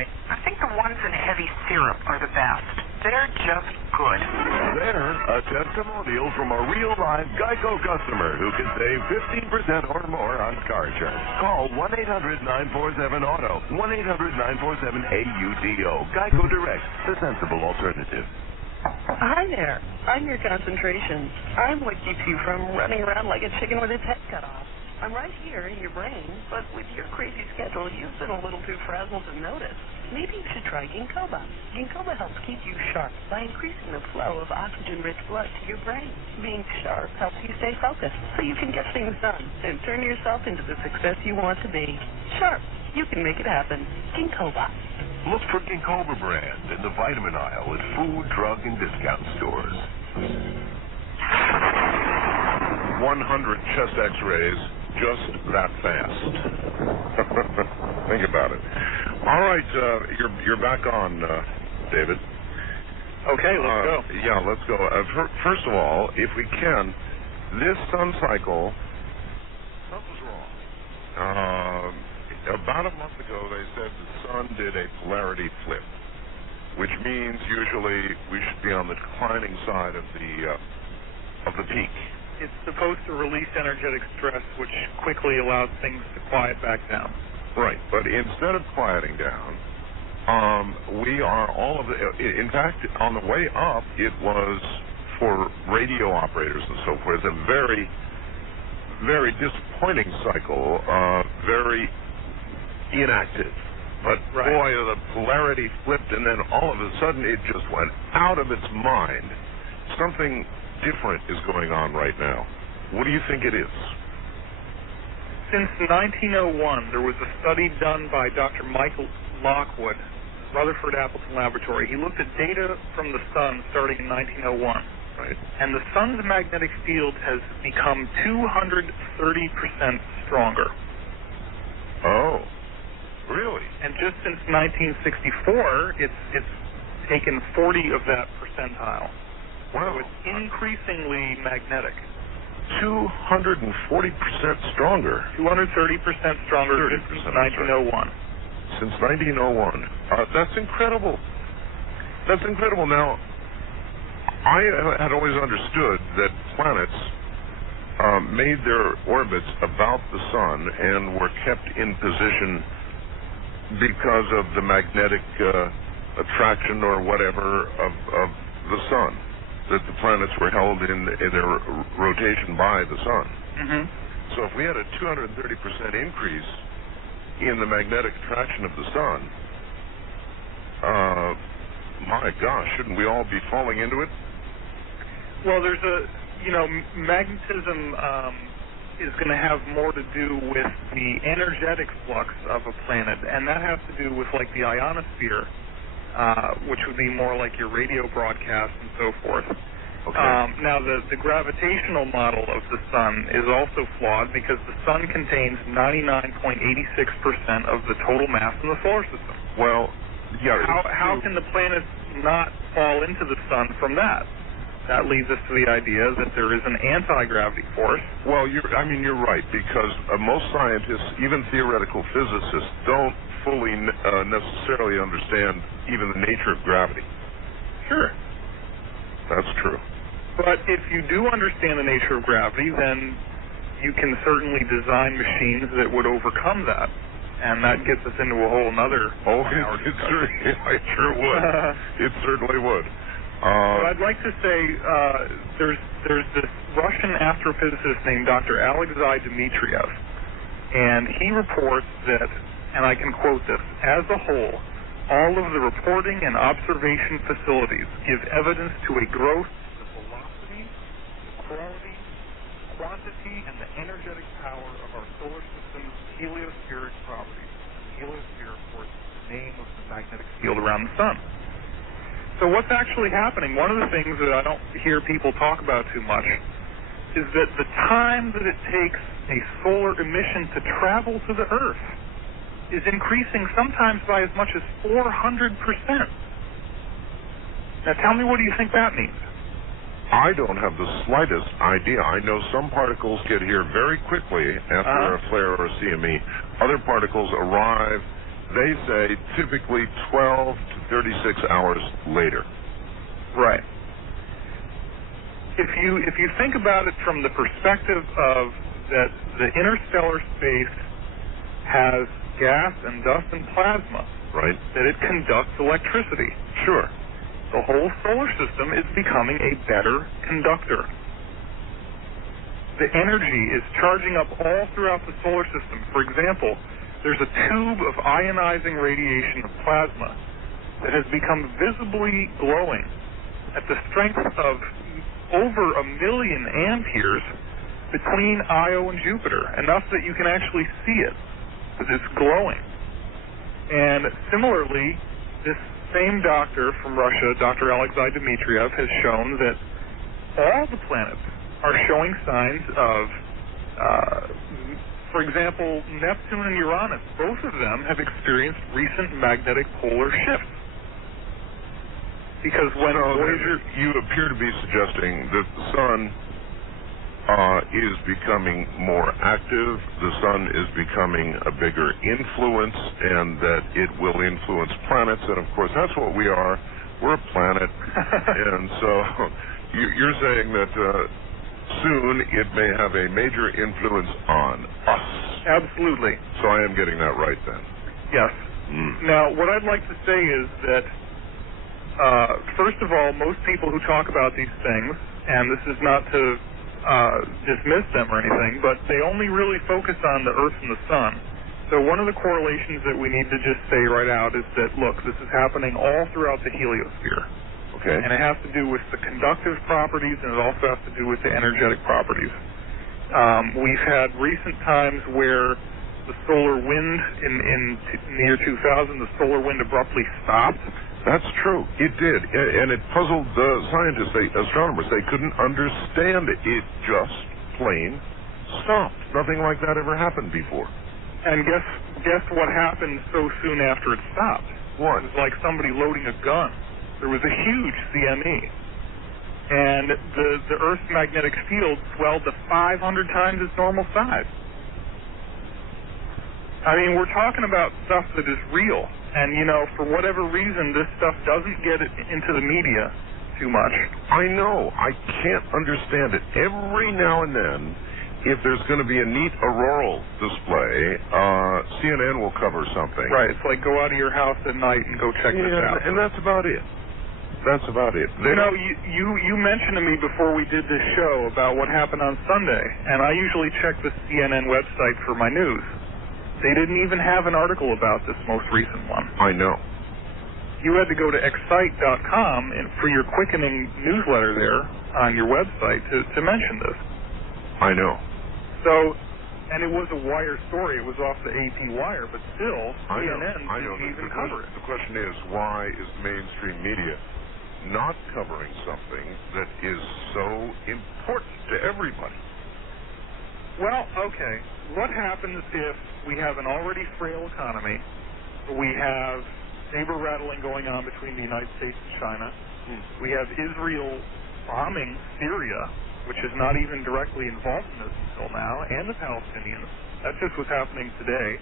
right. I think the ones in heavy syrup are the best. They're just good. There, a testimonial from a real-life Geico customer who can save 15% or more on car insurance. Call 1-800-947-AUTO. 1-800-947-AUTO. Geico Direct, the sensible alternative. Hi there. I'm your concentration. I'm what keeps you from running around like a chicken with its head cut off. I'm right here in your brain, but with your crazy schedule, you've been a little too frazzled to notice. Maybe you should try Ginkgoba. Ginkgoba helps keep you sharp by increasing the flow of oxygen-rich blood to your brain. Being sharp helps you stay focused, so you can get things done and turn yourself into the success you want to be. Sharp. You can make it happen. Ginkgoba. Look for Ginkgoba brand in the vitamin aisle at food, drug, and discount stores. 100 chest x-rays. Just that fast. Think about it. All right, you're back on, David. Okay, let's go. Yeah, let's go. First of all, if we can, this sun cycle, something's wrong. About a month ago, they said the sun did a polarity flip, which means usually we should be on the declining side of the peak. It's supposed to release energetic stress, which quickly allows things to quiet back down. Right, but instead of quieting down, we are in fact, on the way up, it was for radio operators and so forth, a very, very disappointing cycle, very inactive. But boy, the polarity flipped, and then all of a sudden it just went out of its mind. Something different is going on right now. What do you think it is? Since 1901, there was a study done by Dr. Michael Lockwood, Rutherford Appleton Laboratory. He looked at data from the sun starting in 1901. Right. And the sun's magnetic field has become 230% stronger. Oh, really? And just since 1964, it's taken 40 of that percentile. Wow. So it's increasingly magnetic. 240% stronger. 230% stronger since 1901. Since 1901. That's incredible. That's incredible. Now, I had always understood that planets made their orbits about the sun and were kept in position because of the magnetic attraction or whatever of the sun. That the planets were held in their rotation by the sun. Mm-hmm. So if we had a 230% increase in the magnetic attraction of the sun, my gosh, shouldn't we all be falling into it? Well, there's magnetism is going to have more to do with the energetic flux of a planet, and that has to do with like the ionosphere. Which would be more like your radio broadcast and so forth. Okay. Now, the gravitational model of the sun is also flawed because the sun contains 99.86% of the total mass in the solar system. Well, yeah. How can the planets not fall into the sun from that? That leads us to the idea that there is an anti-gravity force. Well, you're right, because most scientists, even theoretical physicists, don't fully necessarily understand even the nature of gravity. Sure. That's true. But if you do understand the nature of gravity, then you can certainly design machines that would overcome that. And that gets us into a whole other it sure would. It certainly would. But I'd like to say there's this Russian astrophysicist named Dr. Alexei Dmitriev, and he reports that, and I can quote this, as a whole, all of the reporting and observation facilities give evidence to a growth in the velocity, the quality, quantity, and the energetic power of our solar system's heliospheric properties. The heliosphere, of course, is the name of the magnetic field around the sun. So what's actually happening, one of the things that I don't hear people talk about too much, is that the time that it takes a solar emission to travel to the Earth is increasing sometimes by as much as 400%. Now tell me, what do you think that means? I don't have the slightest idea. I know some particles get here very quickly after a flare or a CME. Other particles arrive they say typically 12 to 36 hours later. Right. If you think about it from the perspective of that the interstellar space has gas and dust and plasma, Right. that it conducts electricity. Sure. The whole solar system is becoming a better conductor. The energy is charging up all throughout the solar system. For example, there's a tube of ionizing radiation of plasma that has become visibly glowing at the strength of over 1 million amperes between Io and Jupiter, enough that you can actually see it, because it's glowing. And similarly, this same doctor from Russia, Dr. Alexei Dmitriev, has shown that all the planets are showing signs of, for example, Neptune and Uranus. Both of them have experienced recent magnetic polar shifts. Because when Voyager... You appear to be suggesting that the sun is becoming more active, the sun is becoming a bigger influence, and that it will influence planets, and of course that's what we are. We're a planet. And so you're saying that soon it may have a major influence on us. Absolutely. So I am getting that right then. Yes. Now, what I'd like to say is that first of all, most people who talk about these things, and this is not to dismiss them or anything, but they only really focus on the Earth and the Sun. So one of the correlations that we need to just say right out is that, look, this is happening all throughout the heliosphere. Okay. And it has to do with the conductive properties, and it also has to do with the energetic properties. We've had recent times where the solar wind, in the year 2000, the solar wind abruptly stopped. That's true. It did. And it puzzled the scientists, the astronomers. They couldn't understand it. It just plain stopped. Nothing like that ever happened before. And guess what happened so soon after it stopped? What? It was like somebody loading a gun. There was a huge CME. And the Earth's magnetic field swelled to 500 times its normal size. I mean, we're talking about stuff that is real. And, you know, for whatever reason, this stuff doesn't get it into the media too much. I know. I can't understand it. Every now and then, if there's going to be a neat auroral display, CNN will cover something. Right. It's like go out of your house at night and go check this out. And that's about it. That's about it. You know, you mentioned to me before we did this show about what happened on Sunday, and I usually check the CNN website for my news. They didn't even have an article about this most recent one. I know. You had to go to excite.com for your quickening newsletter there on your website to mention this. I know. So, and it was a wire story. It was off the AP wire, but still, CNN didn't even cover it. The question is, why is the mainstream media not covering something that is so important to everybody? Well, okay. What happens if we have an already frail economy, we have saber rattling going on between the United States and China, we have Israel bombing Syria, which is not even directly involved in this until now, and the Palestinians. That's just what's happening today.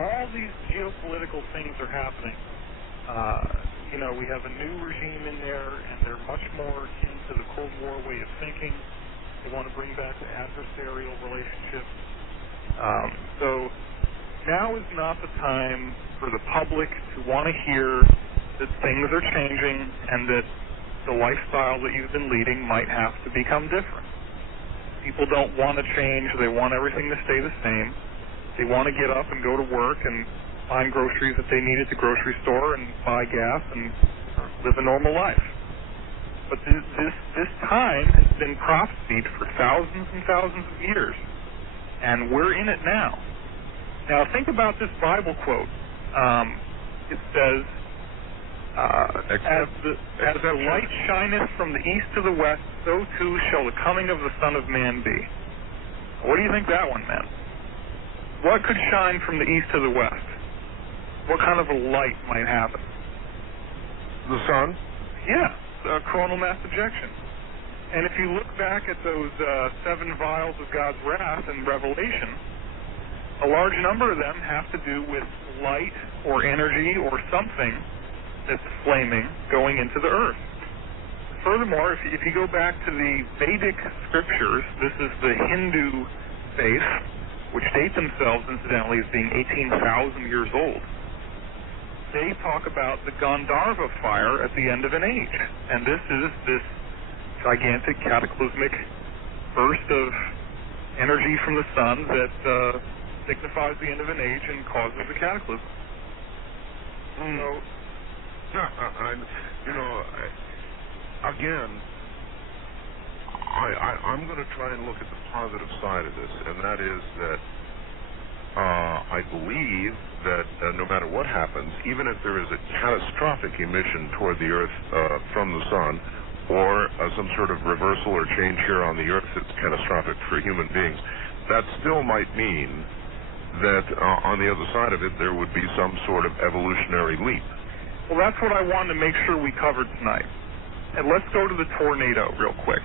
All these geopolitical things are happening. You know, we have a new regime in there, and they're much more akin to the Cold War way of thinking. They want to bring back the adversarial relationship. So now is not the time for the public to want to hear that things are changing and that the lifestyle that you've been leading might have to become different. People don't want to change. They want everything to stay the same. They want to get up and go to work and find groceries that they need at the grocery store and buy gas and live a normal life. But this time has been prophesied for thousands and thousands of years, and we're in it now. Now think about this Bible quote. It says, as the light shineth from the east to the west, so too shall the coming of the Son of Man be. What do you think that one meant? What could shine from the east to the west? What kind of a light might happen? The sun? Yeah. Coronal mass ejection. And if you look back at those 7 vials of God's wrath in Revelation, A large number of them have to do with light or energy or something that's flaming going into the earth. Furthermore, if you go back to the Vedic scriptures, this is the Hindu faith, which date themselves, incidentally, as being 18,000 years old. They talk about the Gandharva fire at the end of an age. And this is this gigantic cataclysmic burst of energy from the sun that signifies the end of an age and causes a cataclysm. So, again, I'm going to try and look at the positive side of this, and that is that I believe that no matter what happens, even if there is a catastrophic emission toward the Earth from the sun, or some sort of reversal or change here on the Earth that's catastrophic for human beings, that still might mean that on the other side of it there would be some sort of evolutionary leap. Well, that's what I wanted to make sure we covered tonight. And let's go to the tornado real quick.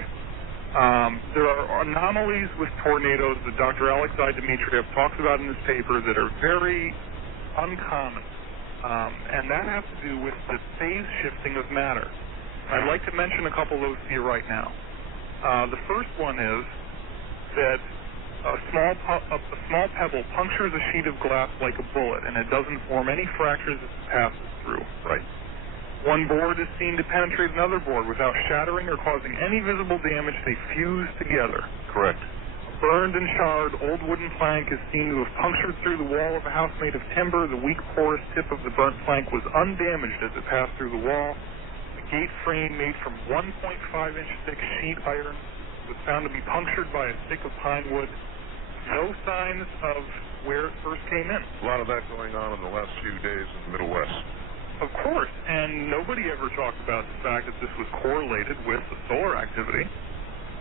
There are anomalies with tornadoes that Dr. Alexei Dmitriev talks about in his paper that are very uncommon, and that has to do with the phase shifting of matter. I'd like to mention a couple of those to you right now. The first one is that a small pebble punctures a sheet of glass like a bullet, and it doesn't form any fractures as it passes through. Right. One board is seen to penetrate another board without shattering or causing any visible damage. They fuse together. Correct. A burned and charred old wooden plank is seen to have punctured through the wall of a house made of timber. The weak porous tip of the burnt plank was undamaged as it passed through the wall. The gate frame made from 1.5-inch thick sheet iron was found to be punctured by a stick of pine wood. No signs of where it first came in. A lot of that going on in the last few days in the Middle West. Of course, and nobody ever talked about the fact that this was correlated with the solar activity.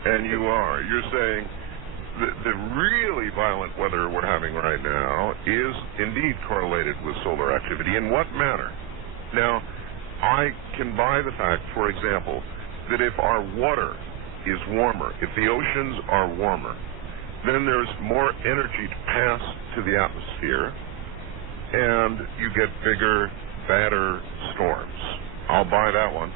And you're saying the really violent weather we're having right now is indeed correlated with solar activity. In what manner? Now, I can buy the fact, for example, that if our water is warmer, if the oceans are warmer, then there's more energy to pass to the atmosphere, and you get bigger, badder storms. I'll buy that one.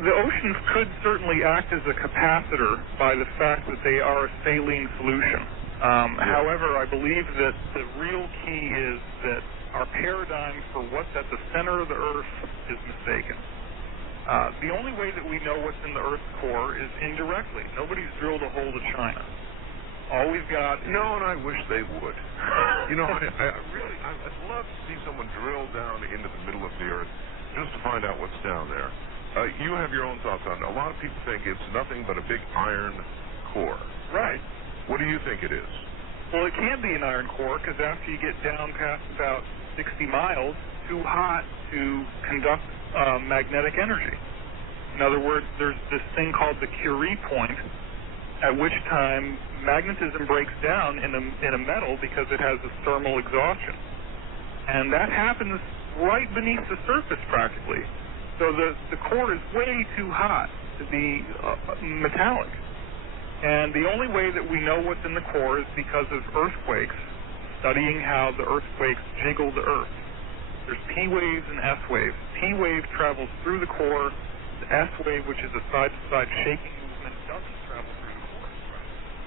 The oceans could certainly act as a capacitor by the fact that they are a saline solution. However, I believe that the real key is that our paradigm for what's at the center of the Earth is mistaken. The only way that we know what's in the Earth's core is indirectly. Nobody's drilled a hole to China. All we've got... No, and I wish they would. I'd love to see someone drill down into the middle of the Earth just to find out what's down there. You have your own thoughts on it. A lot of people think it's nothing but a big iron core. Right. What do you think it is? Well, it can be an iron core because after you get down past about 60 miles, it's too hot to conduct magnetic energy. In other words, there's this thing called the Curie point, at which time magnetism breaks down in a metal because it has a thermal exhaustion. And that happens right beneath the surface practically. So the core is way too hot to be metallic. And the only way that we know what's in the core is because of earthquakes, studying how the earthquakes jiggle the Earth. There's P waves and S waves. P wave travels through the core. The S wave, which is a side-to-side shaking movement, doesn't travel through the core.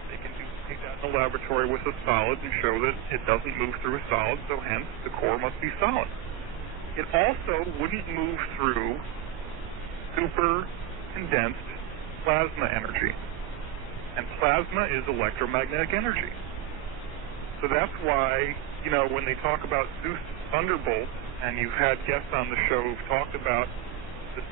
They can take that in the laboratory with a solid and show that it doesn't move through a solid, so hence the core must be solid. It also wouldn't move through super condensed plasma energy. And plasma is electromagnetic energy. So that's why, when they talk about Zeus thunderbolt, and you've had guests on the show who've talked about this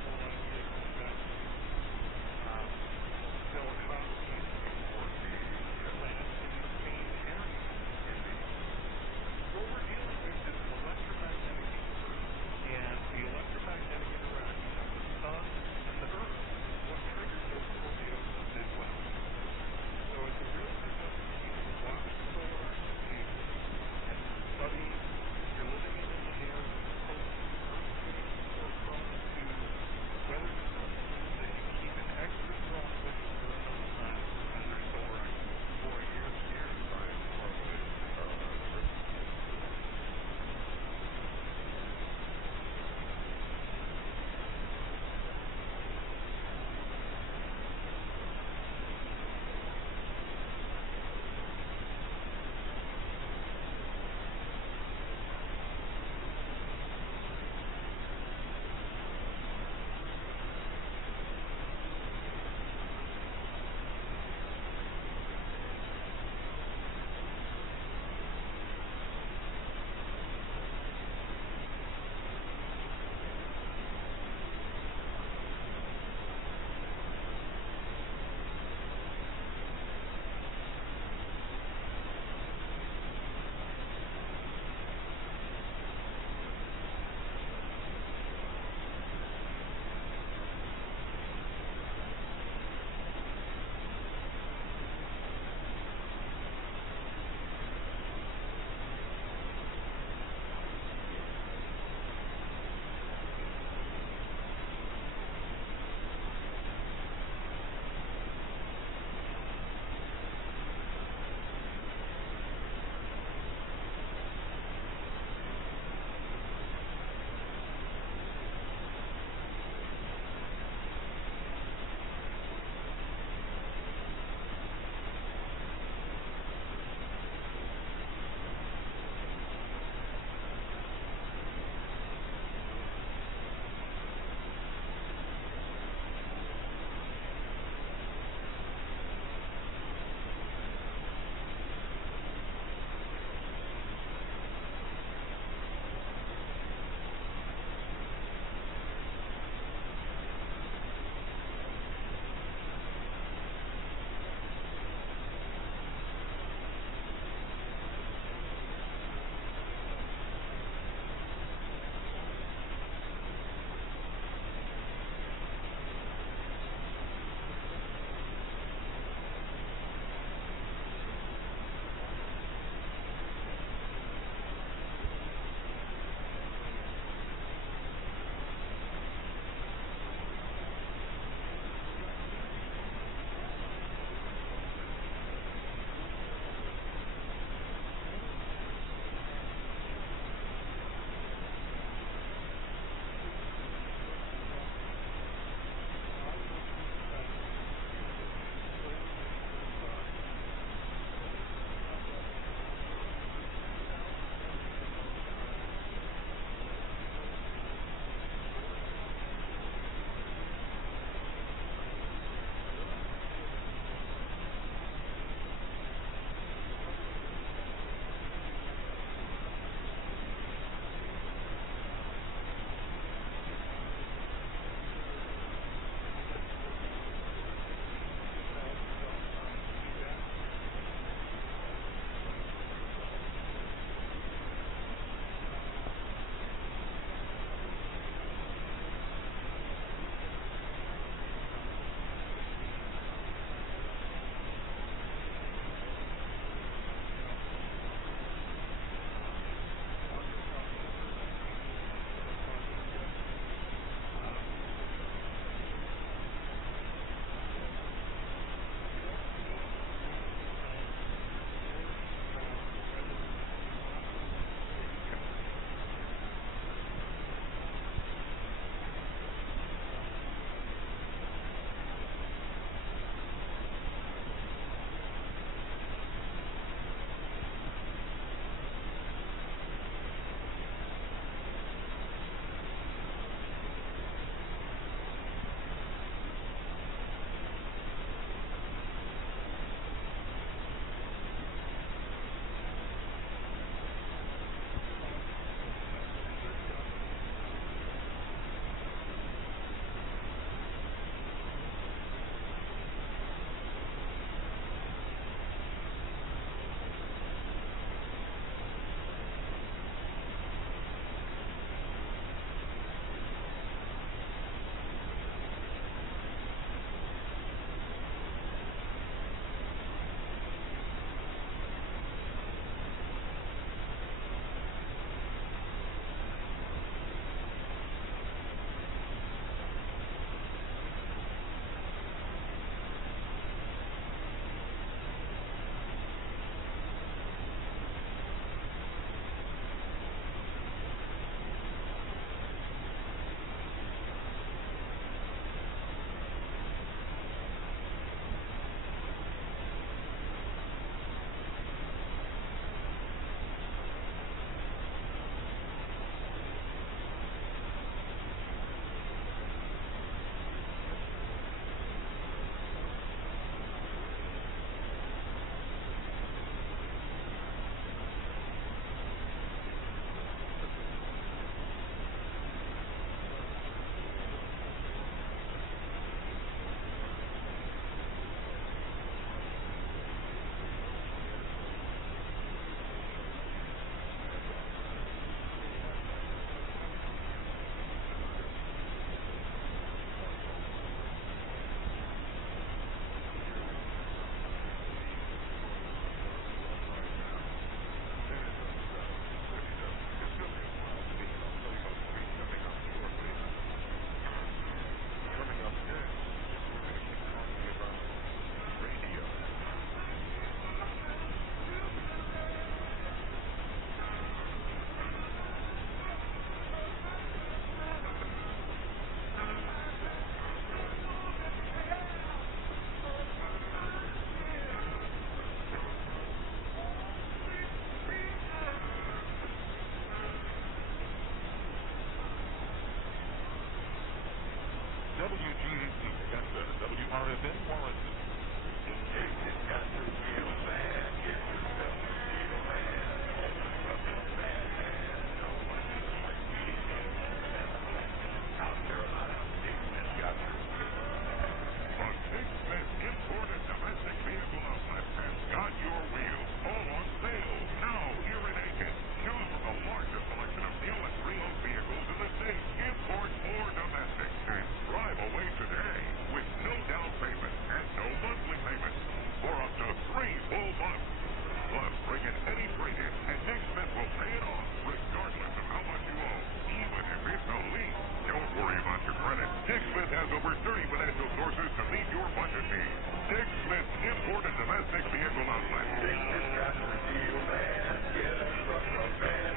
get any trade-in, and Dick Smith will pay it off, regardless of how much you owe, even if it's a lease. Don't worry about your credit. Dick Smith has over 30 financial sources to meet your budget needs. Dick Smith, import and domestic vehicle outlet. Dick Smith got the deal, man. Get a truck from man.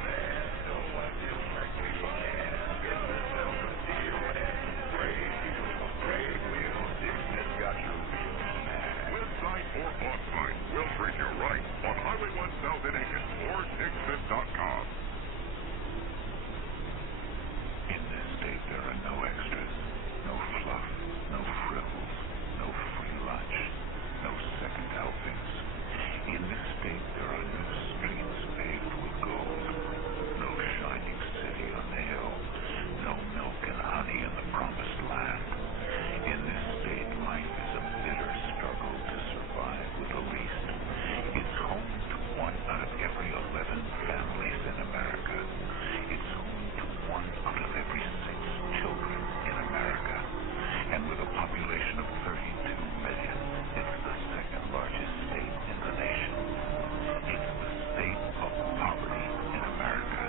No one feels like we can. Get yourself a deal, man. Great wheel. Dick Smith got your wheel, man. Website or off-site. We'll treat you right on Highway 1 South in Aiken or DickSmith.com. In this state, there are no extras, no fluff, no frills, no free lunch, no second helpings. In this state, there are no streets paved with gold, no shining city on the hill, no milk and honey in the promised land. In this state, life is a bitter struggle to survive with the least. It's home to 1 out of every 11 families in America. It's home to 1 out of every 6 children in America. And with a population of 32 million, it's the second largest state in the nation. It's the state of poverty in America,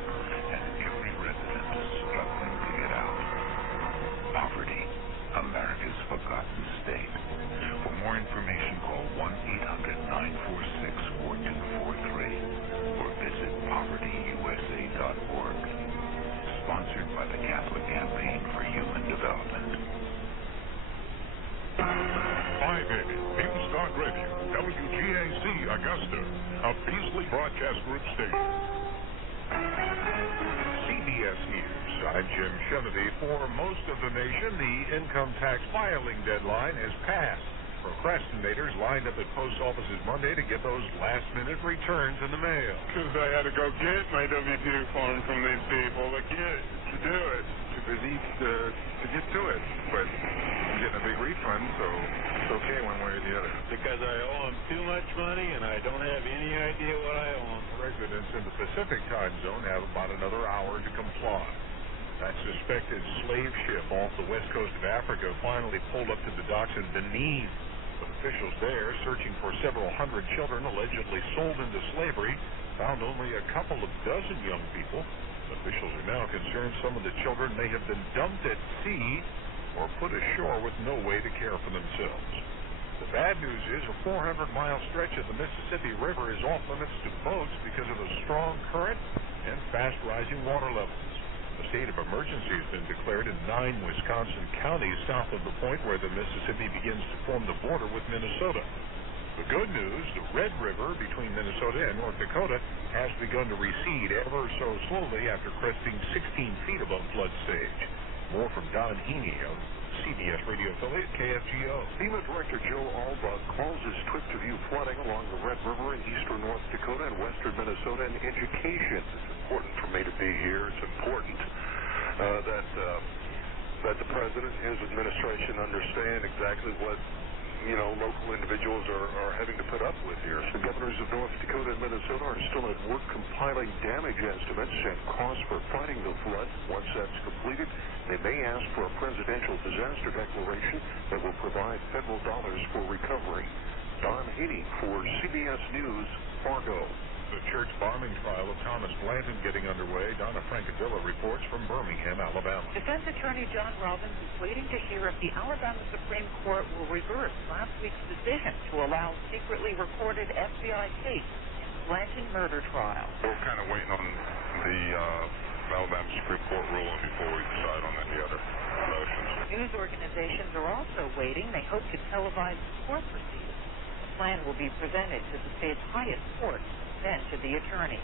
and every resident is struggling to get out. Poverty, America's forgotten state. For more information, call 1-800-946-4243 or visit povertyusa.org. Sponsored by the Catholic Campaign for Human Development. 580 News Talk Radio, WGAC Augusta, a Beasley Broadcast Group station. CBS News, I'm Jim Kennedy. For most of the nation, the income tax filing deadline has passed. Procrastinators lined up at post offices Monday to get those last-minute returns in the mail. Because I had to go get my W-2 form from these people to do it. Too busy to get to it. But I'm getting a big refund, so it's okay one way or the other. Because I owe them too much money and I don't have any idea what I owe them. Residents in the Pacific time zone have about another hour to comply. That suspected slave ship off the west coast of Africa finally pulled up to the docks in Benin. But officials there, searching for several hundred children allegedly sold into slavery, found only a couple of dozen young people. Officials are now concerned some of the children may have been dumped at sea or put ashore with no way to care for themselves. The bad news is a 400-mile stretch of the Mississippi River is off limits to boats because of a strong current and fast-rising water levels. A state of emergency has been declared in 9 Wisconsin counties south of the point where the Mississippi begins to form the border with Minnesota. The good news, the Red River between Minnesota and North Dakota has begun to recede ever so slowly after cresting 16 feet above flood stage. More from Don Heaney of CBS radio affiliate KFGO. FEMA Director Joe Albuck calls his trip to view flooding along the Red River in eastern North Dakota and western Minnesota an education. It's important for me to be here. It's important that the President and his administration understand exactly what local individuals are having to put up with here. The governors of North Dakota and Minnesota are still at work compiling damage estimates and costs for fighting the flood. Once that's completed, they may ask for a presidential disaster declaration that will provide federal dollars for recovery. Don Heaney for CBS News, Fargo. The church bombing trial of Thomas Blanton getting underway. Donna Francavilla reports from Birmingham, Alabama. Defense attorney John Robbins is waiting to hear if the Alabama Supreme Court will reverse last week's decision to allow secretly recorded FBI tapes in the Blanton murder trial. We're kind of waiting on the Alabama Supreme Court ruling before we decide on any other motions. News organizations are also waiting. They hope to televise the court proceedings. The plan will be presented to the state's highest court, then to the attorney.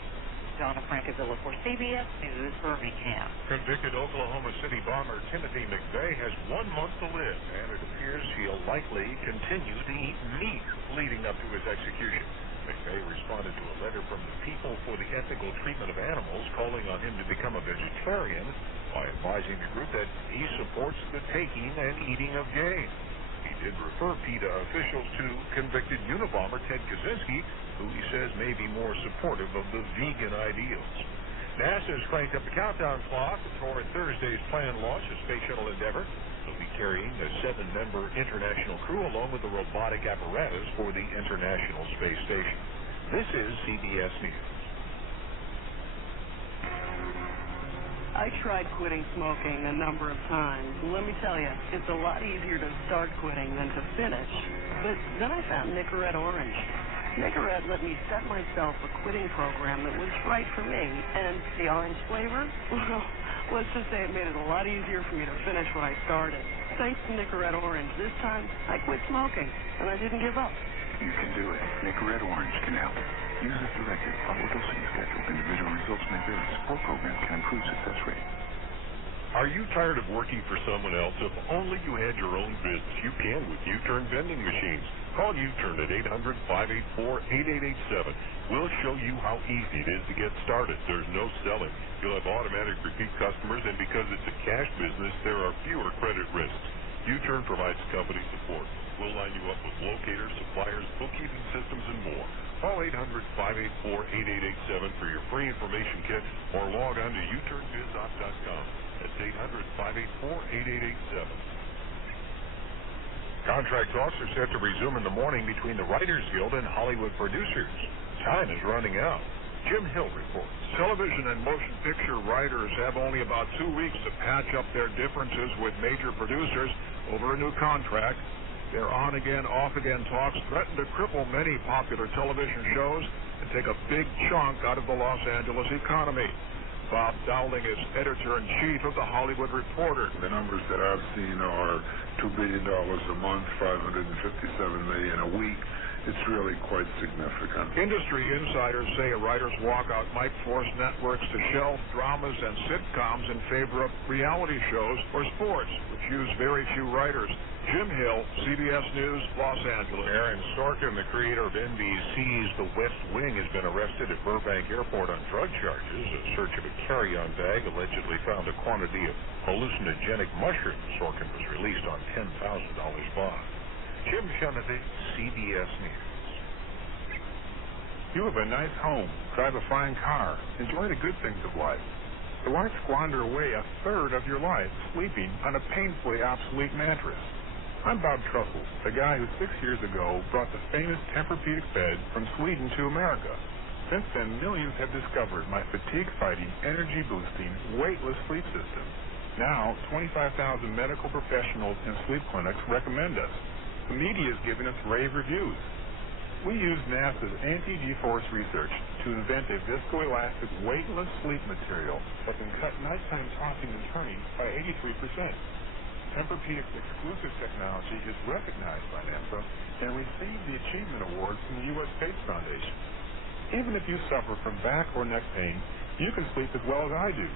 Donna Francavilla for CBS News, Birmingham. Convicted Oklahoma City bomber Timothy McVeigh has 1 month to live, and it appears he'll likely continue to eat meat leading up to his execution. McVeigh responded to a letter from the People for the Ethical Treatment of Animals calling on him to become a vegetarian by advising the group that he supports the taking and eating of game. He did refer PETA officials to convicted Unabomber Ted Kaczynski, who he says may be more supportive of the vegan ideals. NASA has cranked up the countdown clock toward Thursday's planned launch of Space Shuttle Endeavour. They'll be carrying a 7-member international crew along with the robotic apparatus for the International Space Station. This is CBS News. I tried quitting smoking a number of times. Let me tell you, it's a lot easier to start quitting than to finish. But then I found Nicorette Orange. Nicorette let me set myself a quitting program that was right for me. And the orange flavor? Well, let's just say it made it a lot easier for me to finish what I started. Thanks to Nicorette Orange, this time I quit smoking, and I didn't give up. You can do it. Nicorette Orange can help. Use as directed. Follow dosing schedule. Individual results may vary. Support programs can improve success rate. Are you tired of working for someone else? If only you had your own business. You can with U-Turn vending machines. Call U-Turn at 800-584-8887. We'll show you how easy it is to get started. There's no selling. You'll have automatic repeat customers, and because it's a cash business, there are fewer credit risks. U-Turn provides company support. We'll line you up with locators, suppliers, bookkeeping systems, and more. Call 800-584-8887 for your free information kit, or log on to uturnbizops.com. That's 800-584-8887. Contract talks are set to resume in the morning between the Writers Guild and Hollywood producers. Time is running out. Jim Hill reports. Television and motion picture writers have only about 2 weeks to patch up their differences with major producers over a new contract. Their on-again, off-again talks threaten to cripple many popular television shows and take a big chunk out of the Los Angeles economy. Bob Dowling is editor-in-chief of The Hollywood Reporter. The numbers that I've seen are $2 billion a month, $557 million a week. It's really quite significant. Industry insiders say a writer's walkout might force networks to shelve dramas and sitcoms in favor of reality shows or sports, which use very few writers. Jim Hill, CBS News, Los Angeles. Aaron Sorkin, the creator of NBC's The West Wing, has been arrested at Burbank Airport on drug charges. A search of a carry-on bag allegedly found a quantity of hallucinogenic mushrooms. Sorkin was released on $10,000 bond. Jim Cheney, CBS News. You have a nice home, drive a fine car, enjoy the good things of life. So why squander away a third of your life sleeping on a painfully obsolete mattress? I'm Bob Trussell, the guy who 6 years ago brought the famous Tempur-Pedic bed from Sweden to America. Since then, millions have discovered my fatigue-fighting, energy-boosting, weightless sleep system. Now, 25,000 medical professionals and sleep clinics recommend us. The media is giving us rave reviews. We used NASA's anti-G-force research to invent a viscoelastic, weightless sleep material that can cut nighttime tossing and turning by 83%. Tempur-Pedic's exclusive technology is recognized by NASA and received the Achievement Award from the U.S. Space Foundation. Even if you suffer from back or neck pain, you can sleep as well as I do.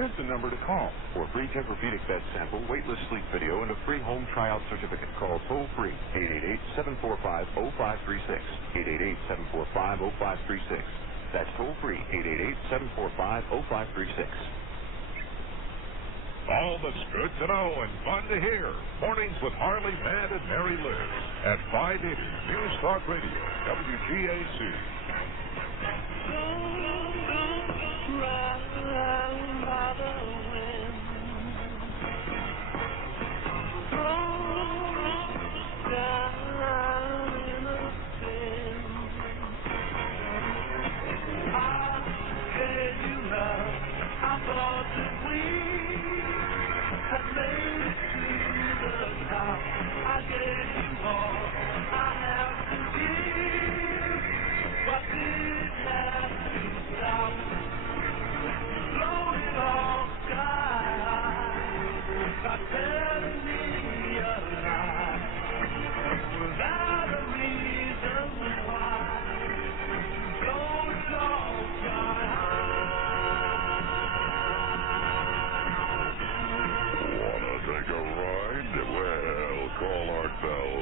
Here's the number to call. For a free Tempur-Pedic bed sample, weightless sleep video, and a free home tryout certificate, call toll-free 888-745-0536. 888-745-0536. That's toll-free 888-745-0536. All that's good to know and fun to hear. Mornings with Harley, Matt, and Mary Liz at 580 News Talk Radio, WGAC.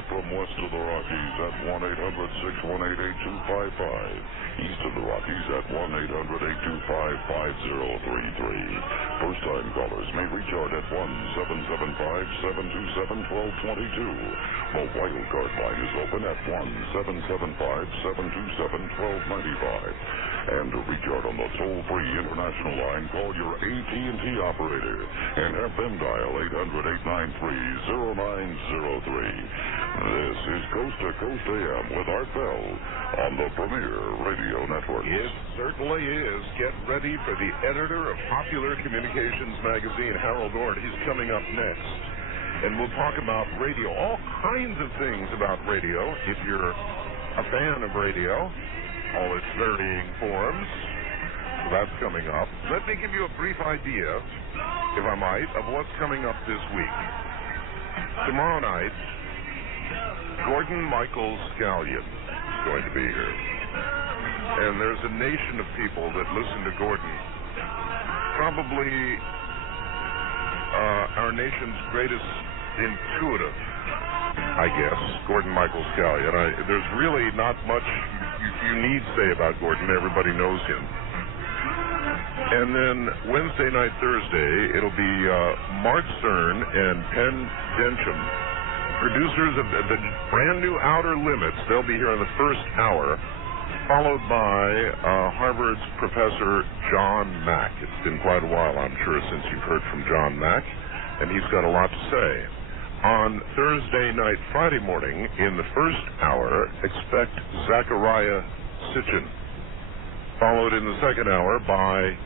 From west of the Rockies at 1-800-618-8255. East of the Rockies at 1-800-825-5033. First-time callers may recharge at 1-775-727-1222. The wild card line is open at 1-775-727-1295. And to recharge on the toll-free international line, call your AT&T operator and have them dial 800-893-0903. This is Coast to Coast AM with Art Bell. on the Premier Radio Network. It certainly is. Get ready for the editor of Popular Communications magazine, Harold Orr. He's coming up next. And we'll talk about radio, all kinds of things about radio, if you're a fan of radio, all its varying forms. So that's coming up. Let me give you a brief idea, if I might, of what's coming up this week. Tomorrow night, Gordon Michael Scallion is going to be here. And there's a nation of people that listen to Gordon. Probably our nation's greatest intuitive, I guess, Gordon Michael Scallion. There's really not much you need say about Gordon. Everybody knows him. And then Wednesday night, Thursday, it'll be Mark Stern and Penn Densham, producers of the brand new Outer Limits. They'll be here in the first hour, followed by Harvard's Professor John Mack. It's been quite a while, I'm sure, since you've heard from John Mack, and he's got a lot to say. On Thursday night, Friday morning, in the first hour, expect Zachariah Sitchin, followed in the second hour by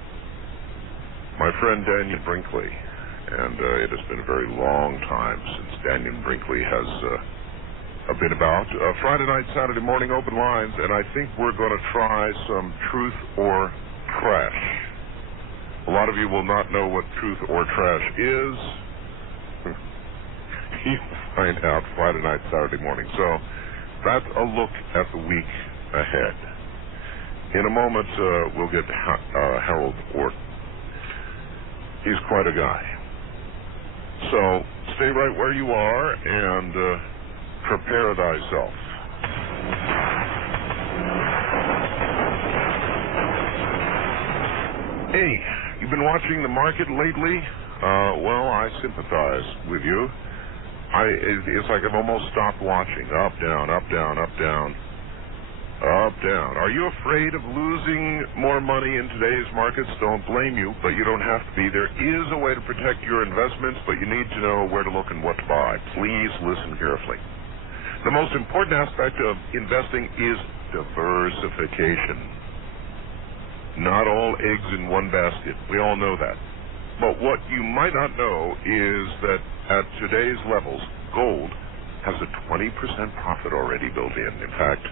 my friend Daniel Brinkley. And it has been a very long time since Daniel Brinkley has been about. Friday night, Saturday morning, open lines, and I think we're going to try some truth or trash. A lot of you will not know what truth or trash is. You'll find out Friday night, Saturday morning. So that's a look at the week ahead. In a moment, we'll get Harold Orr. He's quite a guy. So stay right where you are and prepare thyself. Hey, you've been watching the market lately? Well, I sympathize with you. It's like I've almost stopped watching. Up, down, up, down, up, down, up, down. Are you afraid of losing more money in today's markets? Don't blame you, but you don't have to be. There is a way to protect your investments, but you need to know where to look and what to buy. Please listen carefully. The most important aspect of investing is diversification. Not all eggs in one basket. We all know that. But what you might not know is that at today's levels, gold has a 20% profit already built in. In fact,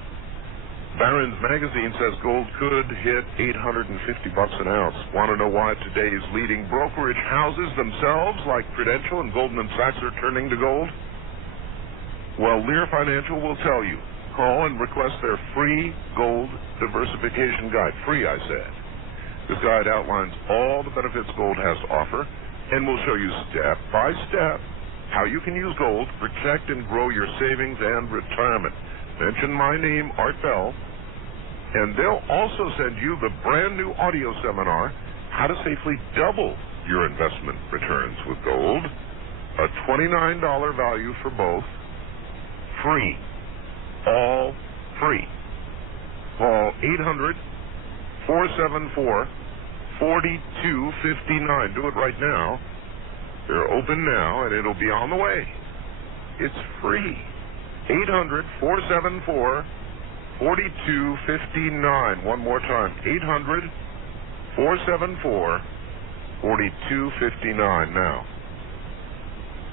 Barron's magazine says gold could hit $850 an ounce. Want to know why today's leading brokerage houses themselves, like Prudential and Goldman Sachs, are turning to gold? Well, Lear Financial will tell you. Call and request their free gold diversification guide. Free, I said. This guide outlines all the benefits gold has to offer, and will show you step by step how you can use gold to protect and grow your savings and retirement. Mention my name, Art Bell, and they'll also send you the brand new audio seminar, How to Safely Double Your Investment Returns with Gold. A $29 value for both. Free. All free. Call 800-474-4259. Do it right now. They're open now, and it'll be on the way. It's free. 800-474-4259. One more time. 800-474-4259. Now,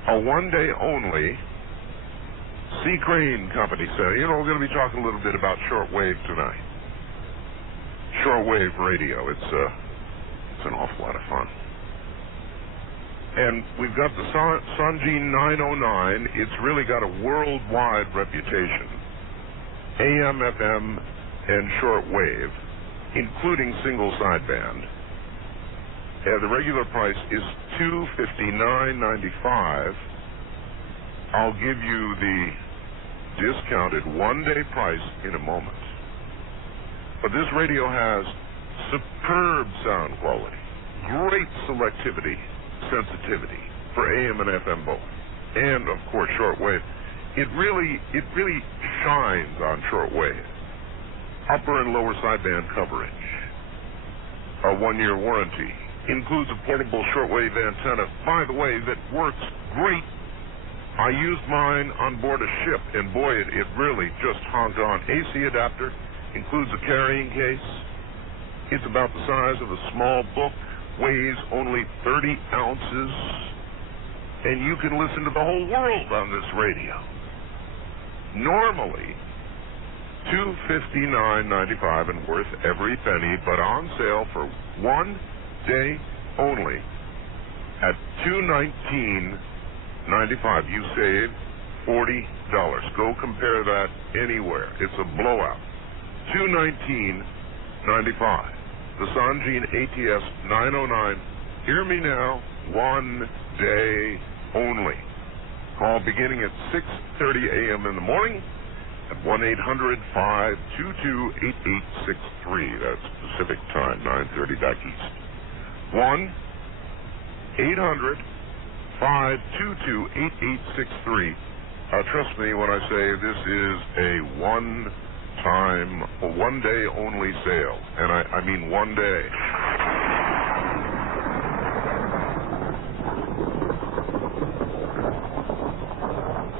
a one-day only C. Crane Company said, we're going to be talking a little bit about shortwave tonight. Shortwave radio. It's an awful lot of fun. And we've got the Sanji 909. It's really got a worldwide reputation. AM, FM, and shortwave, including single sideband. And the regular price is $259.95. I'll give you the discounted one-day price in a moment. But this radio has superb sound quality, great selectivity, sensitivity for AM and FM both, and of course shortwave. It really shines on shortwave. Upper and lower sideband coverage. A 1-year warranty. Includes a portable shortwave antenna, by the way, that works great I used mine on board a ship, and boy, it really just honked on. AC adapter, includes a carrying case. It's about the size of a small book, weighs only 30 ounces, and you can listen to the whole world on this radio. Normally, $259.95 and worth every penny, but on sale for 1 day only at $219.95. You save $40. Go compare that anywhere. It's a blowout. $219.95. The Sangean ATS 909. Hear me now. 1 day only. Call beginning at 6:30 a.m. in the morning at 1-800-522-8863. That's Pacific time, 9:30 back east. 1-800-522-8863. Trust me when I say this is a one day only sale. And I mean 1 day.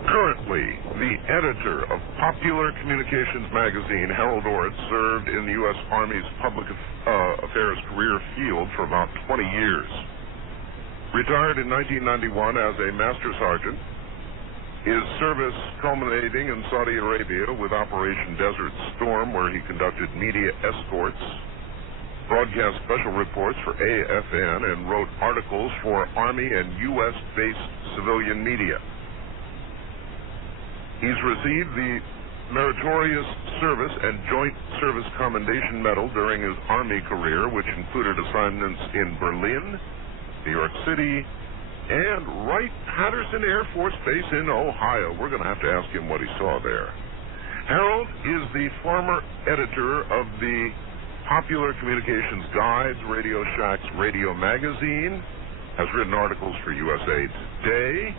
Currently, the editor of Popular Communications magazine, Harold Orr, served in the U.S. Army's public affairs career field for about 20 years. Retired in 1991 as a master sergeant, his service culminating in Saudi Arabia with Operation Desert Storm, where he conducted media escorts, broadcast special reports for AFN, and wrote articles for Army and U.S.-based civilian media. He's received the Meritorious Service and Joint Service Commendation Medal during his Army career, which included assignments in Berlin, New York City, and Wright-Patterson Air Force Base in Ohio. We're going to have to ask him what he saw there. Harold is the former editor of the Popular Communications Guides, Radio Shack's radio magazine, has written articles for USA Today,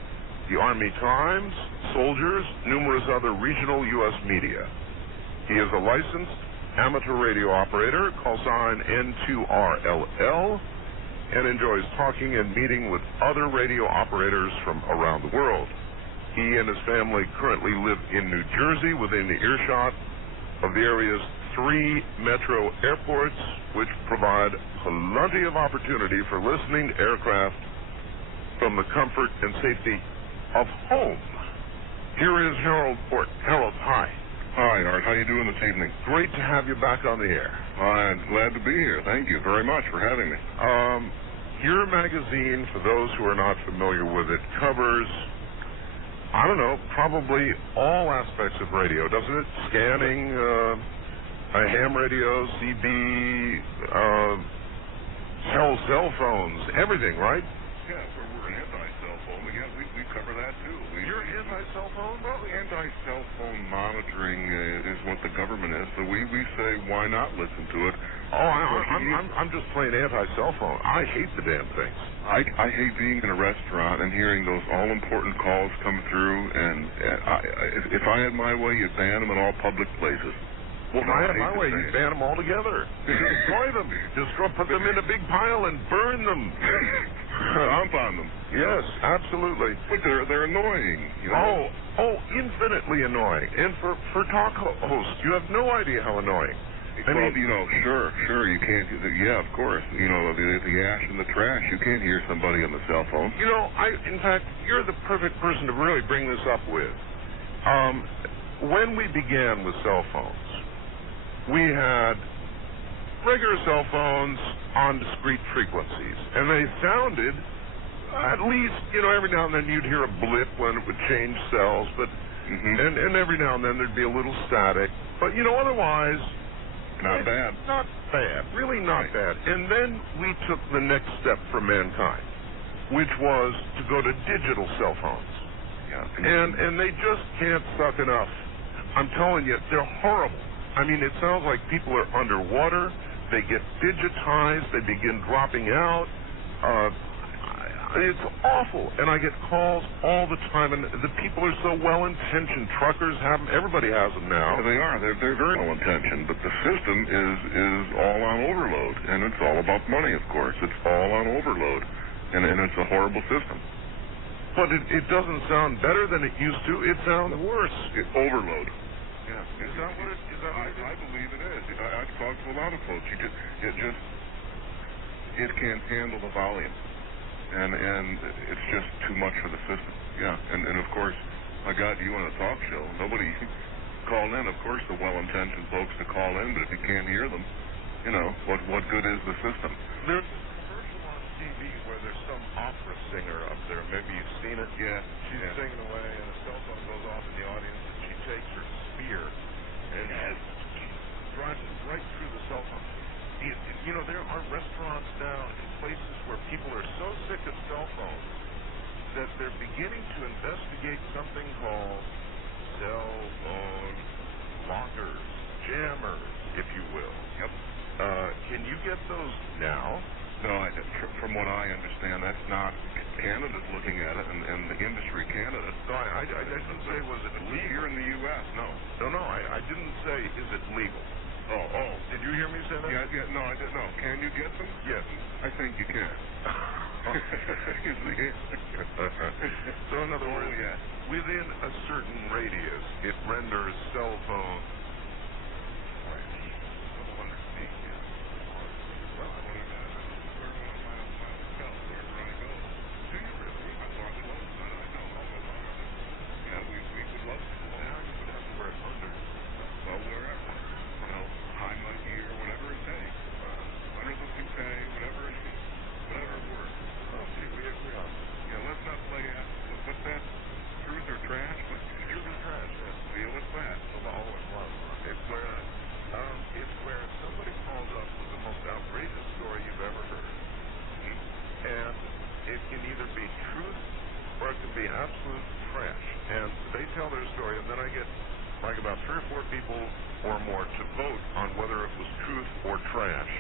the Army Times, Soldiers, numerous other regional U.S. media. He is a licensed amateur radio operator, call sign N2RLL, and enjoys talking and meeting with other radio operators from around the world. He and his family currently live in New Jersey, within the earshot of the area's 3 metro airports, which provide plenty of opportunity for listening to aircraft from the comfort and safety of home. Here is Harold Port. Harold, hi. Hi, Art. How you doing this evening? Great to have you back on the air. I'm glad to be here. Thank you very much for having me. Your magazine, for those who are not familiar with it, covers, I don't know, probably all aspects of radio, doesn't it? Scanning, ham radio, CB, cell phones, everything, right? Yeah, we're an anti-cell phone. We cover that too. You're anti-cell phone? Well, anti-cell phone monitoring is what the government is, so we say why not listen to it. Oh, I'm just plain anti-cell phone. I hate the damn things. I hate being in a restaurant and hearing those all-important calls come through, and if I had my way, you'd ban them in all public places. Well, if I had my way, you'd ban them all together. Destroy them. Put them in a big pile and burn them. Dump on them. Yes, absolutely. But they're annoying. You know? Oh, infinitely annoying. And for talk hosts, you have no idea how annoying. I mean, sure, you can't. Yeah, of course. The ash and the trash. You can't hear somebody on the cell phone. In fact, you're the perfect person to really bring this up with. When we began with cell phones, we had regular cell phones on discrete frequencies, and they sounded, at least, every now and then you'd hear a blip when it would change cells, but and every now and then there'd be a little static, but otherwise, not bad. Not bad, really not bad. And then we took the next step for mankind, which was to go to digital cell phones. Yeah. And they just can't suck enough. I'm telling you, they're horrible. I mean, it sounds like people are underwater. They get digitized. They begin dropping out. It's awful. And I get calls all the time, and the people are so well-intentioned. Truckers have them. Everybody has them now. Yeah, they are. They're very well-intentioned. But the system is all on overload, and it's all about money, of course. It's all on overload, and it's a horrible system. But it doesn't sound better than it used to. It sounds worse. Overload. Yeah. Is that what it is? I believe it is. I've talked to a lot of folks. It can't handle the volume, and it's just too much for the system. Yeah. And of course, my God, you on a talk show, nobody call in. Of course, the well-intentioned folks to call in, but if you can't hear them, what good is the system? There's a commercial on TV where there's some opera singer up there. Maybe you've seen it. Yeah. She's singing away, and a cell phone goes off in the audience, and she takes her spear and drives it right through the cell phone. There are restaurants now in places where people are so sick of cell phones that they're beginning to investigate something called cell phone blockers, jammers, if you will. Yep. Can you get those now? No, from what I understand, that's not. Canada's looking at it, and the industry Canada. No, I didn't say was it legal. Here in the U.S., no. No, I didn't say is it legal. Oh, did you hear me say that? Yeah, no, I didn't. No, can you get them? Yes. I think you can. So in other words, within a certain radius, it renders cell phone. Absolute trash, and they tell their story, and then I get like about 3 or 4 people or more to vote on whether it was truth or trash.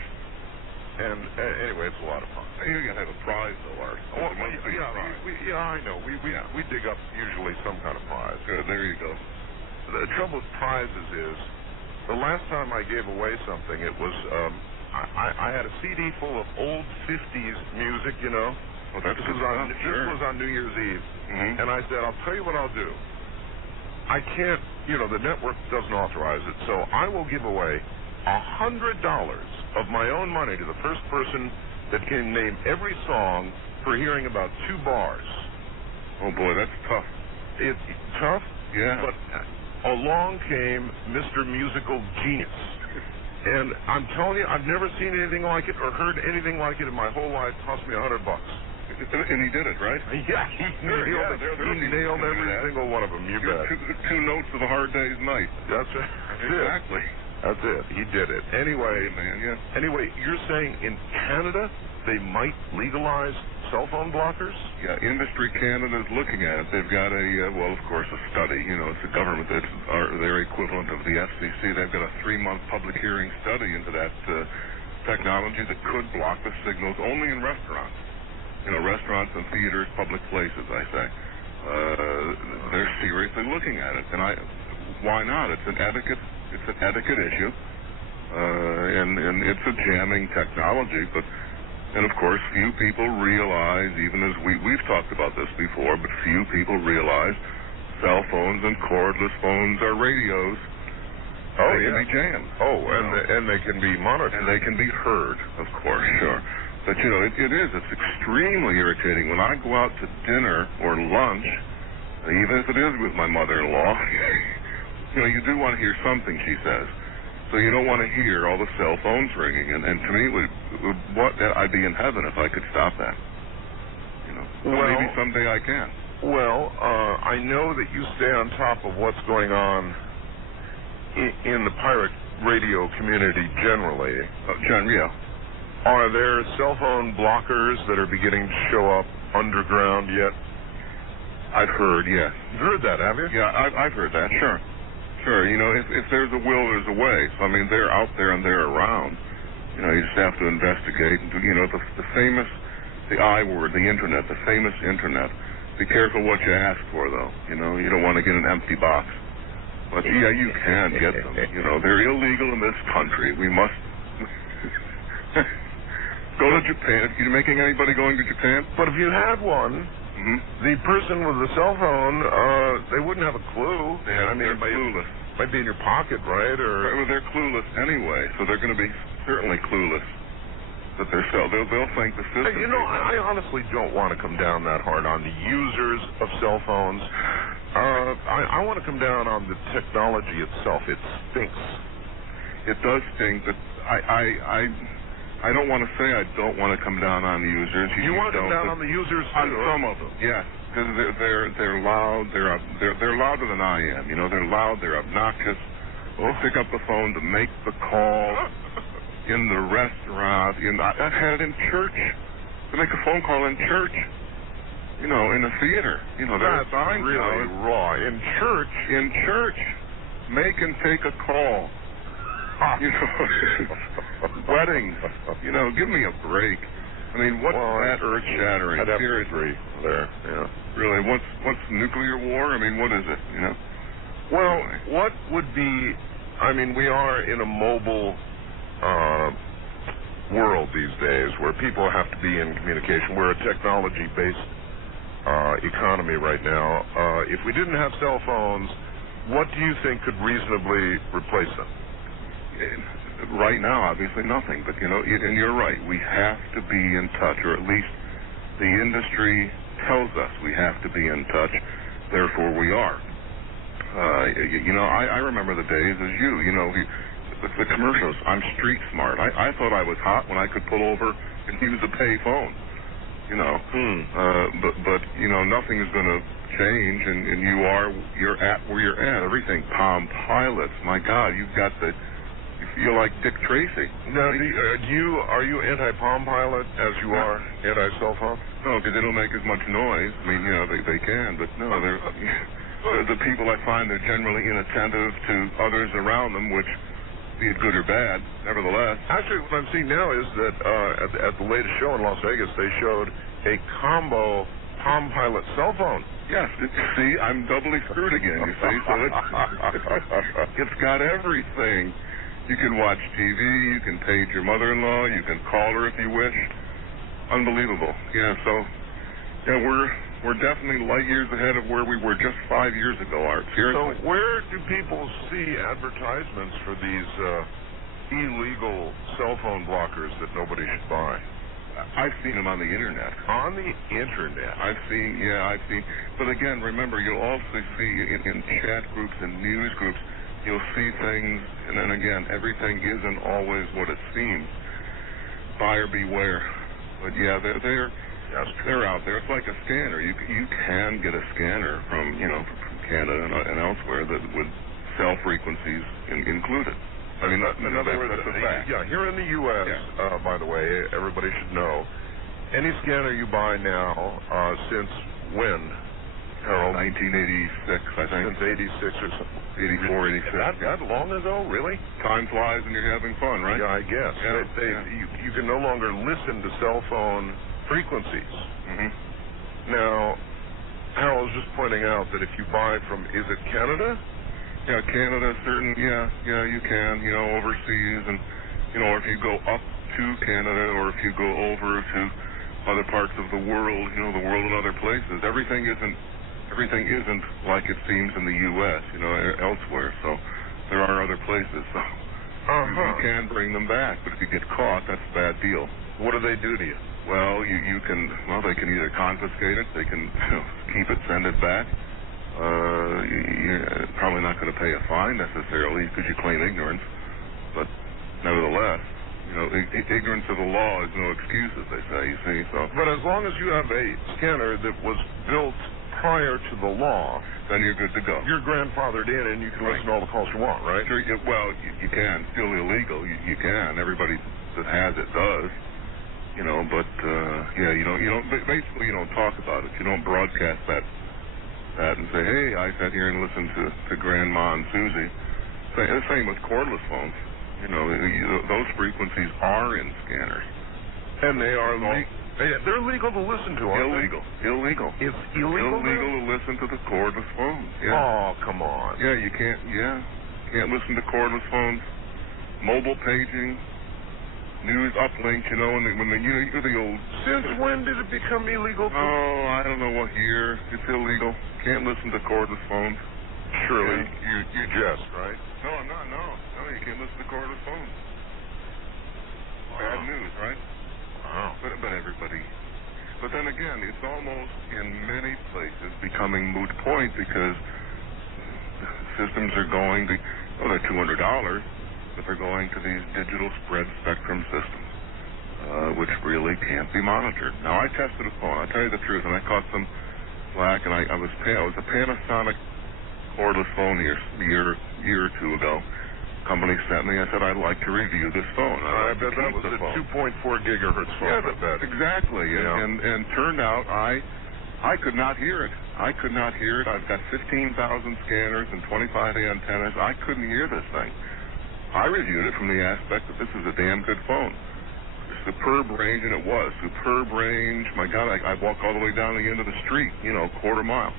And anyway, it's a lot of fun. You're gonna have a prize, though, Art. I know. We dig up usually some kind of prize. Good. There you go. The trouble with prizes is, the last time I gave away something, it was I had a CD full of old 50s music, Well, this was on New Year's Eve, and I said, I'll tell you what I'll do. I can't, the network doesn't authorize it, so I will give away $100 of my own money to the first person that can name every song for hearing about 2 bars. Oh boy, that's tough. It's tough? Yeah. But along came Mr. Musical Genius. And I'm telling you, I've never seen anything like it or heard anything like it in my whole life. It cost me $100. And he did it, right? Yeah, he nailed every single one of them. You bet. Two notes of a hard day's night. That's it. Exactly. That's it. He did it. Anyway, Anyway, you're saying in Canada they might legalize cell phone blockers? Yeah, Industry Canada is looking at it. They've got of course, a study. It's a government that's their equivalent of the FCC. They've got a 3-month public hearing study into that technology that could block the signals only in restaurants. Restaurants and theaters, public places, I say. They're seriously looking at it. And why not? It's an etiquette issue. And it's a jamming technology, and of course, few people realize, even as we've talked about this before, but few people realize cell phones and cordless phones are radios. They can be jammed. And they can be monitored. And they can be heard, of course, sure. But, it's extremely irritating. When I go out to dinner or lunch, even if it is with my mother-in-law, you do want to hear something, she says. So you don't want to hear all the cell phones ringing. And to me, I'd be in heaven if I could stop that. Maybe someday I can. Well, I know that you stay on top of what's going on in the pirate radio community generally. Yeah. Are there cell phone blockers that are beginning to show up underground yet? I've heard, yes. You've heard that, have you? Yeah, I've heard that, sure. Sure, if there's a will, there's a way. So, they're out there and they're around. You just have to investigate. And the famous, the I word, the Internet, the famous Internet. Be careful what you ask for, though. You don't want to get an empty box. But, yeah, you can get them. They're illegal in this country. We must... Go to Japan. Are you making anybody going to Japan? But if you had one, The person with the cell phone, they wouldn't have a clue. Yeah, they're clueless. Might be in your pocket, right? Or Well, they're clueless anyway, so they're going to be certainly clueless. That they'll think the system. Hey, I honestly don't want to come down that hard on the users of cell phones. I want to come down on the technology itself. It stinks. It does stink, but I don't want to say I don't want to come down on the users. You want to come down on the users on too? some of them, yes, because they're loud. They're louder than I am. They're loud. They're obnoxious. They'll pick up the phone to make the call in the restaurant. I've had it in church. To make a phone call in church. In a theater. That's really raw. In church. In church. Make and take a call. Weddings. Give me a break. I mean, what's that earth-shattering? I'd have to agree there. Yeah. Really, what's nuclear war? I mean, what is it? Well, what would be? I mean, we are in a mobile world these days where people have to be in communication. We're a technology-based economy right now. If we didn't have cell phones, what do you think could reasonably replace them? Right now, obviously nothing. But, and you're right. We have to be in touch, or at least the industry tells us we have to be in touch. Therefore, we are. I remember the days as the commercials. I'm street smart. I thought I was hot when I could pull over and use a pay phone. But nothing is going to change, and you're at where you're at. Everything. Palm Pilots. My God, you feel like Dick Tracy. Now, are you anti-Palm Pilot as you are anti-cell phone? No, because they don't make as much noise. I mean, they can, but no, they're the people I find they're generally inattentive to others around them, which, be it good or bad, nevertheless. Actually, what I'm seeing now is that at the latest show in Las Vegas, they showed a combo Palm Pilot cell phone. Yes, see, I'm doubly screwed again, you see, so it's got everything. You can watch TV, you can page your mother-in-law, you can call her if you wish. Unbelievable. Yeah, so we're definitely light years ahead of where we were just 5 years ago, Art. Seriously. So where do people see advertisements for these illegal cell phone blockers that nobody should buy? I've seen them on the internet. On the internet? I've seen. But again, remember, you'll also see in chat groups and news groups, you'll see things, and then again, everything isn't always what it seems. Buyer beware. But yeah, they're out there. It's like a scanner. You can get a scanner from Canada and elsewhere that would cell frequencies included. I mean, in other words, that's a fact. Yeah, here in the U.S., by the way, everybody should know, any scanner you buy now, since when, Harold? 1986, I think. Since 86 or something. 84, 86. That long ago, really? Time flies and you're having fun, right? Yeah, I guess. Yeah. You can no longer listen to cell phone frequencies. Mm-hmm. Now, Harold was just pointing out that if you buy from, is it Canada? Yeah, Canada, you can, overseas, and, or if you go up to Canada, or if you go over to other parts of the world, the world in other places, everything isn't like it seems in the U.S., elsewhere, so there are other places, so you can bring them back, but if you get caught, that's a bad deal. What do they do to you? Well, they can either confiscate it, they can keep it, send it back. You're probably not going to pay a fine necessarily because you claim ignorance, but nevertheless, ignorance of the law is no excuse, as they say, you see. So, but as long as you have a scanner that was built prior to the law, then you're good to go. You're grandfathered in, and you can listen to all the calls you want, right? Sure. Well, you can. Still illegal. You can. Everybody that has it does. But basically you don't talk about it. You don't broadcast that and say, hey, I sat here and listened to Grandma and Susie. The same with cordless phones. Those frequencies are in scanners. And they are they're legal to listen to, aren't Illegal. they? Illegal. It's illegal? Illegal to listen to the cordless phones. Yeah. Oh, come on. Yeah, you can't listen to cordless phones. Mobile paging, news uplinks, you know, and when the old. Since when did it become illegal? Oh, I don't know what year. It's illegal. Can't listen to cordless phones. Surely you jest, right? No, I'm not. No, you can't listen to cordless phones. Bad news, right? Wow. But everybody. But then again, it's almost in many places becoming moot point because systems are going to, they're $200, but they're going to these digital spread spectrum systems, which really can't be monitored. Now, I tested a phone. I'll tell you the truth, and I caught some slack, and I was a Panasonic cordless phone a year or two ago. Company sent me. I said, I'd like to review this phone. I bet that was a 2.4 gigahertz phone. Yeah, exactly. Yeah. And turned out I could not hear it. I could not hear it. I've got 15,000 scanners and 25 antennas. I couldn't hear this thing. I reviewed it from the aspect that this is a damn good phone. Superb range, and it was. Superb range. My God, I walked all the way down the end of the street, quarter mile.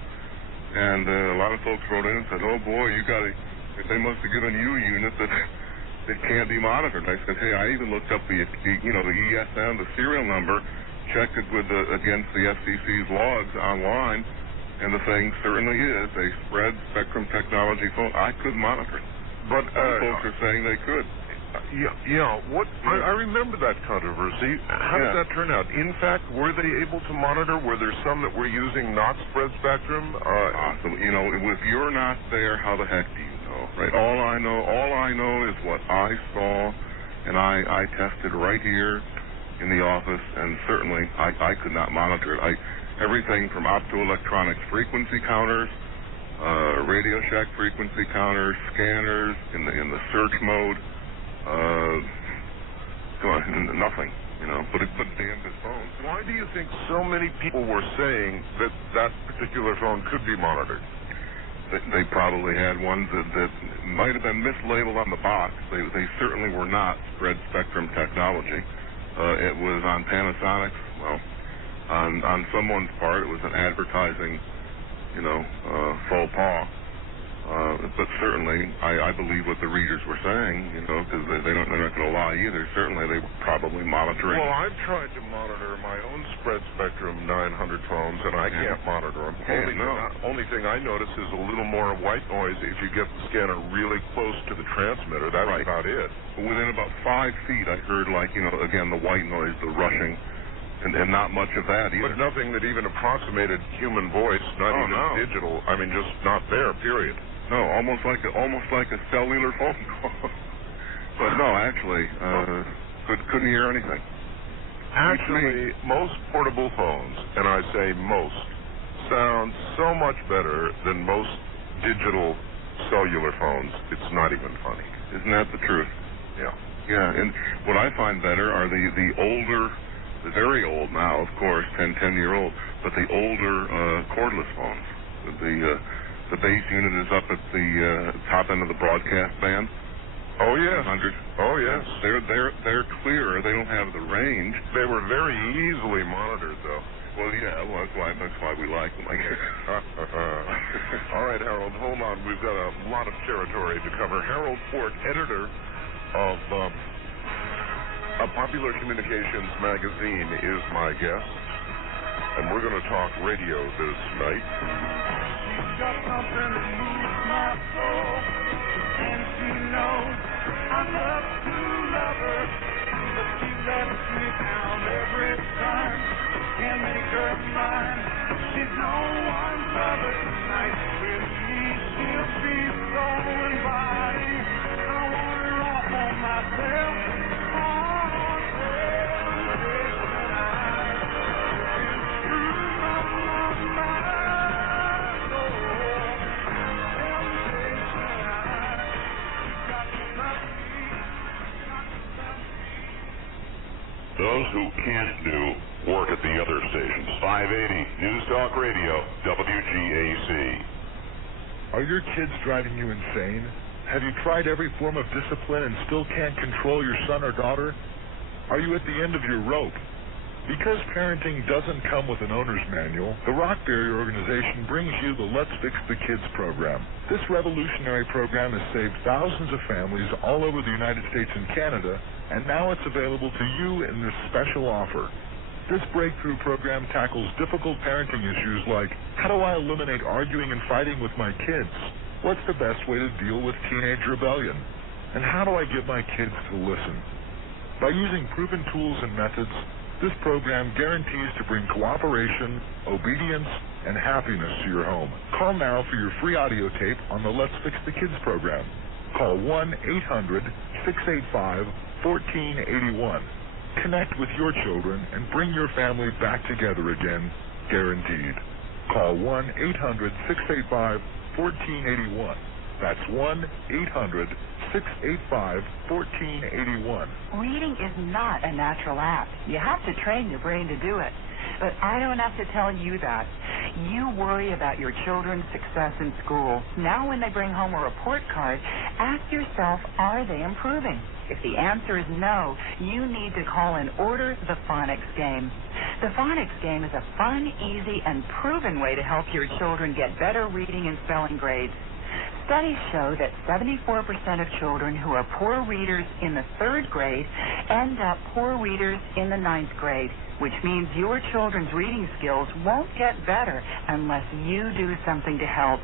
And a lot of folks wrote in and said, oh, boy, they must have given you a unit that can't be monitored. I said, hey, I even looked up the ESN, the serial number, checked it against the FCC's logs online, and the thing certainly is a spread spectrum technology phone. I could monitor it. But folks are saying they could. I remember that controversy. How did that turn out? In fact, were they able to monitor? Were there some that were using not spread spectrum? Awesome. If you're not there, how the heck do you know, right? All I know is what I saw, and I tested right here in the office, and certainly I could not monitor it. Everything from optoelectronics frequency counters, Radio Shack frequency counters, scanners in the search mode. Nothing, but it's a damn good phone. Why do you think so many people were saying that particular phone could be monitored? They probably had ones that might have been mislabeled on the box. They certainly were not spread spectrum technology. It was on Panasonic's, on someone's part, it was an advertising, faux pas. But certainly, I believe what the readers were saying, because they're not going to lie either. Certainly, they were probably monitoring. Well, I've tried to monitor my own spread spectrum 900 phones, and I can't monitor them. Only thing I notice is a little more white noise if you get the scanner really close to the transmitter. That's about it. Within about 5 feet, I heard, again, the white noise, the rushing. And not much of that either. But nothing that even approximated human voice, not even digital. I mean, just not there, period. No, almost like a cellular phone call. But no, actually, couldn't hear anything. Actually, most portable phones, and I say most, sound so much better than most digital cellular phones. It's not even funny. Isn't that the truth? Yeah. Yeah, and what I find better are the older, the very old now, of course, 10-year-old, but the older cordless phones. The base unit is up at the top end of the broadcast band. Oh yes. 100. Oh yes. They're clearer. They don't have the range. They were very easily monitored, though. Well, yeah. Well, that's why we like them. All right, Harold. Hold on. We've got a lot of territory to cover. Harold Fort, editor of a popular communications magazine, is my guest, and we're going to talk radio this night. She's got something that moves my soul, and she knows I love to love her, but she lets me down every time. Can't make her mine. She's no one's lover tonight. With me, she'll be soul and body. I want her all for myself. Those who can't do work at the other stations. 580 News Talk Radio, WGAC. Are your kids driving you insane? Have you tried every form of discipline and still can't control your son or daughter? Are you at the end of your rope? Because parenting doesn't come with an owner's manual, the Rockberry organization brings you the Let's Fix the Kids program. This revolutionary program has saved thousands of families all over the United States and Canada, and now it's available to you in this special offer. This breakthrough program tackles difficult parenting issues like, how do I eliminate arguing and fighting with my kids? What's the best way to deal with teenage rebellion? And how do I get my kids to listen? By using proven tools and methods, this program guarantees to bring cooperation, obedience, and happiness to your home. Call now for your free audio tape on the Let's Fix the Kids program. Call 1-800-685-1481. Connect with your children and bring your family back together again, guaranteed. Call 1-800-685-1481. That's 1-800-685-1481. Reading is not a natural act. You have to train your brain to do it. But I don't have to tell you that. You worry about your children's success in school. Now when they bring home a report card, ask yourself, are they improving? If the answer is no, you need to call and order the phonics game. The phonics game is a fun, easy, and proven way to help your children get better reading and spelling grades. Studies show that 74% of children who are poor readers in the 3rd grade end up poor readers in the 9th grade, which means your children's reading skills won't get better unless you do something to help.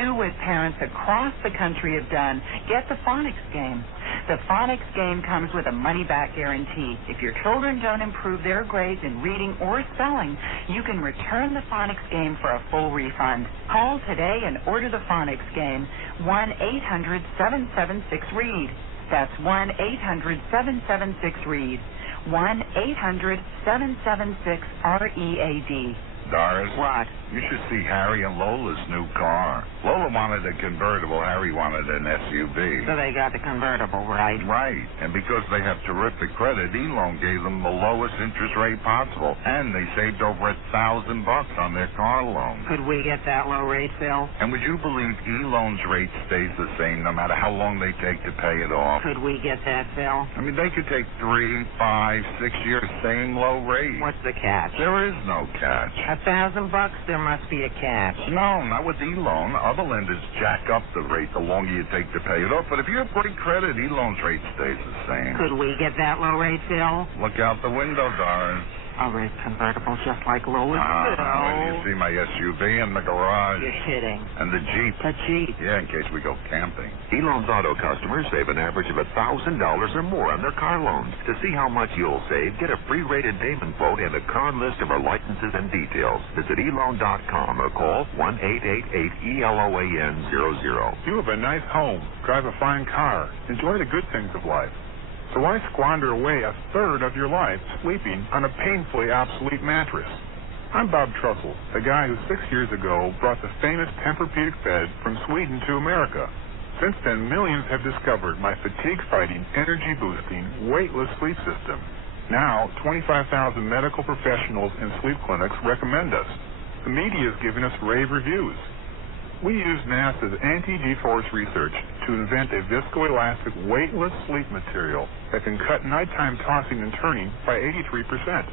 Do what parents across the country have done. Get the phonics game. The phonics game comes with a money-back guarantee. If your children don't improve their grades in reading or spelling, you can return the phonics game for a full refund. Call today and order the phonics game. 1-800-776-READ. That's 1-800-776-READ. 1-800-776-READ. Doris? What? You should see Harry and Lola's new car. Lola wanted a convertible. Harry wanted an SUV. So they got the convertible, right? Right. And because they have terrific credit, E-Loan gave them the lowest interest rate possible. And they saved over $1,000 on their car loan. Could we get that low rate, Phil? And would you believe E-Loan's rate stays the same no matter how long they take to pay it off? Could we get that, Phil? I mean, they could take 3, 5, 6 years, same low rate. What's the catch? There is no catch. $1,000, there must be a catch. No, not with E-Loan. Other lenders jack up the rate the longer you take to pay it off. But if you have great credit, E-Loan's rate stays the same. Could we get that low rate, Phil? Look out the window, Doris. A red convertible just like Lola's. When you see my SUV in the garage. You're kidding. And the Jeep. The Jeep. Yeah, in case we go camping. E-Loan's auto customers save an average of $1,000 or more on their car loans. To see how much you'll save, get a free rated Damon quote and a current list of our licenses and details. Visit eloan.com or call 1-888-ELOAN00. You have a nice home, drive a fine car, enjoy the good things of life. So why squander away a third of your life sleeping on a painfully obsolete mattress? I'm Bob Trussell, the guy who 6 years ago brought the famous Tempur-Pedic bed from Sweden to America. Since then, millions have discovered my fatigue-fighting, energy-boosting, weightless sleep system. Now, 25,000 medical professionals and sleep clinics recommend us. The media is giving us rave reviews. We used NASA's anti-G-force research to invent a viscoelastic, weightless sleep material that can cut nighttime tossing and turning by 83%.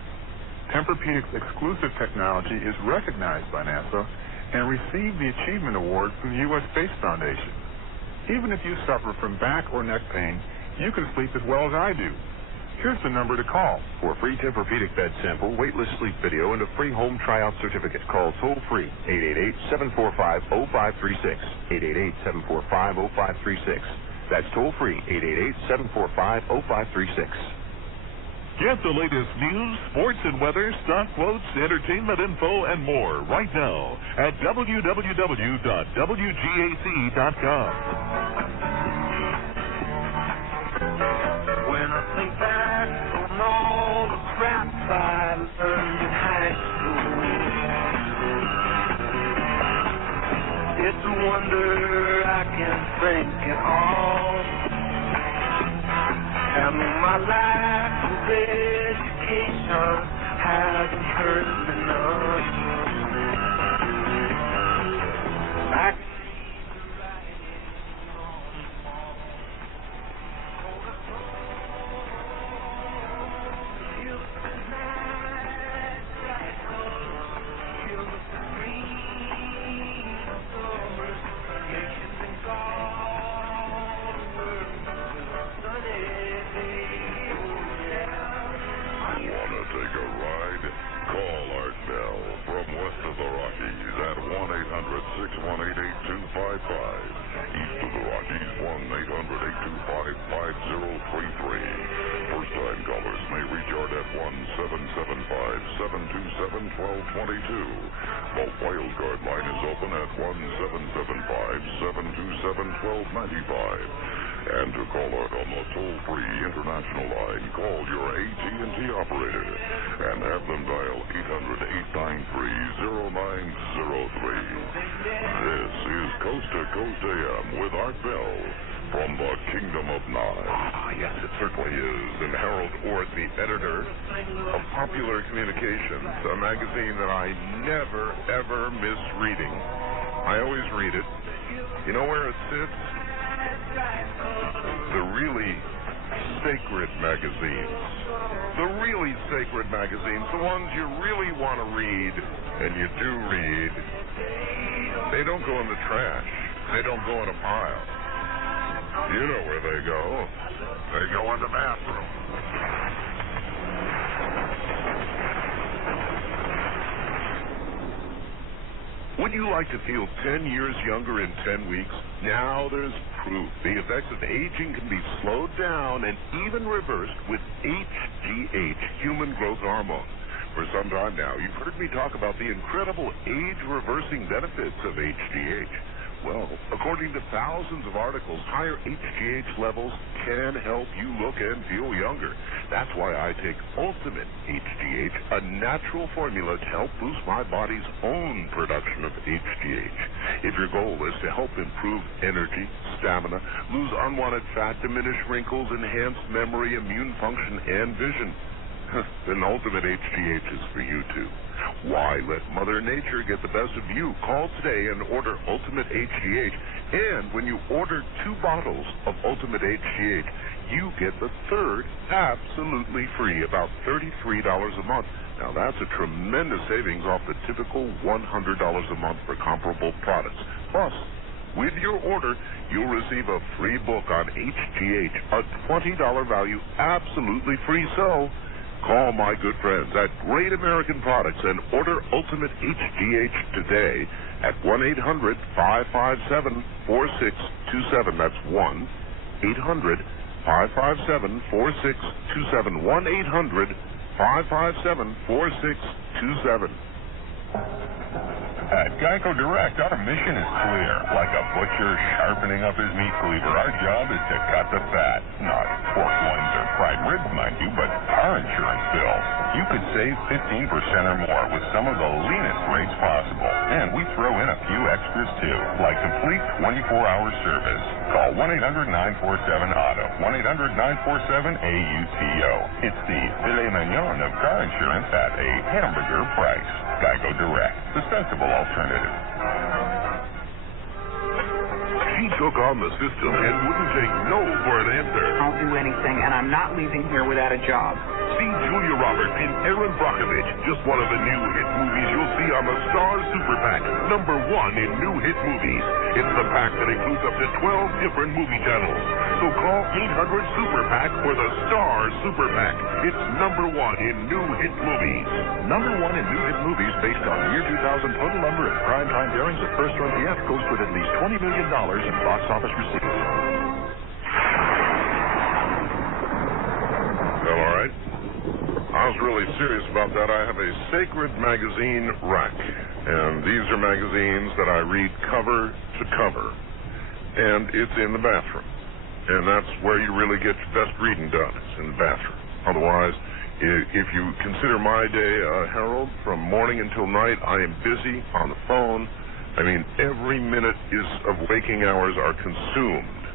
Tempur-Pedic's exclusive technology is recognized by NASA and received the Achievement Award from the U.S. Space Foundation. Even if you suffer from back or neck pain, you can sleep as well as I do. Here's the number to call. For a free Tempur-Pedic bed sample, weightless sleep video, and a free home tryout certificate, call toll-free 888-745-0536. 888-745-0536. That's toll-free 888-745-0536. Get the latest news, sports and weather, stock quotes, entertainment info, and more right now at www.wgac.com. When I think back on all the crap I learned in high school, it's a wonder I can think at all. And my life of education hasn't hurt me none. I can read the writing on the wall. You tonight. at 1-775-727-1222. The wildcard line is open at 1-775-727-1295. And to call out on the toll-free international line, call your AT&T operator and have them dial 800-893-0903. This is Coast to Coast AM with Art Bell from the Kingdom of Nine. Yes, it certainly is. And Harold Ort, the editor of Popular Communications, a magazine that I never, ever miss reading. I always read it. You know where it sits? The really sacred magazines. The really sacred magazines, the ones you really want to read, and you do read. They don't go in the trash. They don't go in a pile. You know where they go. They go in the bathroom. Would you like to feel 10 years younger in 10 weeks? Now there's proof. The effects of aging can be slowed down and even reversed with HGH, human growth hormone. For some time now, you've heard me talk about the incredible age-reversing benefits of HGH. Well, according to thousands of articles, higher HGH levels can help you look and feel younger. That's why I take Ultimate HGH, a natural formula to help boost my body's own production of HGH. If your goal is to help improve energy, stamina, lose unwanted fat, diminish wrinkles, enhance memory, immune function, and vision, then Ultimate HGH is for you too. Why let Mother Nature get the best of you? Call today and order Ultimate HGH. And when you order 2 bottles of Ultimate HGH, you get the third absolutely free, about $33 a month. Now that's a tremendous savings off the typical $100 a month for comparable products. Plus, with your order, you'll receive a free book on HGH, a $20 value, absolutely free. So call my good friends at Great American Products and order Ultimate HGH today at 1-800-557-4627. That's 1-800-557-4627. 1-800-557-4627. At Geico Direct, our mission is clear. Like a butcher sharpening up his meat cleaver, our job is to cut the fat. Not pork loins or fried ribs, mind you, but car insurance bills. You could save 15% or more with some of the leanest rates possible. And we throw in a few extras, too, like complete 24-hour service. Call 1-800-947-AUTO. 1-800-947-AUTO. It's the filet mignon of car insurance at a hamburger price. Geico Direct, the sensible alternative. She took on the system and wouldn't take no for an answer. I'll do anything, and I'm not leaving here without a job. See Julia Roberts in Erin Brockovich, just one of the new hit movies you'll see on the Star Super PAC, #1 in new hit movies. It's the pack that includes up to 12 different movie channels. So call 800-SUPER-PAC for the Star Super PAC. It's #1 in new hit movies. #1 in new hit movies based on the year 2000 total number of primetime airings of first-run theatricals with at least $20 million in box office receipts. Well, all right. I was really serious about that. I have a sacred magazine rack, and these are magazines that I read cover to cover, and it's in the bathroom, and that's where you really get your best reading done. It's in the bathroom. Otherwise, if you consider my day, Harold, from morning until night, I am busy on the phone. I mean, every minute of waking hours are consumed,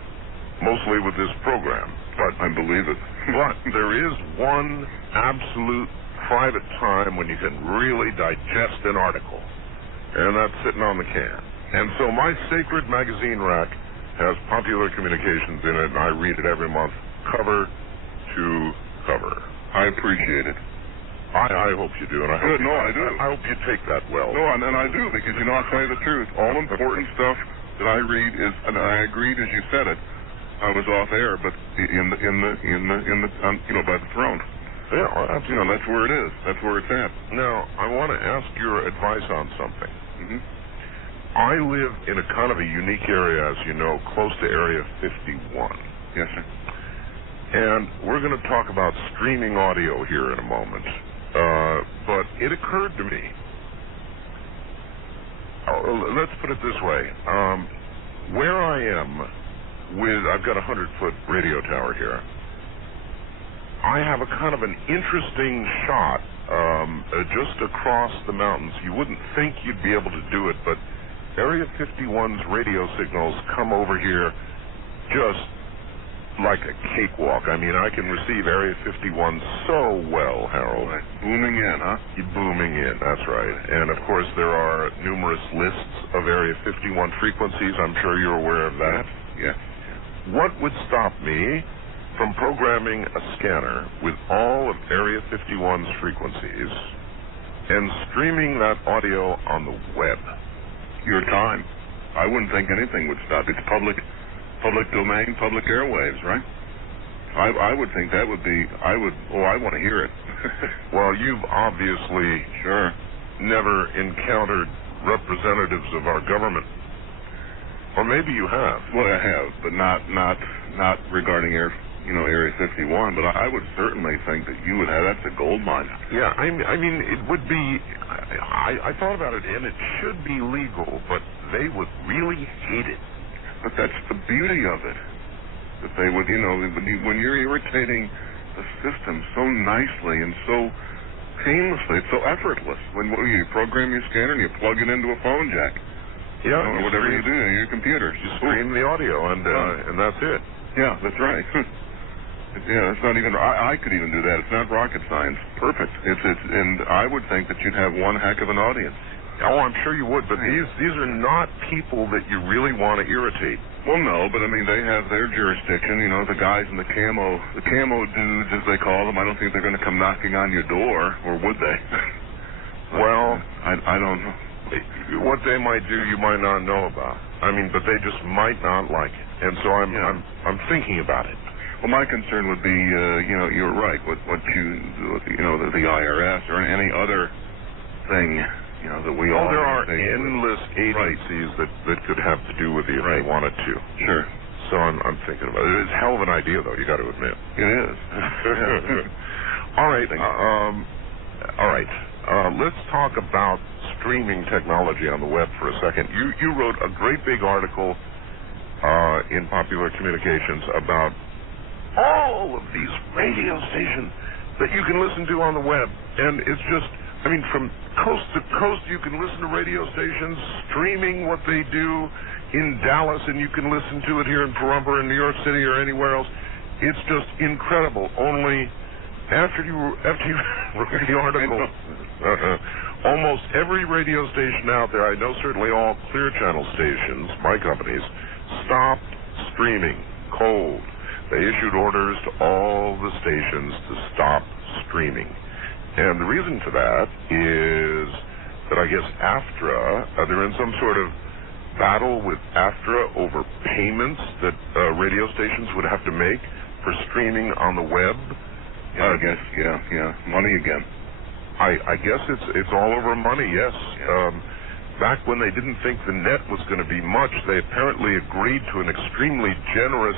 mostly with this program. But I believe it. But there is one absolute private time when you can really digest an article, and that's sitting on the can. And so my sacred magazine rack has Popular Communications in it, and I read it every month, cover to cover. I appreciate it. I hope you do, and I hope I do. I hope you take that well. No, and I do, because I'll tell you the truth. All important stuff that I read is, and I agreed as you said it. I was off air, but by the throne. Yeah, absolutely. That's where it is. That's where it's at. Now, I want to ask your advice on something. Mm-hmm. I live in a kind of a unique area, as you know, close to Area 51. Yes, sir. And we're going to talk about streaming audio here in a moment. But it occurred to me, let's put it this way. Where I am I've got a 100-foot radio tower here. I have a kind of an interesting shot just across the mountains. You wouldn't think you'd be able to do it, but Area 51's radio signals come over here just like a cakewalk. I mean, I can receive Area 51 so well, Harold. Right. Booming in, huh? Booming in, that's right. And, of course, there are numerous lists of Area 51 frequencies. I'm sure you're aware of that. Yes. What would stop me from programming a scanner with all of Area 51's frequencies and streaming that audio on the web? Your time. I wouldn't think anything would stop. It's public domain, public airwaves, right? I would think that would be, I want to hear it. Well, you've obviously never encountered representatives of our government. Or maybe you have. Well, I have, but not regarding Area 51, but I would certainly think that you would have. That's a gold mine. Yeah, I mean, it would be, I thought about it, and it should be legal, but they would really hate it. But that's the beauty of it. That they would, when you're irritating the system so nicely and so painlessly, it's so effortless. When you program your scanner and you plug it into a phone jack. Yeah. Or whatever you do on your computer. You stream the audio, and that's it. Yeah, that's right. Yeah, it's not even, I could even do that. It's not rocket science. Perfect. And I would think that you'd have one heck of an audience. Oh, I'm sure you would, but these are not people that you really want to irritate. Well, no, but I mean, they have their jurisdiction. The guys in the camo dudes, as they call them. I don't think they're going to come knocking on your door, or would they? Well, I don't know. What they might do, you might not know about. I mean, but they just might not like it, and so I'm thinking about it. Well, my concern would be, you're right. The IRS or any other thing. That we all... there are endless agencies that could have to do with you if they wanted to. Sure. So I'm thinking about it. It's a hell of an idea, though, you got to admit. It is. All right. Let's talk about streaming technology on the web for a second. You wrote a great big article in Popular Communications about all of these radio stations that you can listen to on the web. And it's just... I mean, from coast to coast, you can listen to radio stations streaming what they do in Dallas, and you can listen to it here in Pahrump, in New York City, or anywhere else. It's just incredible. Only after you wrote the article, almost every radio station out there, I know certainly all Clear Channel stations, my companies, stopped streaming cold. They issued orders to all the stations to stop streaming. And the reason for that is that I guess AFTRA, they're in some sort of battle with AFTRA over payments that radio stations would have to make for streaming on the web. I guess, yeah. Money again. I guess it's all over money, yes. Back when they didn't think the net was going to be much, they apparently agreed to an extremely generous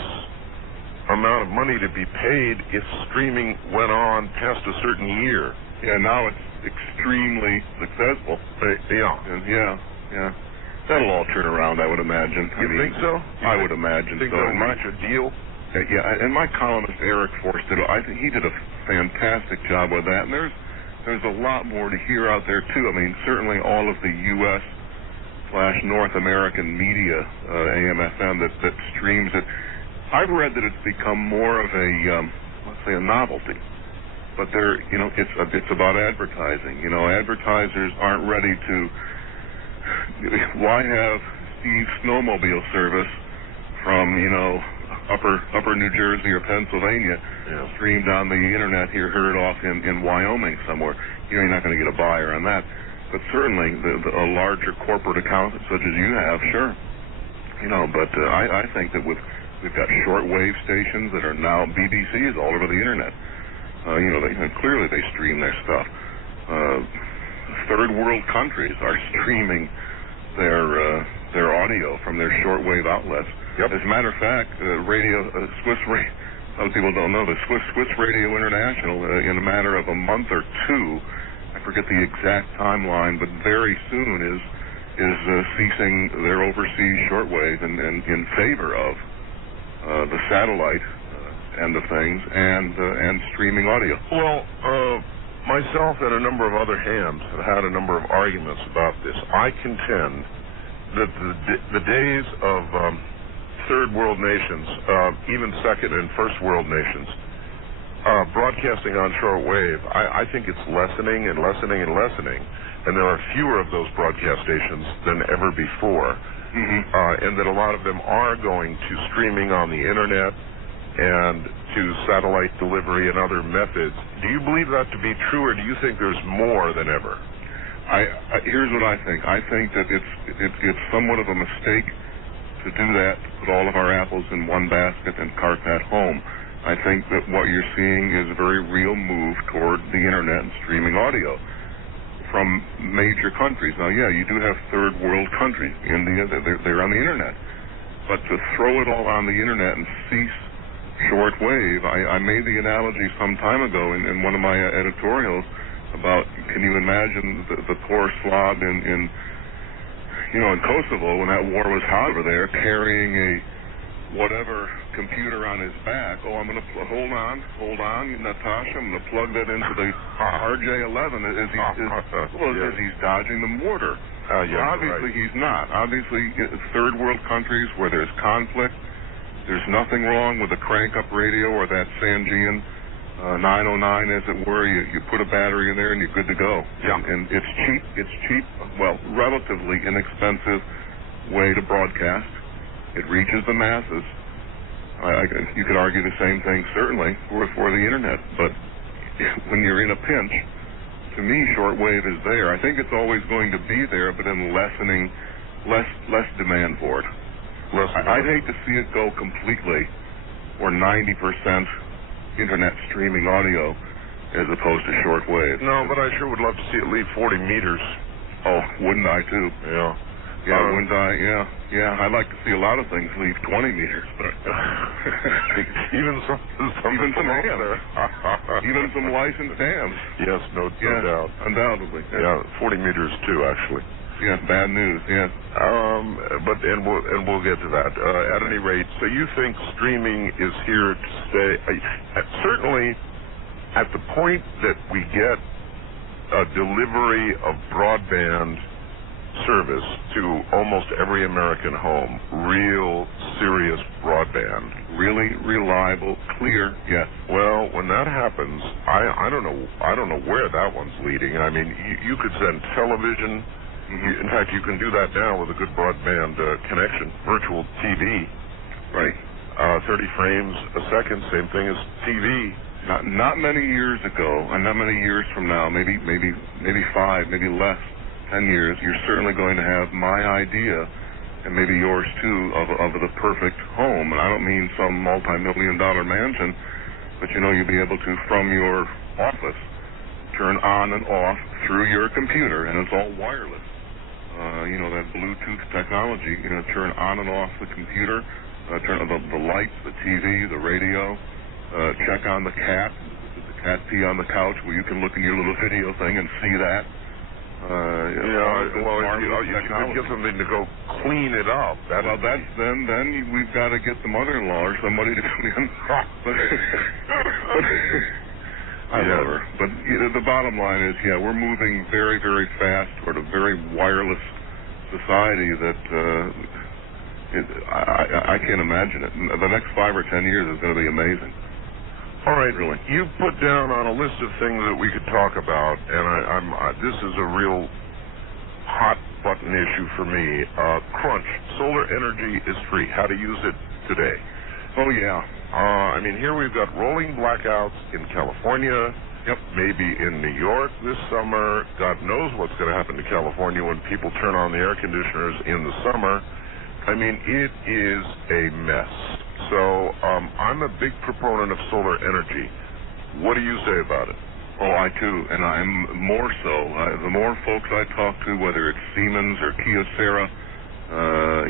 amount of money to be paid if streaming went on past a certain year. Yeah, now it's extremely successful. Yeah. That'll all turn around, I would imagine. You think so? I would imagine think so. They'll reach a deal? Yeah, and my columnist Eric Forst I think he did a fantastic job with that. And there's a lot more to hear out there too. I mean, certainly all of the U.S./North American media, AM/FM that streams it. I've read that it's become more of a, let's say, a novelty. But it's about advertising. Advertisers aren't ready to. Why have Steve's snowmobile service from upper New Jersey or Pennsylvania streamed on the internet here, heard off in Wyoming somewhere? You're not going to get a buyer on that. But certainly a larger corporate account such as you have, sure. But I think that we've got shortwave stations that are now BBCs all over the internet. Clearly they stream their stuff. Third world countries are streaming their audio from their shortwave outlets. Yep. As a matter of fact, Some people don't know this. Swiss Radio International, in a matter of a month or two, I forget the exact timeline, but very soon is ceasing their overseas shortwave and in favor of the satellite end of things and streaming audio. Well, myself and a number of other hams have had a number of arguments about this. I contend that the days of third world nations, even second and first world nations, broadcasting on shortwave, I think it's lessening and lessening and lessening, and there are fewer of those broadcast stations than ever before, and that a lot of them are going to streaming on the internet and to satellite delivery and other methods. Do you believe that to be true, or do you think there's more than ever? Here's what I think. I think that it's somewhat of a mistake to do that, to put all of our apples in one basket and cart that home. I think that what you're seeing is a very real move toward the internet and streaming audio from major countries. Now, yeah, you do have third world countries. India, they're on the internet. But to throw it all on the internet and cease shortwave, I made the analogy some time ago in one of my editorials about, can you imagine the poor Slav in Kosovo when that war was hot over there, carrying a whatever computer on his back. Oh, I'm going to hold on, Natasha. I'm going to plug that into the RJ-11 as he's dodging the mortar. Obviously, he's not. Obviously, third world countries where there's conflict, there's nothing wrong with a crank-up radio or that Sangean 909, as it were. You put a battery in there and you're good to go. Yeah. And it's cheap, well, relatively inexpensive way to broadcast. It reaches the masses. You could argue the same thing, certainly, for the internet. But when you're in a pinch, to me, shortwave is there. I think it's always going to be there, but in lessening, less demand for it. I'd hate to see it go completely, or 90% internet streaming audio as opposed to shortwave. No, but I sure would love to see it leave 40 meters. Oh, wouldn't I, too? Yeah. Yeah, wouldn't I? Yeah. I'd like to see a lot of things leave 20 meters, but even some hams, even some licensed hams. Yes, no doubt, undoubtedly. Yeah, 40 meters too, actually. Yeah, bad news. Yeah. But we'll get to that. At any rate, so you think streaming is here to stay? Certainly, at the point that we get a delivery of broadband service to almost every American home, real serious broadband, really reliable, clear. Yes. Well, when that happens, I don't know where that one's leading. I mean, you could send television. In fact, you can do that now with a good broadband connection, virtual TV. Right. 30 frames a second, same thing as TV. Not many years ago, and not many years from now, maybe 5, maybe less, 10 years, you're certainly going to have my idea, and maybe yours too, of the perfect home. And I don't mean some multi-million-dollar mansion, but you'll be able to, from your office, turn on and off through your computer, and it's all wireless. That Bluetooth technology, turn on and off the computer, turn on the lights, the TV, the radio, check on the cat pee on the couch, where you can look in your little video thing and see that. You could get something to go clean it up. Then we've got to get the mother-in-law or somebody to come in. I love her. But the bottom line is, we're moving very, very fast toward a very wireless society that I can't imagine it. The next 5 or 10 years is going to be amazing. All right, really. You put down on a list of things that we could talk about, and this is a real hot button issue for me. Crunch. Solar energy is free. How to use it today. Oh, yeah. Here we've got rolling blackouts in California. Yep. Maybe in New York this summer. God knows what's going to happen to California when people turn on the air conditioners in the summer. It is a mess. So I'm a big proponent of solar energy. What do you say about it? Oh, I too, and I'm more so. The more folks I talk to, whether it's Siemens or Kyocera,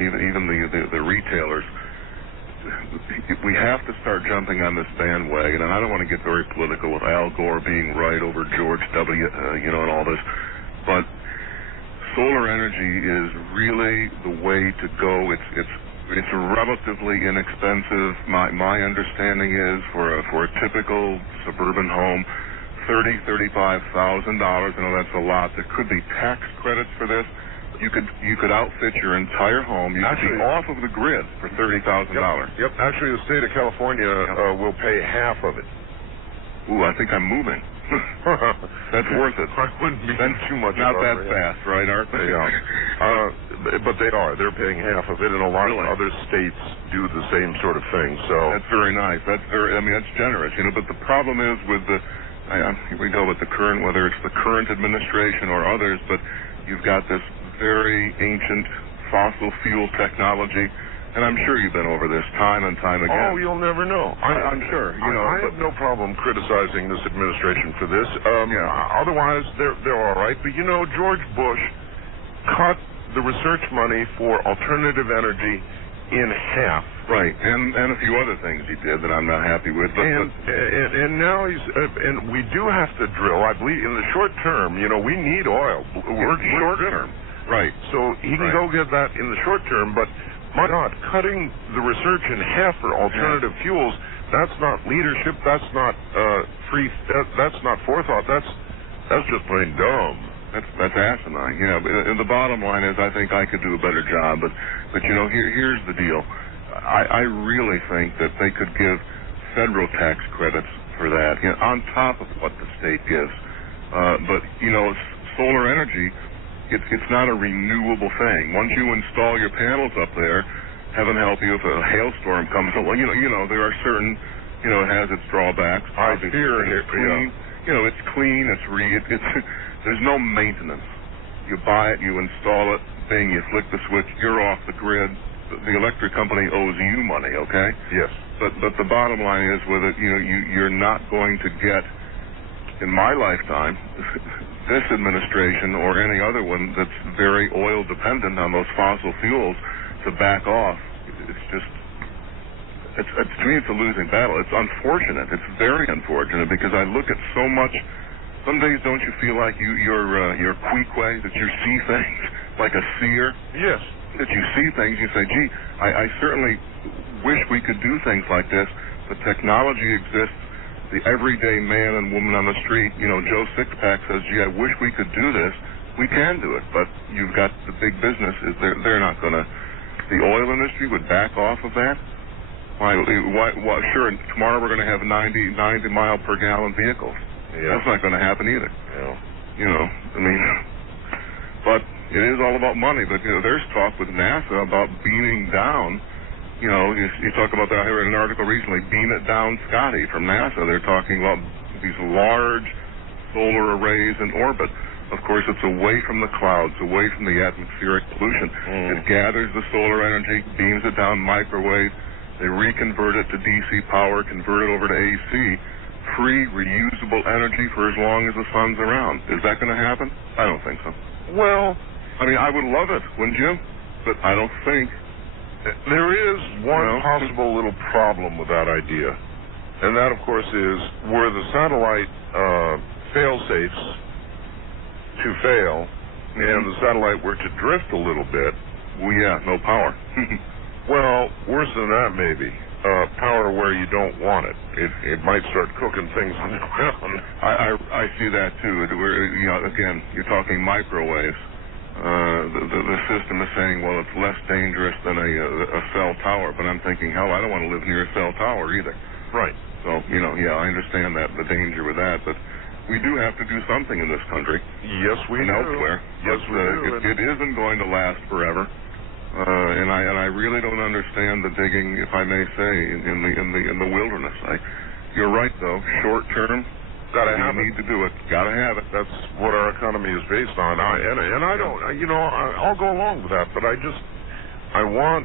even the retailers, we have to start jumping on this bandwagon, and I don't want to get very political with Al Gore being right over George W., and all this, but solar energy is really the way to go. It's relatively inexpensive. My understanding is for a typical suburban home, $35,000. I know that's a lot. There could be tax credits for this. You could outfit your entire home. You could be off of the grid for $30,000. Yep. Actually, the state of California will pay half of it. Ooh, I think I'm moving. That's worth it. I wouldn't be too much. Not that fast, right, Art? Yeah. But they are. They're paying half of it, and a lot of other states do the same sort of thing. So that's very nice. That's generous, But the problem is with here we go with the current, whether it's the current administration or others, but you've got this very ancient fossil fuel technology. And I'm sure you've been over this time and time again. Oh, you'll never know. I'm sure. I have no problem criticizing this administration for this. Otherwise, they're all right. But George Bush cut the research money for alternative energy in half. Right, and a few other things he did that I'm not happy with. And now and we do have to drill. I believe in the short term. We need oil. We're short term. Right. So he can go get that in the short term, but. My God, cutting the research in half for alternative fuels, that's not leadership, that's not that's not forethought, that's just plain dumb. That's asinine. And the bottom line is I think I could do a better job, but here's the deal. I really think that they could give federal tax credits for that, on top of what the state gives. But solar energy, it's not a renewable thing. Once you install your panels up there, heaven help you if a hailstorm comes along. There are certain, it has its drawbacks. I fear it's clean. It's clean. It's there's no maintenance. You buy it, you install it, bang, you flick the switch, you're off the grid. The electric company owes you money, okay? Yes. But the bottom line is with it, you're not going to get, in my lifetime, this administration or any other one that's very oil dependent on those fossil fuels to back off. To me, it's a losing battle. It's unfortunate. It's very unfortunate because I look at so much. Some days don't you feel like you're quique, that you see things like a seer? Yes. That you see things, you say, gee, I certainly wish we could do things like this. The technology exists. The everyday man and woman on the street, Joe Sixpack says, gee, I wish we could do this. We can do it, but you've got the big businesses. They're not going to. The oil industry would back off of that. Why? Sure, tomorrow we're going to have 90 mile per gallon vehicles. Yeah. That's not going to happen either. Yeah. But it is all about money. But there's talk with NASA about beaming down. You talk about that. I read an article recently, Beam It Down Scotty from NASA. They're talking about these large solar arrays in orbit. Of course, it's away from the clouds, away from the atmospheric pollution. It gathers the solar energy, beams it down microwave. They reconvert it to DC power, convert it over to AC. Free, reusable energy for as long as the sun's around. Is that going to happen? I don't think so. Well, I would love it, wouldn't you? But I don't think. There is one possible little problem with that idea, and that, of course, is were the satellite fail-safes to fail, and the satellite were to drift a little bit. Well, yeah, no power. Well, worse than that, maybe. Power where you don't want it. It might start cooking things on the ground. I see that, too. Again, you're talking microwaves. The system is saying, well, it's less dangerous than a cell tower, but I'm thinking, hell, I don't want to live near a cell tower either. Right. So, I understand that, the danger with that, but we do have to do something in this country. Yes, we do. Elsewhere. Yes, we do. It isn't going to last forever, and I really don't understand the digging, if I may say, in the wilderness. You're right, though. Short term. Need to do it. Gotta have it. That's what our economy is based on. I'll go along with that, but I want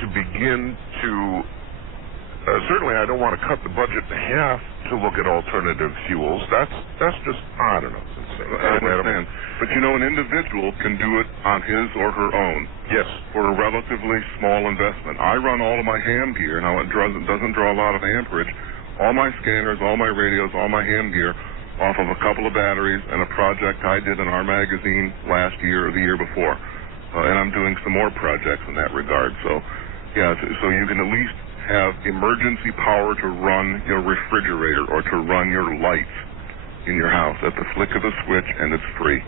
to begin to. Certainly, I don't want to cut the budget in half to look at alternative fuels. That's just, I don't know. I understand. But you know, an individual can do it on his or her own. Yes. For a relatively small investment. I run all of my ham gear. Now, it doesn't draw a lot of amperage. All my scanners, all my radios, all my ham gear off of a couple of batteries and a project I did in our magazine last year or the year before. And I'm doing some more projects in that regard. So, yeah, so you can at least have emergency power to run your refrigerator or to run your lights in your house at the flick of a switch, and it's free.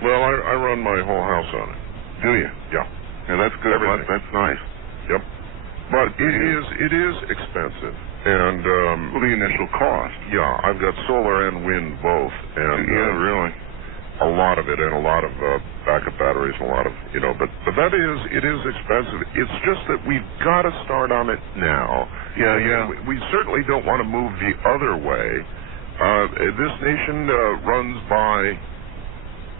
Well, I run my whole house on it. Do you? Yeah. Yeah, that's good. Everything. That's nice. Yep. But it is expensive. And well, the initial cost. Yeah, I've got solar and wind both. And yeah, really. A lot of it, and a lot of backup batteries, and a lot of, but it is expensive. It's just that we've got to start on it now. Yeah. We certainly don't want to move the other way. This nation runs by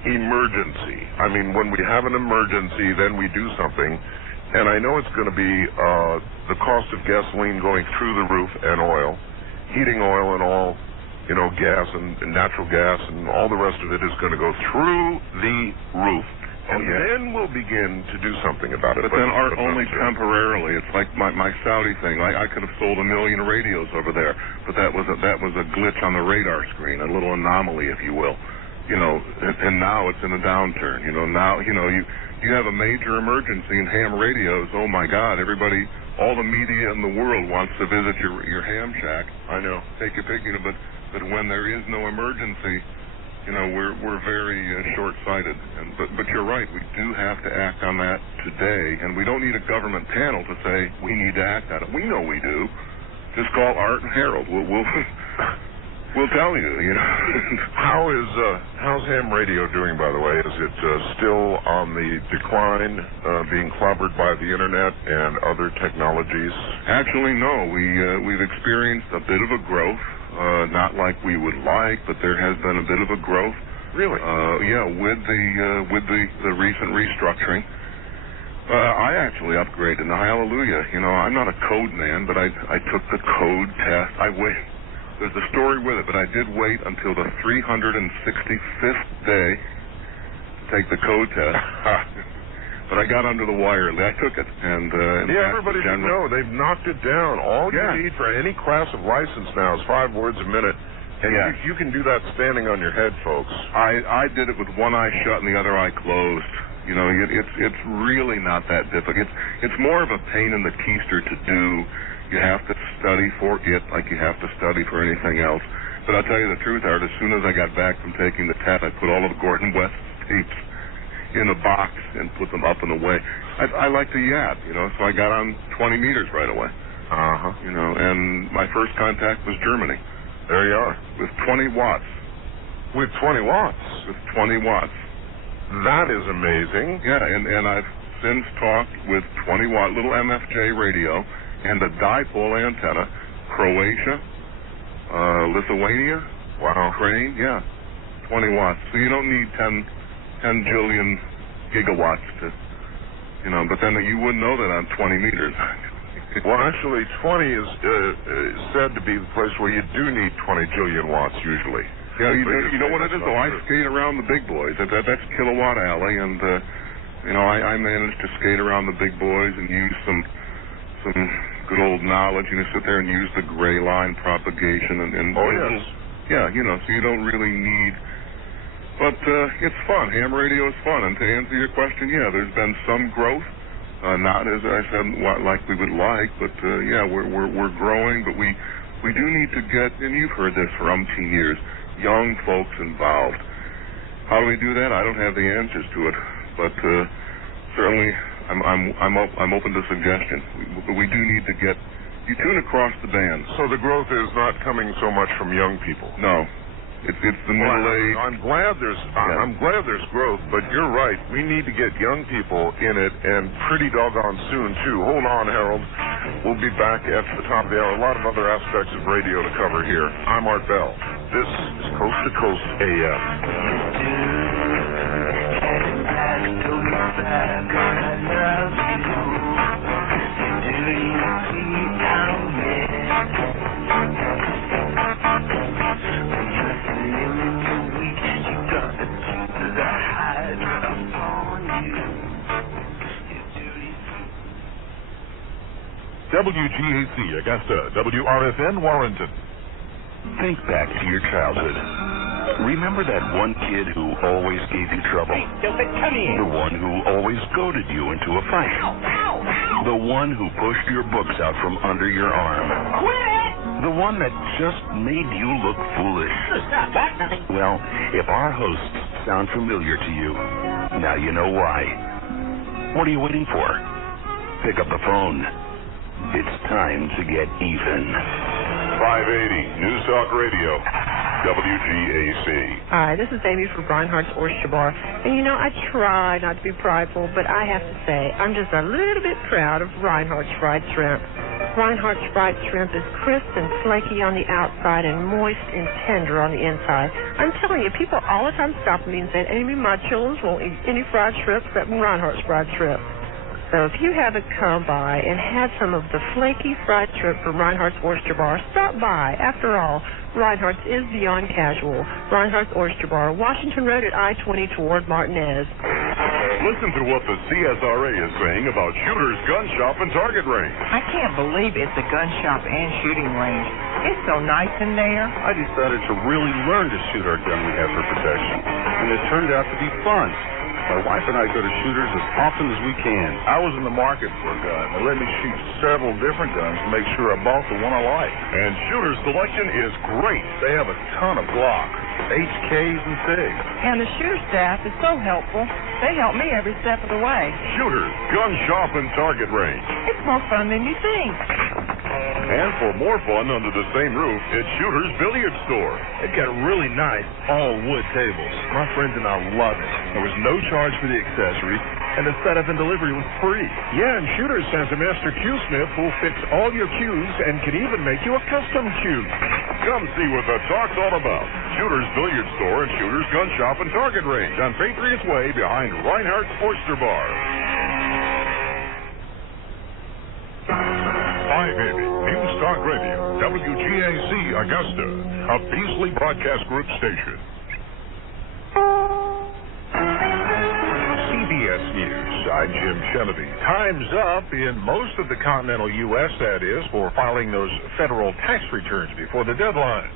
emergency. I mean, when we have an emergency, then we do something. And I know it's going to be the cost of gasoline going through the roof, and oil, heating oil and all, gas and natural gas and all the rest of it is going to go through the roof. And then we'll begin to do something about it. But then only temporarily. It's like my Saudi thing. I could have sold 1 million radios over there, but that was a glitch on the radar screen, a little anomaly, if you will. And now it's in a downturn. Now you have a major emergency in ham radios. Oh my God! Everybody, all the media in the world wants to visit your ham shack. I know. Take your pick, but when there is no emergency, we're very short-sighted. But you're right. We do have to act on that today, and we don't need a government panel to say we need to act on it. We know we do. Just call Art and Harold. We'll tell you. How's ham radio doing, by the way? Is it still on the decline, being clobbered by the internet and other technologies? Actually, no. We've experienced a bit of a growth. Not like we would like, but there has been a bit of a growth. Really? Yeah, with the recent restructuring. I actually upgraded. Now, hallelujah. I'm not a code man, but I took the code test. There's a story with it, but I did wait until the 365th day to take the code test. But I got under the wire. I took it. And everybody should know. They've knocked it down. All you need for any class of license now is 5 words a minute. And you can do that standing on your head, folks. I did it with one eye shut and the other eye closed. It's really not that difficult. It's more of a pain in the keister to do. You have to study for it like you have to study for anything else. But I'll tell you the truth, Art, as soon as I got back from taking the test, I put all of Gordon West's tapes in a box and put them up and away. I like to yap, so I got on 20 meters right away. And my first contact was Germany. There you are. With 20 watts. With 20 watts? With 20 watts. That is amazing. Yeah, and I've since talked with 20-watt little MFJ radio and a dipole antenna, Croatia, Lithuania, Ukraine, 20 watts. So you don't need 10 jillion gigawatts to, but then you wouldn't know that on 20 meters. Well, actually, 20 is said to be the place where you do need 20 jillion watts usually. Yeah, you know what it is, though? I skate around the big boys. That's Kilowatt Alley, and, I managed to skate around the big boys and use some good old knowledge, sit there and use the gray line propagation and so you don't really need, but it's fun. Ham radio is fun, and to answer your question, there's been some growth, not as I said like we would like, but we're growing, but we do need to get, and you've heard this for umpteen years, young folks involved. How do we do that? I don't have the answers to it, but certainly I'm open to suggestion. We do need to get you tune across the band. So the growth is not coming so much from young people. No, it's the middle age. I'm glad there's growth, but you're right. We need to get young people in it, and pretty doggone soon too. Hold on, Harold. We'll be back at the top of the hour. A lot of other aspects of radio to cover here. I'm Art Bell. This is Coast to Coast AM. WGAC Augusta, WRFN Warrenton. Think back to your childhood. Remember that one kid who always gave you trouble? Hey, stupid, come here. The one who always goaded you into a fight? Ow, ow, ow. The one who pushed your books out from under your arm? Quit it! The one that just made you look foolish? Stop that, nothing. Well, if our hosts sound familiar to you, now you know why. What are you waiting for? Pick up the phone. It's time to get even. 580 News Talk Radio, WGAC. Hi, this is Amy from Reinhardt's Oyster Bar. And you know, I try not to be prideful, but I have to say, I'm just a little bit proud of Reinhardt's fried shrimp. Reinhardt's fried shrimp is crisp and flaky on the outside and moist and tender on the inside. I'm telling you, people all the time stop me and say, Amy, my children won't eat any fried shrimp except Reinhardt's fried shrimp. So if you haven't come by and had some of the flaky fried shrimp from Reinhardt's Oyster Bar, stop by. After all, Reinhardt's is beyond casual. Reinhardt's Oyster Bar, Washington Road at I-20 toward Martinez. Listen to what the CSRA is saying about Shooter's Gun Shop and Target Range. I can't believe it's a gun shop and shooting range. It's so nice in there. I decided to really learn to shoot our gun we have for protection, and it turned out to be fun. My wife and I go to Shooters as often as we can. I was in the market for a gun. They let me shoot several different guns to make sure I bought the one I like. And Shooters' selection is great. They have a ton of Glocks, HKs, and SIGs. And the shooter staff is so helpful. They help me every step of the way. Shooters, Gun Shop and Target Range. It's more fun than you think. And for more fun under the same roof, it's Shooter's Billiard Store. They've got really nice all-wood tables. My friends and I love it. There was no charge for the accessories, and the setup and delivery was free. Yeah, and Shooters has a master Q-smith who'll fix all your cues and can even make you a custom cue. Come see what the talk's all about. Shooters Billiard Store and Shooters Gun Shop and Target Range on Patriots Way behind Reinhardt's Oyster Bar. 580 News Talk Radio, WGAC Augusta, a Beasley Broadcast Group station. CBS News, I'm Jim Cheney. Time's up in most of the continental U.S., that is, for filing those federal tax returns before the deadline.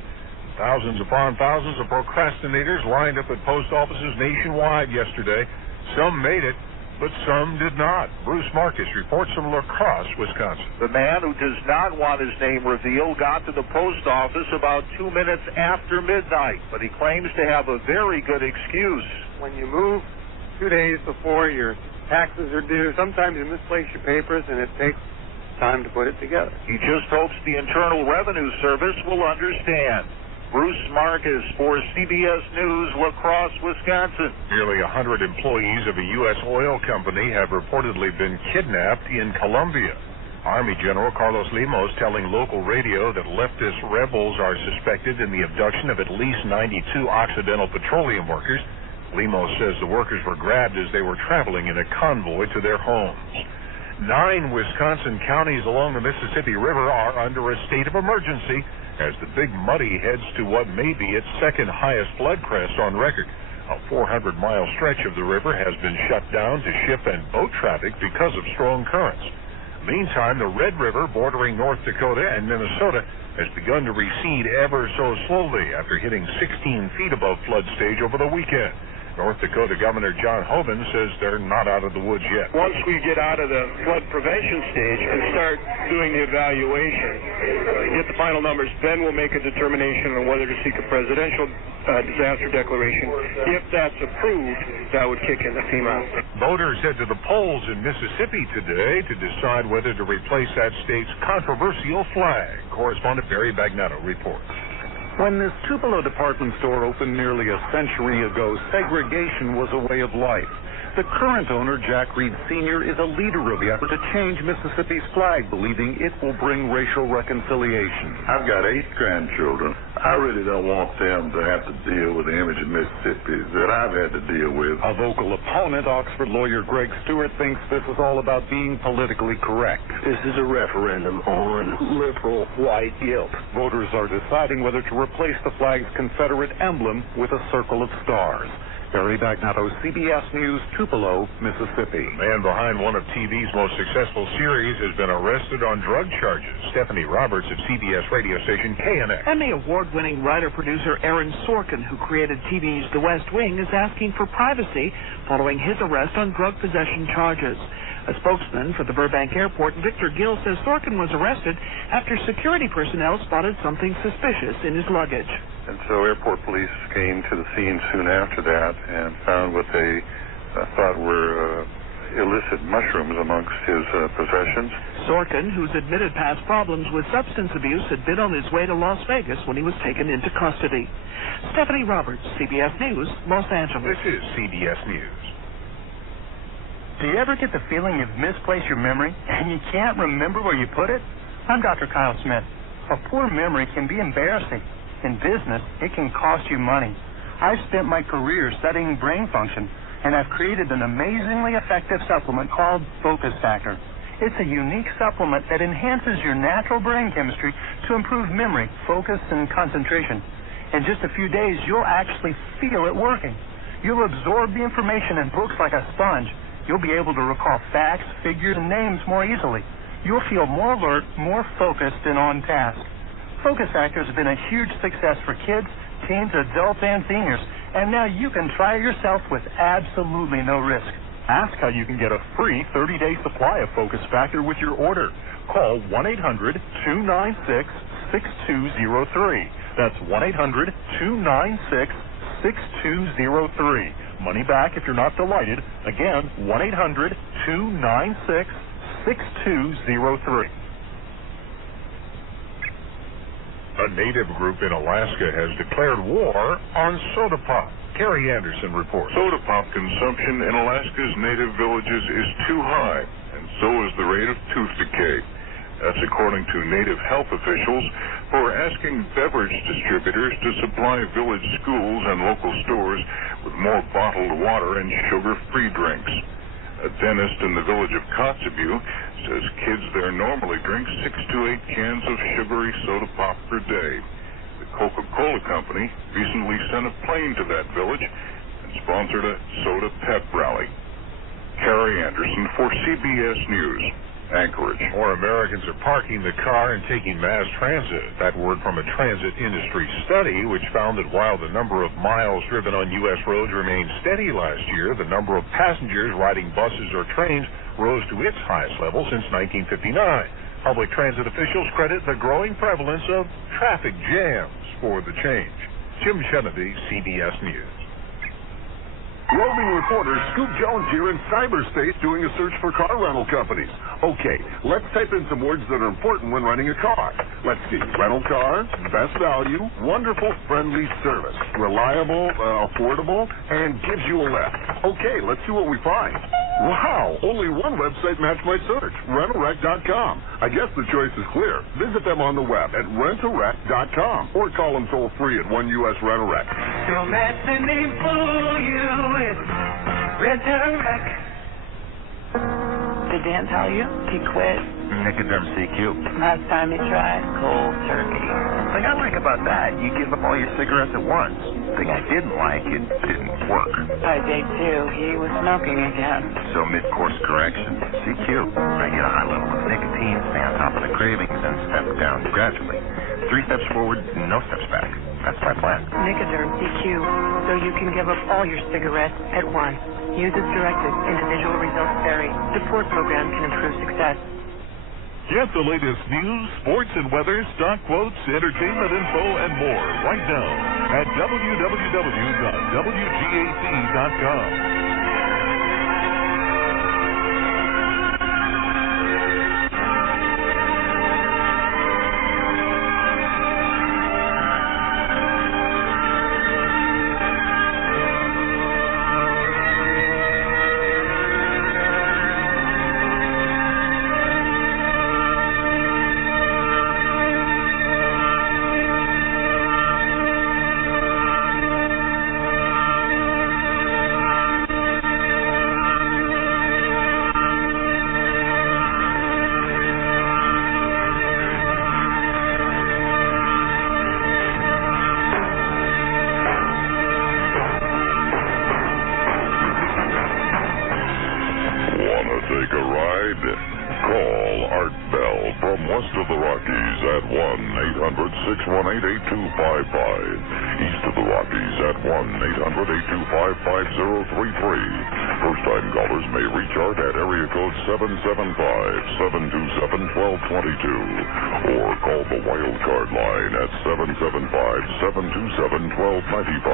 Thousands upon thousands of procrastinators lined up at post offices nationwide yesterday. Some made it, but some did not. Bruce Marcus reports from La Crosse, Wisconsin. The man who does not want his name revealed got to the post office about 2 minutes after midnight, but he claims to have a very good excuse. When you move 2 days before your taxes are due, sometimes you misplace your papers and it takes time to put it together. He just hopes the Internal Revenue Service will understand. Bruce Marcus for CBS News, La Crosse, Wisconsin. Nearly 100 employees of a U.S. oil company have reportedly been kidnapped in Colombia. Army General Carlos Limos telling local radio that leftist rebels are suspected in the abduction of at least 92 Occidental petroleum workers. Limos says the workers were grabbed as they were traveling in a convoy to their homes. 9 Wisconsin counties along the Mississippi River are under a state of emergency as the Big Muddy heads to what may be its second highest flood crest on record. A 400-mile stretch of the river has been shut down to ship and boat traffic because of strong currents. Meantime, the Red River, bordering North Dakota and Minnesota, has begun to recede ever so slowly after hitting 16 feet above flood stage over the weekend. North Dakota Governor John Hoeven says they're not out of the woods yet. Once we get out of the flood prevention stage and start doing the evaluation, get the final numbers, then we'll make a determination on whether to seek a presidential disaster declaration. If that's approved, that would kick in the FEMA. Voters head to the polls in Mississippi today to decide whether to replace that state's controversial flag. Correspondent Barry Bagnetto reports. When this Tupelo department store opened nearly a century ago, segregation was a way of life. The current owner, Jack Reed Sr., is a leader of the effort to change Mississippi's flag, believing it will bring racial reconciliation. I've got 8 grandchildren. I really don't want them to have to deal with the image of Mississippi that I've had to deal with. A vocal opponent, Oxford lawyer Greg Stewart, thinks this is all about being politically correct. This is a referendum on liberal white guilt. Voters are deciding whether to replace the flag's Confederate emblem with a circle of stars. Barry Bagnato, CBS News, Tupelo, Mississippi. The man behind one of TV's most successful series has been arrested on drug charges. Stephanie Roberts of CBS radio station KNX. Emmy award-winning writer-producer Aaron Sorkin, who created TV's The West Wing, is asking for privacy following his arrest on drug possession charges. A spokesman for the Burbank Airport, Victor Gill, says Sorkin was arrested after security personnel spotted something suspicious in his luggage. And so airport police came to the scene soon after that and found what they thought were illicit mushrooms amongst his possessions. Sorkin, who's admitted past problems with substance abuse, had been on his way to Las Vegas when he was taken into custody. Stephanie Roberts, CBS News, Los Angeles. This is CBS News. Do you ever get the feeling you've misplaced your memory and you can't remember where you put it? I'm Dr. Kyle Smith. A poor memory can be embarrassing. In business, it can cost you money. I've spent my career studying brain function, and I've created an amazingly effective supplement called Focus Factor. It's a unique supplement that enhances your natural brain chemistry to improve memory, focus, and concentration. In just a few days, you'll actually feel it working. You'll absorb the information in books like a sponge. You'll be able to recall facts, figures, and names more easily. You'll feel more alert, more focused, and on task. Focus Factor has been a huge success for kids, teens, adults, and seniors, and now you can try it yourself with absolutely no risk. Ask how you can get a free 30-day supply of Focus Factor with your order. Call 1-800-296-6203. That's 1-800-296-6203. Money back if you're not delighted. Again, 1-800-296-6203. A native group in Alaska has declared war on soda pop. Kerry Anderson reports. Soda pop consumption in Alaska's native villages is too high, and so is the rate of tooth decay. That's according to native health officials who are asking beverage distributors to supply village schools and local stores with more bottled water and sugar-free drinks. A dentist in the village of Kotzebue says kids there normally drink 6 to 8 cans of sugary soda pop per day. The Coca-Cola Company recently sent a plane to that village and sponsored a soda pep rally. Kerry Anderson for CBS News. Anchorage. More Americans are parking the car and taking mass transit. That word from a transit industry study, which found that while the number of miles driven on U.S. roads remained steady last year, the number of passengers riding buses or trains rose to its highest level since 1959. Public transit officials credit the growing prevalence of traffic jams for the change. Jim Cheney, CBS News. Roving reporter Scoop Jones here in cyberspace doing a search for car rental companies. Okay, let's type in some words that are important when renting a car. Let's see. Rental car, best value, wonderful, friendly service, reliable, affordable, and gives you a lift. Okay, let's see what we find. Wow, only one website matched my search, rentalrec.com. I guess the choice is clear. Visit them on the web at rentalrec.com or call them toll free at 1US Rental Rec. Don't let the name fool you, it's Rent-A-Wreck. Did Dan tell you he quit? Nicoderm CQ. Last time he tried, cold turkey. The thing I like about that, you give up all your cigarettes at once. The thing I didn't like, it didn't work. By day 2, he was smoking again. So mid-course correction, CQ. I get a high level of nicotine, stay on top of the cravings, and step down gradually. 3 steps forward, no steps back. That's my plan. Nicoderm CQ, so you can give up all your cigarettes at once. Use as directed. Individual results vary. Support program can improve success. Get the latest news, sports and weather, stock quotes, entertainment info, and more right now at www.wgac.com. Call Art Bell from west of the Rockies at 1-800-618-8255. East of the Rockies at 1-800-825-5033. First-time callers may reach Art at area code 775-727-1222 or call the wild card line at 775-727-1295.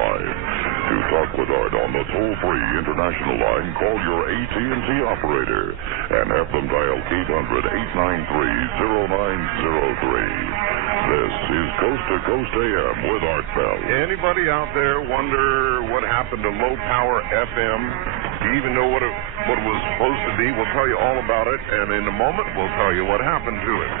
To talk with Art on the toll-free international line, call your AT&T operator and have them dial 800-893-0903. This is Coast to Coast AM with Art Bell. Anybody out there wonder what happened to low power FM? Do you even know what it was supposed to be? We'll tell you all about it, and in a moment we'll tell you what happened to it.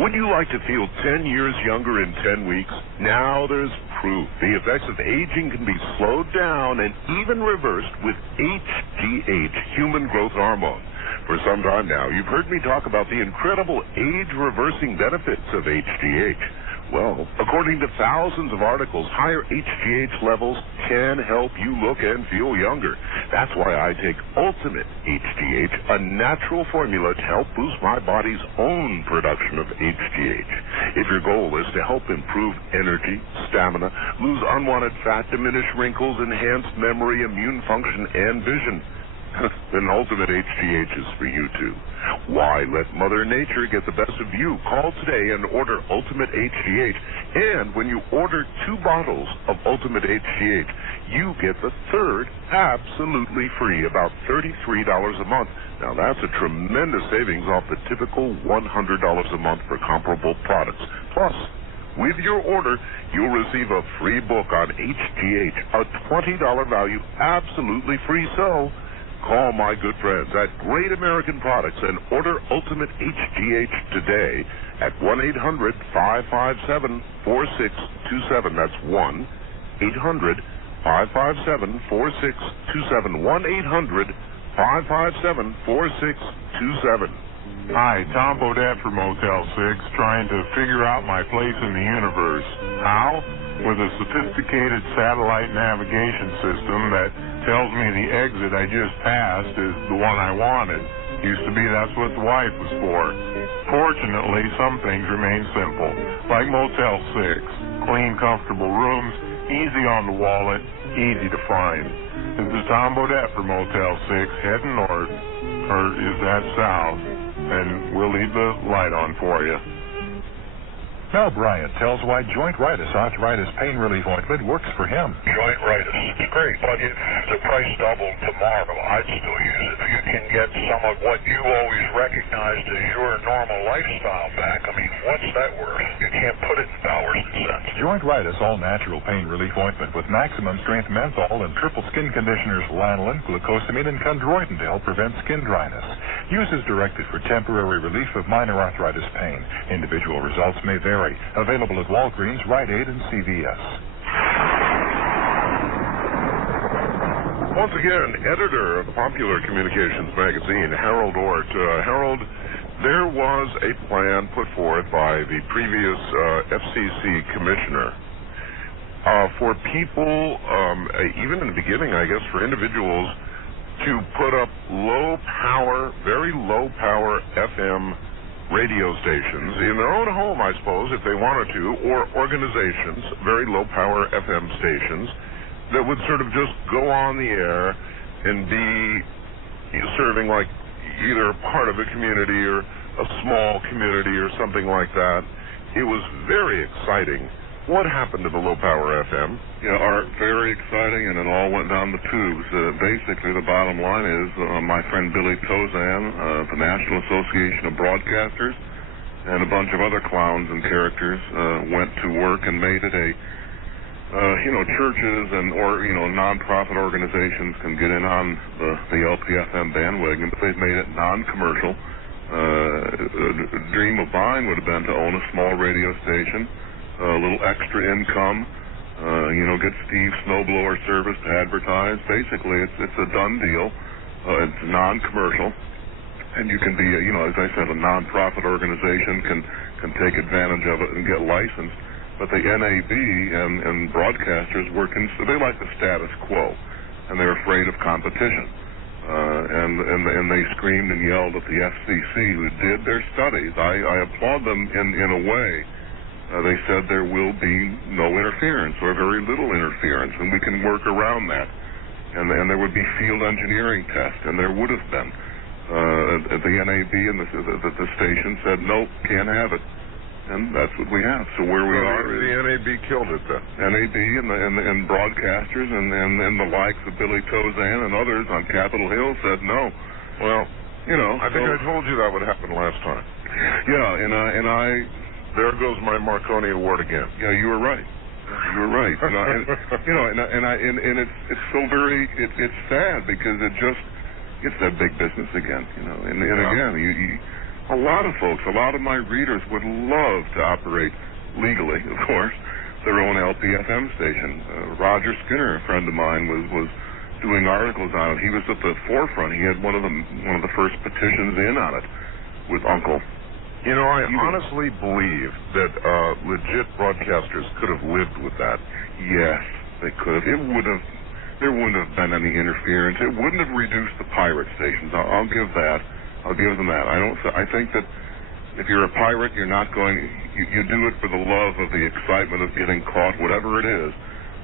Would you like to feel 10 years younger in 10 weeks? Now there's proof. The effects of aging can be slowed down and even reversed with HGH, human growth hormone. For some time now, you've heard me talk about the incredible age-reversing benefits of HGH. Well, according to thousands of articles, higher HGH levels can help you look and feel younger. That's why I take Ultimate HGH, a natural formula to help boost my body's own production of HGH. If your goal is to help improve energy, stamina, lose unwanted fat, diminish wrinkles, enhance memory, immune function, and vision, then Ultimate HGH is for you, too. Why let Mother Nature get the best of you? Call today and order Ultimate HGH. And when you order 2 bottles of Ultimate HGH, you get the third absolutely free, about $33 a month. Now, that's a tremendous savings off the typical $100 a month for comparable products. Plus, with your order, you'll receive a free book on HGH, a $20 value, absolutely free. So, call my good friends at Great American Products and order Ultimate HGH today at 1-800-557-4627. That's 1-800-557-4627. 1-800-557-4627. Hi, Tom Bodette from Motel 6, trying to figure out my place in the universe. How? With a sophisticated satellite navigation system that tells me the exit I just passed is the one I wanted. Used to be that's what the wife was for. Fortunately, some things remain simple, like Motel 6. Clean, comfortable rooms, easy on the wallet, easy to find. This is Tom Bodette from Motel 6, heading north, or is that south? And we'll leave the light on for you. Now Bryant tells why joint-ritis arthritis pain relief ointment works for him. Joint-ritis, it's great, but if the price doubled tomorrow, I'd still use it. If you can get some of what you always recognized as your normal lifestyle back, I mean, what's that worth? You can't put it in dollars and cents. Joint-ritis all-natural pain relief ointment with maximum strength menthol and triple skin conditioners lanolin, glucosamine, and chondroitin to help prevent skin dryness. Use as directed for temporary relief of minor arthritis pain. Individual results may vary. Available at Walgreens, Rite Aid, and CVS. Once again, editor of the popular communications magazine, Harold Ort. Harold, there was a plan put forth by the previous FCC commissioner for people, even in the beginning, I guess, for individuals to put up low-power, very low-power FM radio stations in their own home, I suppose, if they wanted to, or organizations, very low-power FM stations, that would sort of just go on the air and be serving like either a part of a community or a small community or something like that. It was very exciting. What happened to the low-power FM? Yeah, Art, very exciting, and it all went down the tubes. Basically, the bottom line is my friend Billy Tozan, the National Association of Broadcasters, and a bunch of other clowns and characters went to work and made it a, churches and non-profit organizations can get in on the LPFM bandwagon, but they've made it non-commercial. A dream of mine would have been to own a small radio station, a little extra income, get Steve Snowblower service to advertise. Basically, it's a done deal. It's non-commercial, and you can be, as I said, a non-profit organization can take advantage of it and get licensed. But the NAB and broadcasters they like the status quo, and they're afraid of competition. And they screamed and yelled at the FCC, who did their studies. I applaud them in a way. They said there will be no interference or very little interference, and we can work around that. And there would be field engineering tests, and there would have been. The NAB and the station said, nope, can't have it. And that's what we have. So where we are is... The NAB killed it then. NAB and broadcasters and the likes of Billy Tozan and others on Capitol Hill said no. Well, I think so, I told you that would happen last time. Yeah, and I... There goes my Marconi Award again. Yeah, you were right. You were right. And it's so very... It's sad because it's that big business again, And again, a lot of folks, a lot of my readers would love to operate legally, of course, their own LPFM station. Roger Skinner, a friend of mine, was doing articles on it. He was at the forefront. He had one of the first petitions in on it with Uncle. I honestly believe that legit broadcasters could have lived with that. Yes, they could have. There wouldn't have been any interference. It wouldn't have reduced the pirate stations. I'll give that. I'll give them that. I think that if you're a pirate, you're not going. You do it for the love of the excitement of getting caught, whatever it is.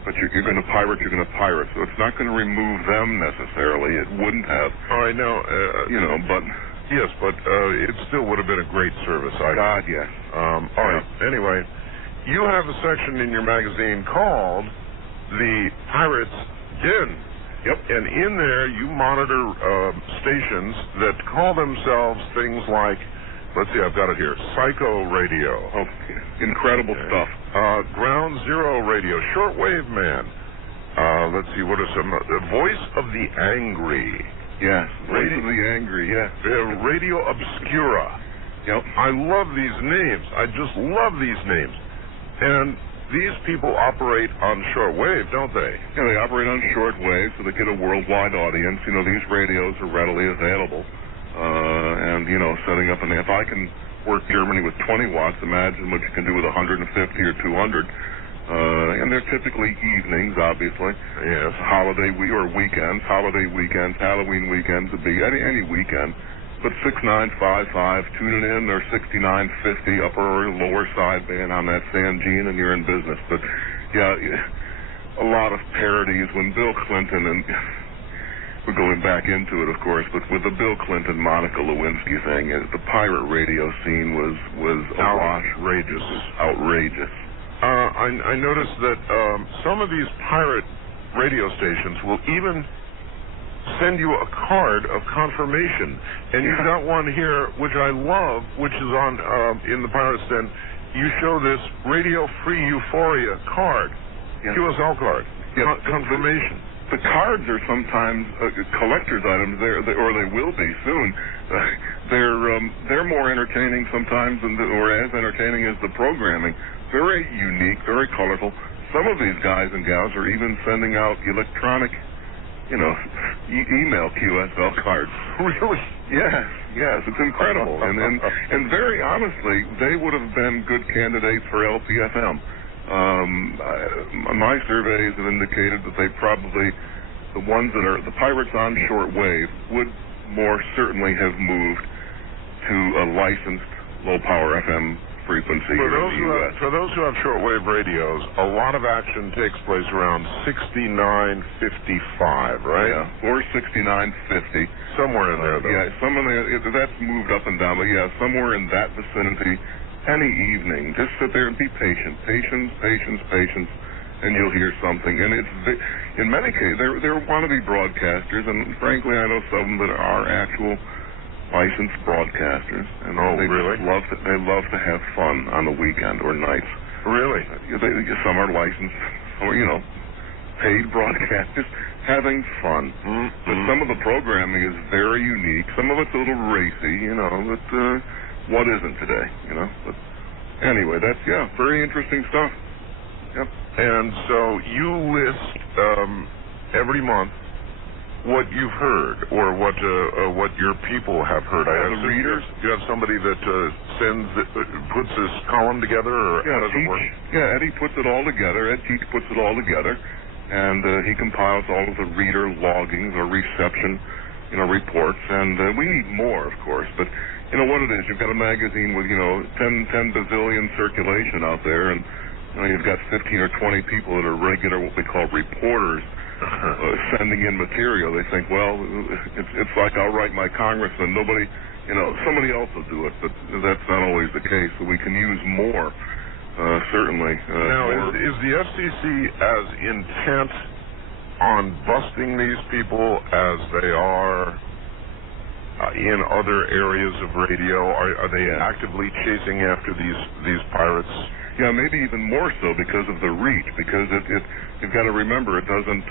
But you're going to pirate. You're going to pirate. So it's not going to remove them necessarily. It wouldn't have. All right, now, but yes, but it still would have been a great service. God, yes. All right. Anyway, you have a section in your magazine called "The Pirate's Den." Yep. And in there, you monitor stations that call themselves things like, let's see, I've got it here, Psycho Radio. Oh, incredible stuff. Ground Zero Radio, Shortwave Man. Let's see, what are some? Voice of the Angry. Yes, Voice of the Angry, yeah. Radio Obscura. Yep. I love these names. I just love these names. And these people operate on shortwave, don't they? Yeah, they operate on shortwave, so they get a worldwide audience. These radios are readily available. And setting up if I can work Germany with 20 watts, imagine what you can do with 150 or 200. And they're typically evenings, obviously. Yes. Holiday weekends, Halloween weekends would be any weekend. But 6955, tune it in, or 6950, upper or lower sideband on that Sangene, and you're in business. But, yeah, a lot of parodies when Bill Clinton, and we're going back into it, of course, but with the Bill Clinton, Monica Lewinsky thing, the pirate radio scene was outrageous. Outrageous. I noticed that some of these pirate radio stations will even send you a card of confirmation, and you've got one here which I love, which is on in the Pirates Den. You show this Radio Free Euphoria card, QSL card, confirmation. The cards are sometimes collector's items, or they will be soon. They're more entertaining sometimes, or as entertaining as the programming. Very unique, very colorful. Some of these guys and gals are even sending out electronic, email QSL cards. Really? Yes, it's incredible. and very honestly, they would have been good candidates for LPFM. My surveys have indicated that they probably, the ones that are the pirates on shortwave, would more certainly have moved to a licensed low-power FM frequency for here in the U.S. For those who have shortwave radios, a lot of action takes place around 6955, right? Yeah, or 6950. Somewhere in there, though. Yeah, that's moved up and down, but yeah, somewhere in that vicinity. Any evening, just sit there and be patient, and you'll hear something. And it's in many cases they're wannabe broadcasters, and frankly, I know some that are actual licensed broadcasters, and they love to have fun on the weekend or nights. Really? Some are licensed, or paid broadcasters having fun. Mm-hmm. But some of the programming is very unique. Some of it's a little racy, but what isn't today, But anyway, that's very interesting stuff. Yep. And so you list every month what you've heard, or what your people have heard. The readers? You have somebody that puts his column together, or how does it work? Yeah, Eddie puts it all together. Ed Teach puts it all together, and he compiles all of the reader loggings or reception, reports. And we need more, of course. But what it is, you've got a magazine with 10 bazillion circulation out there, and you've got 15 or 20 people that are regular, what we call reporters, sending in material. They think, well, it's like I'll write my congressman. Nobody. Somebody else will do it, but that's not always the case. So we can use more, certainly. Now, is the FCC as intent on busting these people as they are in other areas of radio? Are they actively chasing after these pirates? Yeah, maybe even more so because of the reach. Because you've got to remember, it doesn't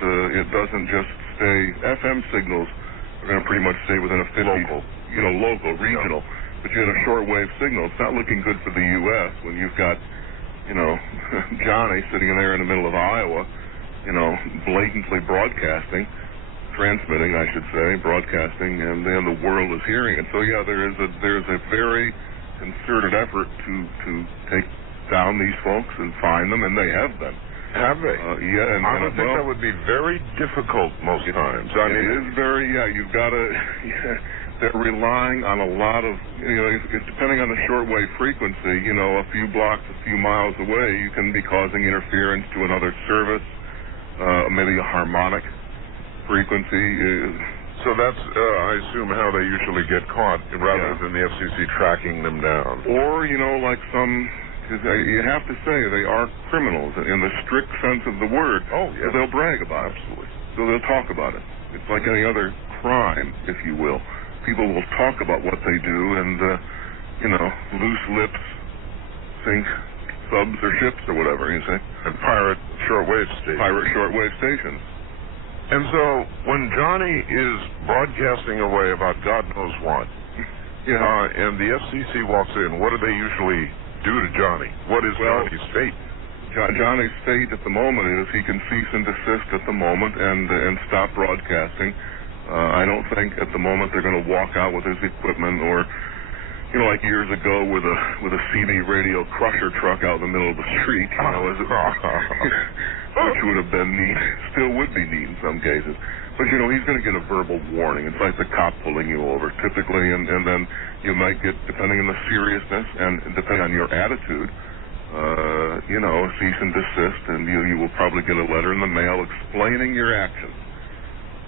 just stay. FM signals are going to pretty much stay within a 50. Local, regional, but you had a shortwave signal. It's not looking good for the U.S. when you've got, Johnny sitting there in the middle of Iowa, blatantly transmitting, I should say, broadcasting, and then the world is hearing it. So yeah, there's a very concerted effort to take down these folks and find them, and they have been. Have they? Yeah, and I would think that would be very difficult most times. I mean, it is very. Yeah, you've got to. They're relying on a lot of. Depending on the shortwave frequency, a few blocks, a few miles away, you can be causing interference to another service, maybe a harmonic frequency. So that's, I assume, how they usually get caught, rather than the FCC tracking them down. Or like some. Because you have to say they are criminals in the strict sense of the word. Oh, yeah. So they'll brag about it. Absolutely. So they'll talk about it. It's like any other crime, if you will. People will talk about what they do, and, loose lips sink subs or ships or whatever, you say. And pirate shortwave stations. And so when Johnny is broadcasting away about God knows what, and the FCC walks in, what do they usually do to Johnny? What is Johnny's fate? Johnny's fate at the moment is he can cease and desist at the moment and stop broadcasting. I don't think at the moment they're going to walk out with his equipment or, like years ago with a CB radio crusher truck out in the middle of the street, which would have been neat, still would be neat in some cases. But, he's going to get a verbal warning. It's like the cop pulling you over, typically, and then you might get, depending on the seriousness and depending on your attitude, cease and desist, and you will probably get a letter in the mail explaining your actions.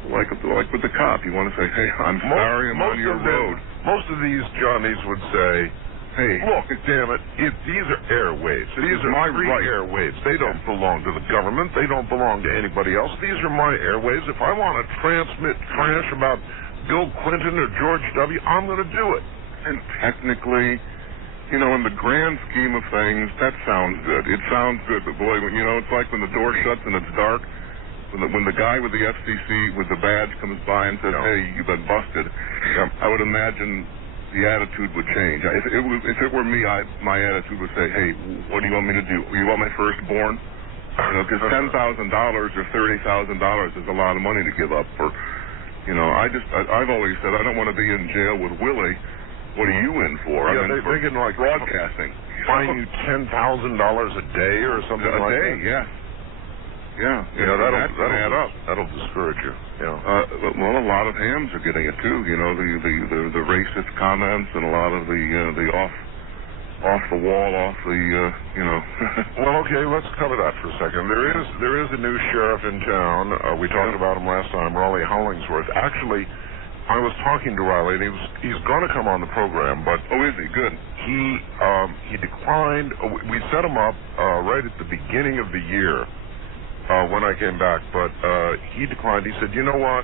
Like with the cop, you want to say, hey, I'm sorry I'm on your road. Most of these Johnnies would say, hey, look, damn it, these are airwaves. These are my free airwaves. They don't belong to the government. They don't belong to anybody else. These are my airwaves. If I want to transmit trash about Bill Clinton or George W., I'm going to do it. And technically, in the grand scheme of things, that sounds good. It sounds good, but boy, it's like when the door shuts and it's dark. When the guy with the FCC with the badge comes by and says, hey, you've been busted, I would imagine the attitude would change. If it were me, my attitude would say, hey, what do you want me to do? You want my firstborn? Because $10,000 or $30,000 is a lot of money to give up for, I've always said I don't want to be in jail with Willie. What are you in for? Yeah, they're thinking like broadcasting. Fine you $10,000 a day or something like that? A day, yeah. Yeah, that'll add up. That'll discourage you. Yeah. Well, a lot of hams are getting it too. The racist comments and a lot of the off the wall, Well, okay, let's cover that for a second. There is a new sheriff in town. We talked about him last time, Raleigh Hollingsworth. Actually, I was talking to Riley, and he's going to come on the program, but is he? Good. He declined. We set him up right at the beginning of the year. When I came back, but he declined. He said, you know what,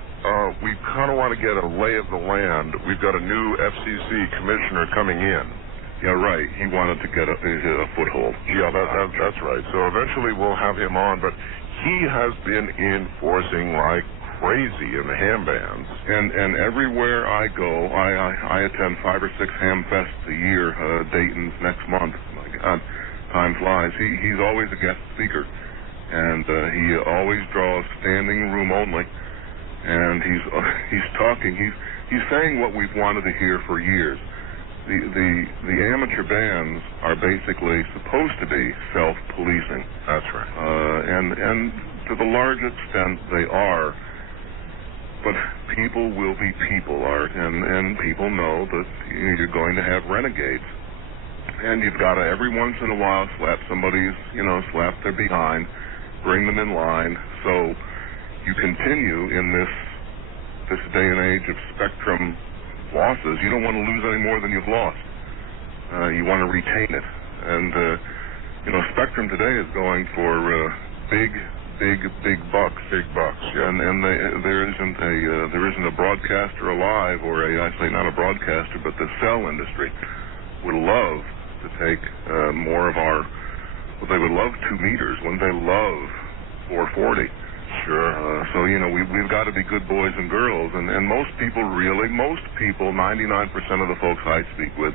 we kind of want to get a lay of the land. We've got a new FCC commissioner coming in. Yeah, right. He wanted to get a foothold. Yeah, that's right. So eventually we'll have him on, but he has been enforcing like crazy in the ham bands. And everywhere I go, I attend 5 or 6 ham fests a year. Dayton's next month. My God, time flies. He's always a guest speaker. And he always draws standing room only, and he's talking. He's saying what we've wanted to hear for years. the amateur bands are basically supposed to be self-policing. That's right. And to the large extent they are. But people will be people, Art, and people know that you're going to have renegades. And you've got to, every once in a while, slap their behind, bring them in line. So you continue in this day and age of spectrum losses. You don't want to lose any more than you've lost. You want to retain it. And, spectrum today is going for big bucks. Big bucks, yeah. And there isn't a broadcaster alive, or I say not a broadcaster, but the cell industry would love to take more of our. Well, they would love 2 meters. Wouldn't they love 440? Sure. So we've got to be good boys and girls, and most people, 99% of the folks I speak with,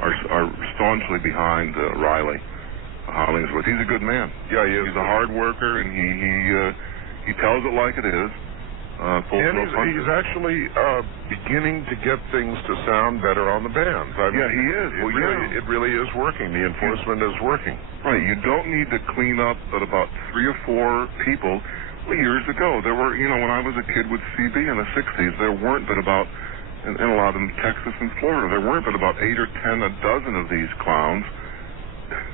are staunchly behind Riley Hollingsworth. He's a good man. Yeah, he is. He's a hard worker, and he tells it like it is. And he's actually beginning to get things to sound better on the bands. Yeah, he is. It really is working. The enforcement is working. Right. You don't need to clean up but about 3 or 4 people. Well, years ago, there were, when I was a kid with CB in the 60s, there weren't but about, and a lot of them Texas and Florida, there weren't but about 8 or 10, a dozen of these clowns,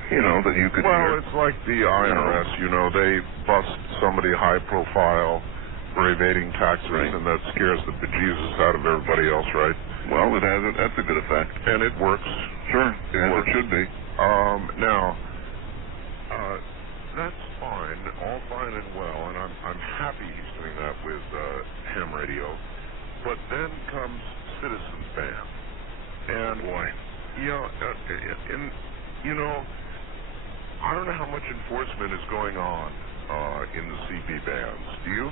that you could hear. Well, it's like the IRS, they bust somebody high profile for evading taxes, right, and that scares the bejesus out of everybody else, right? Well, that's a good effect. And it works. Sure, it should be. Now, that's fine, all fine and well, and I'm happy he's doing that with ham radio. But then comes Citizens Band, and boy, I don't know how much enforcement is going on in the CB bands. Do you?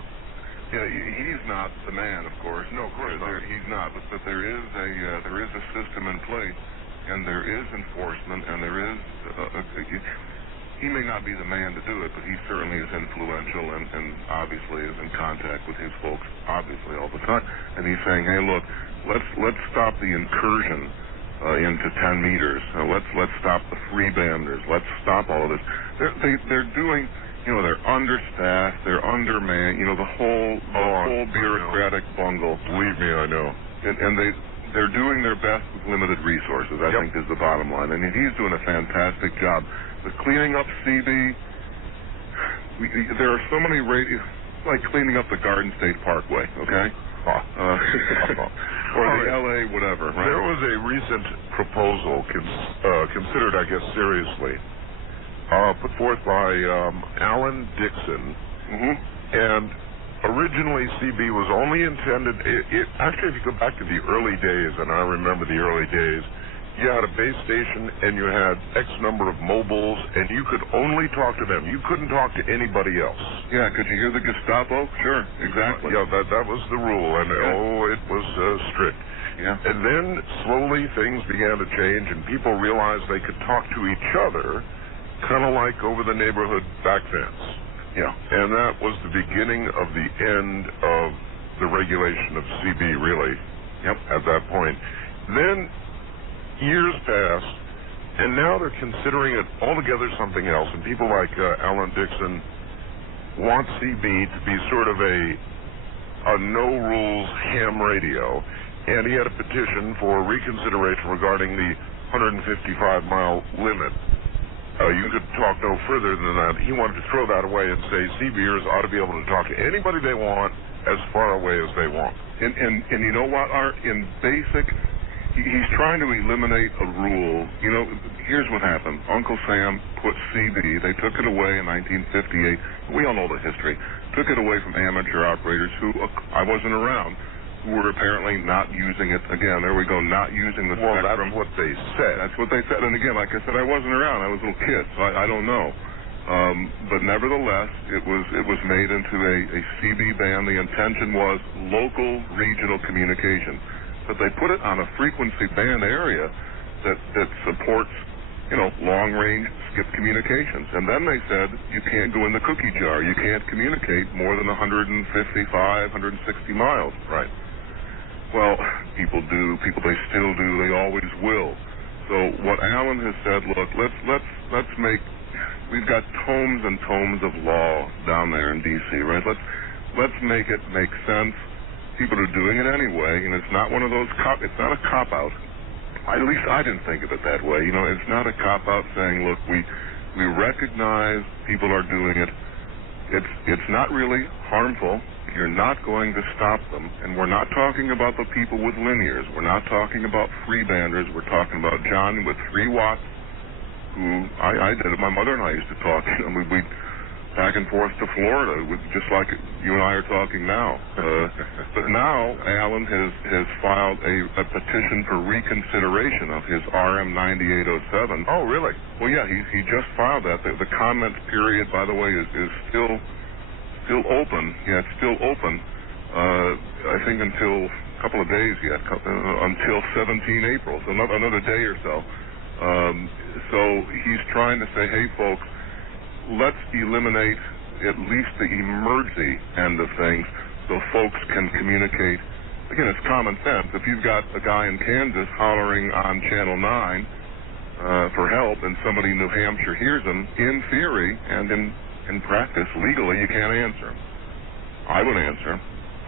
Yeah, he's not the man, of course. No, of course not. He's not. But there is a system in place, and there is enforcement, and there is. He may not be the man to do it, but he certainly is influential, and obviously is in contact with his folks, obviously all the time. And he's saying, hey, look, let's stop the incursion into 10 meters. Let's stop the freebanders. Let's stop all of this. They're doing. They're understaffed, they're undermanned, the whole bureaucratic bungle. Believe me, I know. And they're doing their best with limited resources, I think is the bottom line. And he's doing a fantastic job. With cleaning up CB, there are so many like cleaning up the Garden State Parkway, okay? Or the LA whatever, right? There was a recent proposal considered, I guess, seriously, put forth by Alan Dixon, and originally CB was only intended, actually if you go back to the early days, and I remember the early days, you had a base station and you had X number of mobiles, and you could only talk to them. You couldn't talk to anybody else. Yeah, could you hear the Gestapo? Sure, exactly. Yeah, that was the rule, and it was strict. Yeah. And then slowly things began to change, and people realized they could talk to each other, kind of like over the neighborhood back fence. Yeah. And that was the beginning of the end of the regulation of CB, really. Yep. At that point. Then years passed, and now they're considering it altogether something else. And people like Alan Dixon want CB to be sort of a no-rules ham radio. And he had a petition for reconsideration regarding the 155-mile limit. You could talk no further than that. He wanted to throw that away and say CBers ought to be able to talk to anybody they want as far away as they want. And you know what, Art? In basic, he's trying to eliminate a rule. Here's what happened. Uncle Sam put CB, they took it away in 1958. We all know the history. Took it away from amateur operators who, I wasn't around, who were apparently not using it. Again, there we go, not using the spectrum. Well, that's what they said. That's what they said. And again, like I said, I wasn't around. I was a little kid, so I don't know. But nevertheless, it was made into a CB band. The intention was local regional communication. But they put it on a frequency band area that supports, long-range skip communications. And then they said you can't go in the cookie jar. You can't communicate more than 155, 160 miles. Right. Well, people do. They still do. They always will. So what Alan has said, look, let's make. We've got tomes and tomes of law down there in D.C., right? Let's make it make sense. People are doing it anyway, and it's not one of those it's not a cop-out. At least I didn't think of it that way. You know, it's not a cop-out saying, look, we recognize people are doing it. It's not really harmful. You're not going to stop them. And we're not talking about the people with linears. We're not talking about freebanders. We're talking about John with 3 watts, who I did it. My mother and I used to talk. You know, we'd back and forth to Florida, just like you and I are talking now. But now Alan has filed a petition for reconsideration of his RM 9807. Oh, really? Well, yeah, he just filed that. The comment period, by the way, is still open. Yeah, it's still open. I think until a couple of days yet, until 17 April, so another day or so. So he's trying to say, hey, folks, let's eliminate at least the emergency end of things so folks can communicate. Again, it's common sense. If you've got a guy in Kansas hollering on Channel 9 for help and somebody in New Hampshire hears him, in theory and in practice, legally, you can't answer him. I would answer him.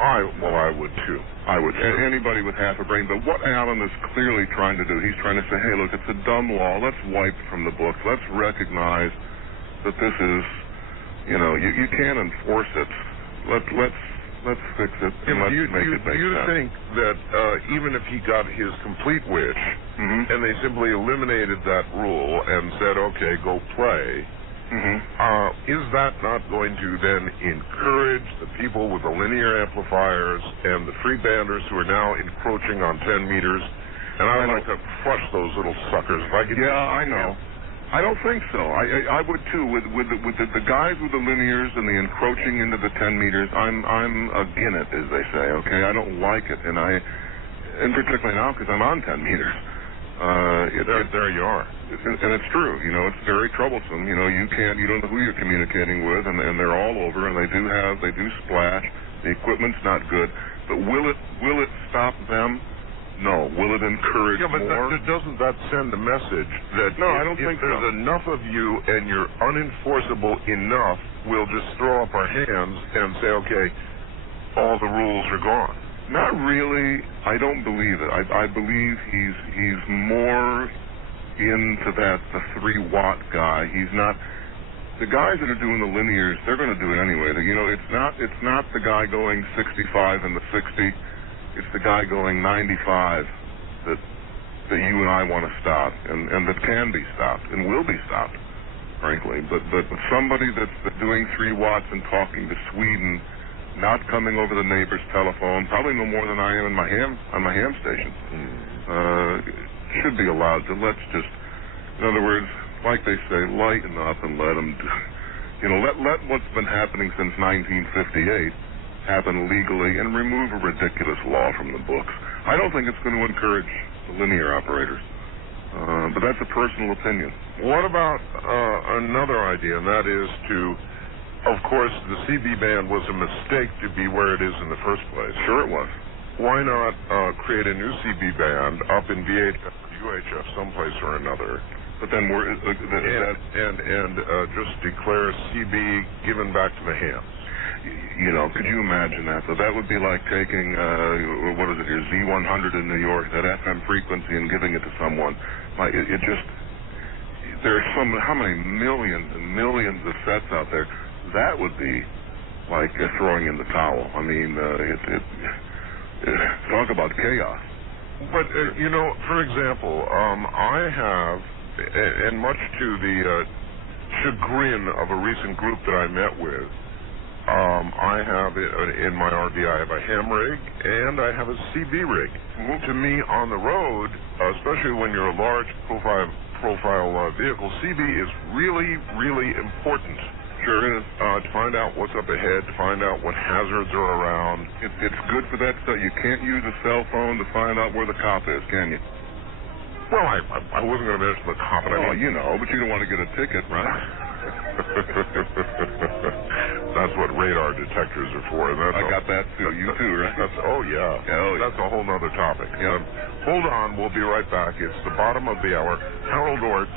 I would too. I would. Anybody with half a brain. But what Alan is clearly trying to do, he's trying to say, hey, look, it's a dumb law. Let's wipe it from the books. Let's recognize that this is, you know, you can't enforce it. Let's fix it and let's make it make sense. Do you think that even if he got his complete wish, and they simply eliminated that rule and said, okay, go play, is that not going to then encourage the people with the linear amplifiers and the freebanders who are now encroaching on 10 meters? And I would like to crush those little suckers if I could. Yeah, I know. I don't think so. I would too. With the guys with the linears and the encroaching into the 10 meters, I'm again it, as they say. Okay, I don't like it, and particularly now because I'm on 10 meters. There you are. And it's true. You know, it's very troublesome. You know, you don't know who you're communicating with, and they're all over, and they do splash. The equipment's not good, but will it stop them? No. Will it encourage more? Yeah, but doesn't that send a message that I don't think there's enough of you and you're unenforceable enough, we'll just throw up our hands and say, okay, all the rules are gone? Not really. I don't believe it. I believe he's more into the 3-watt guy. He's not. The guys that are doing the linears, they're going to do it anyway. You know, it's not the guy going 65 and the 60. It's the guy going 95 that you and I want to stop, and that can be stopped and will be stopped, frankly. But somebody that's doing 3 watts and talking to Sweden, not coming over the neighbor's telephone, probably no more than I am on my ham station, should be allowed to. Let's just, in other words, like they say, lighten up and let them do. You know, let what's been happening since 1958 happen legally and remove a ridiculous law from the books. I don't think it's going to encourage the linear operators, but that's a personal opinion. What about another idea, and that is to, of course, the CB band was a mistake to be where it is in the first place. Sure it was. Why not create a new CB band up in VHF, UHF, someplace or another? But then we're just declare CB given back to the hams. You know, could you imagine that? So that would be like taking, what is it here, Z100 in New York, that FM frequency, and giving it to someone. Like, it just, there's how many millions and millions of sets out there. That would be like throwing in the towel. I mean, talk about chaos. But, you know, for example, I have, and much to the chagrin of a recent group that I met with, I have in my RV, I have a ham rig and I have a CB rig. To me, on the road, especially when you're a large profile vehicle, CB is really, really important. Sure is. To find out what's up ahead, to find out what hazards are around. It's good for that stuff. You can't use a cell phone to find out where the cop is, can you? Well, I wasn't going to mention the cop, but Well, you know, but you don't want to get a ticket, right? That's what radar detectors are for. I got that too. You too, right? Oh, yeah. That's a whole nother topic. Hold on. We'll be right back. It's the bottom of the hour. Harold Orts,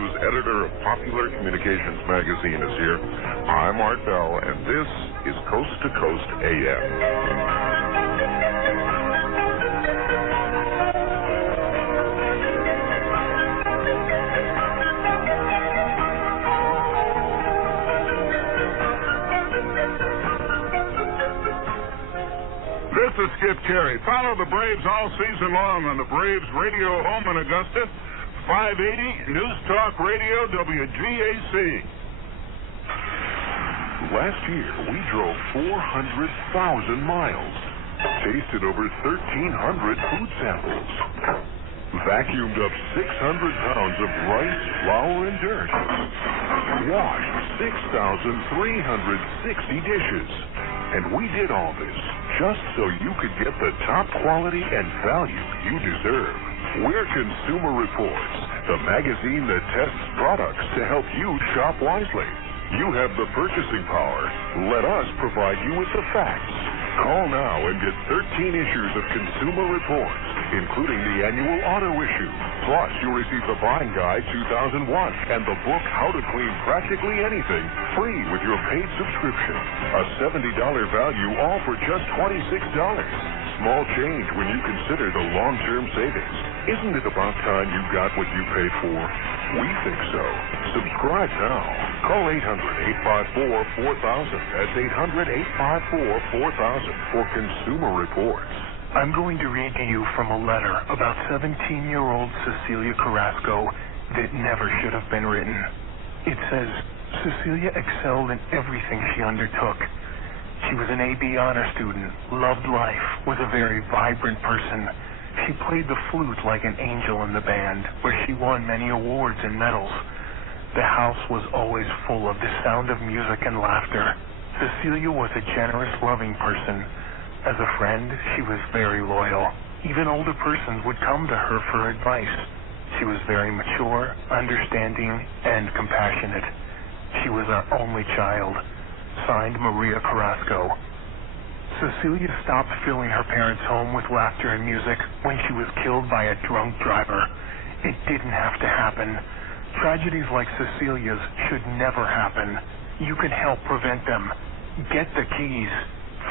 who's editor of Popular Communications Magazine, is here. I'm Art Bell, and this is Coast to Coast AM. This is Skip Carey. Follow the Braves all season long on the Braves radio home in Augusta, 580 News Talk Radio WGAC. Last year, we drove 400,000 miles, tasted over 1,300 food samples, vacuumed up 600 pounds of rice, flour, and dirt, washed 6,360 dishes. And we did all this just so you could get the top quality and value you deserve. We're Consumer Reports, the magazine that tests products to help you shop wisely. You have the purchasing power. Let us provide you with the facts. Call now and get 13 issues of Consumer Reports, including the annual auto issue. Plus, you'll receive the Buying Guide 2001 and the book How to Clean Practically Anything free with your paid subscription. A $70 value, all for just $26. Small change when you consider the long-term savings. Isn't it about time you got what you paid for? We think so. Subscribe now. Call 800-854-4000. That's 800-854-4000 for Consumer Reports. I'm going to read to you from a letter about 17-year-old Cecilia Carrasco that never should have been written. It says, Cecilia excelled in everything she undertook. She was an AB honor student, loved life, was a very vibrant person. She played the flute like an angel in the band, where she won many awards and medals. The house was always full of the sound of music and laughter. Cecilia was a generous, loving person. As a friend, she was very loyal. Even older persons would come to her for advice. She was very mature, understanding, and compassionate. She was our only child. Signed, Maria Carrasco. Cecilia stopped filling her parents' home with laughter and music when she was killed by a drunk driver. It didn't have to happen. Tragedies like Cecilia's should never happen. You can help prevent them. Get the keys.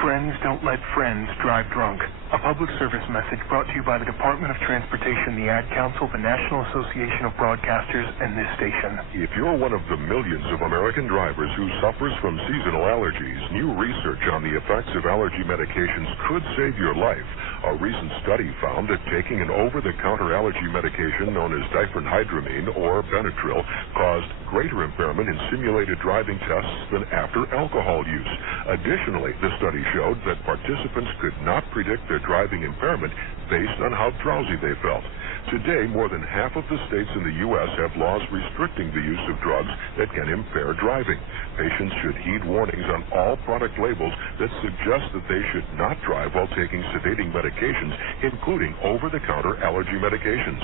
Friends don't let friends drive drunk. A public service message brought to you by the Department of Transportation, the Ad Council, the National Association of Broadcasters, and this station. If you're one of the millions of American drivers who suffers from seasonal allergies, new research on the effects of allergy medications could save your life. A recent study found that taking an over-the-counter allergy medication known as diphenhydramine or Benadryl caused greater impairment in simulated driving tests than after alcohol use. Additionally, the study showed that participants could not predict their driving impairment based on how drowsy they felt. Today, more than half of the states in the U.S. have laws restricting the use of drugs that can impair driving. Patients should heed warnings on all product labels that suggest that they should not drive while taking sedating medications, including over-the-counter allergy medications.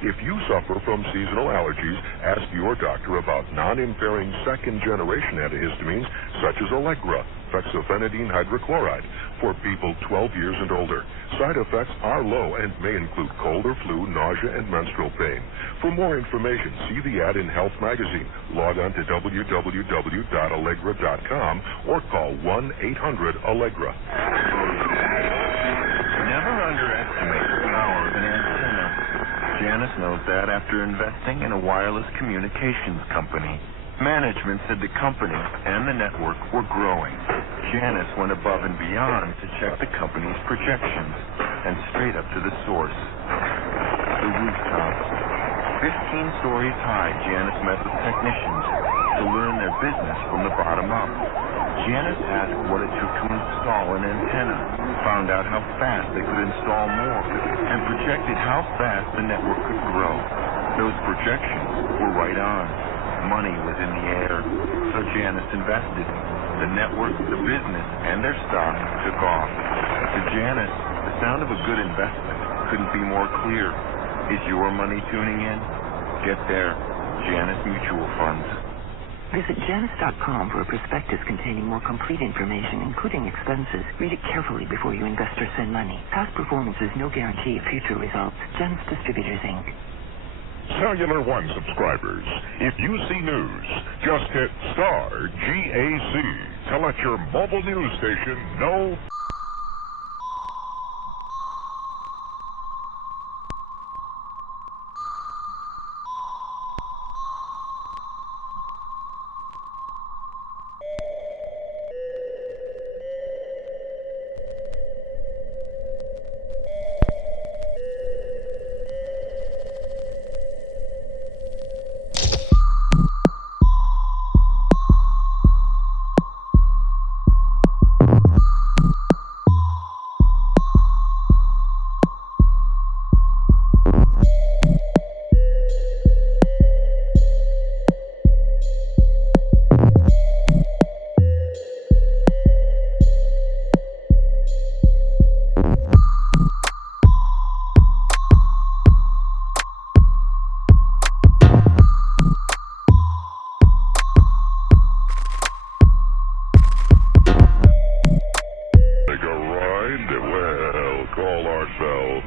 If you suffer from seasonal allergies, ask your doctor about non-impairing second-generation antihistamines such as Allegra, fexofenadine hydrochloride, for people 12 years and older. Side effects are low and may include cold or flu, nausea, and menstrual pain. For more information, see the ad in Health Magazine. Log on to www.allegra.com or call 1-800-ALLEGRA. Never underestimate the power of an antenna. Janice knows that after investing in a wireless communications company. Management said the company and the network were growing. Janice went above and beyond to check the company's projections and straight up to the source. The rooftops. 15 stories high, Janice met with technicians to learn their business from the bottom up. Janice asked what it took to install an antenna, found out how fast they could install more, and projected how fast the network could grow. Those projections were right on. Money was in the air, so Janice invested. The network, the business, and their stock took off. To Janice, the sound of a good investment couldn't be more clear. Is your money tuning in? Get there. Janus Mutual Funds. Visit Janus.com for a prospectus containing more complete information, including expenses. Read it carefully before you invest or send money. Past performance is no guarantee of future results. Janus Distributors, Inc. Cellular One subscribers, if you see news, just hit star GAC. To let your mobile news station know.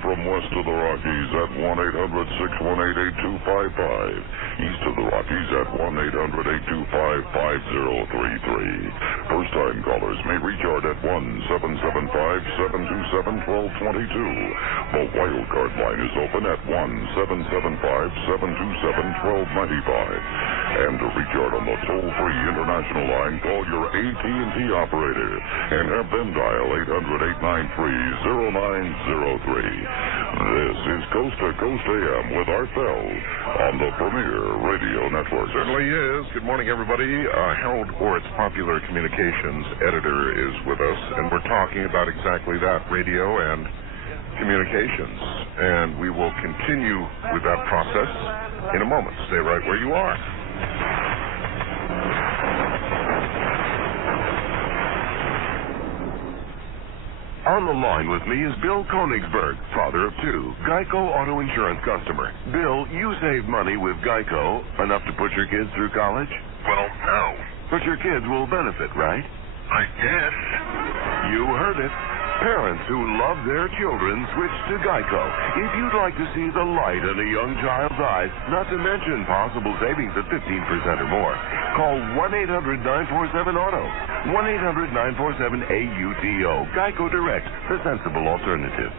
From west of the Rockies at 1-800-618-8255. East of the Rockies at 1-800-825-5033. First-time callers may recharge at 1-775-727-1222. The wild card line is open at 1-775-727-1295. And to recharge on the toll-free international line, call your AT&T operator and have them dial 800-893-0903. This is Coast to Coast AM with Art Bell on the Premier Radio Network. Certainly is. Good morning, everybody. Harold Ortz, Popular Communications editor, is with us, and we're talking about exactly that, radio and communications. And we will continue with that process in a moment. Stay right where you are. On the line with me is Bill Konigsberg, father of two, Geico Auto Insurance customer. Bill, you saved money with Geico, enough to put your kids through college? Well, no. But your kids will benefit, right? I guess. You heard it. Parents who love their children switch to Geico. If you'd like to see the light in a young child's eyes, not to mention possible savings of 15% or more, call 1-800-947-AUTO. 1-800-947-AUTO. Geico Direct, the sensible alternative.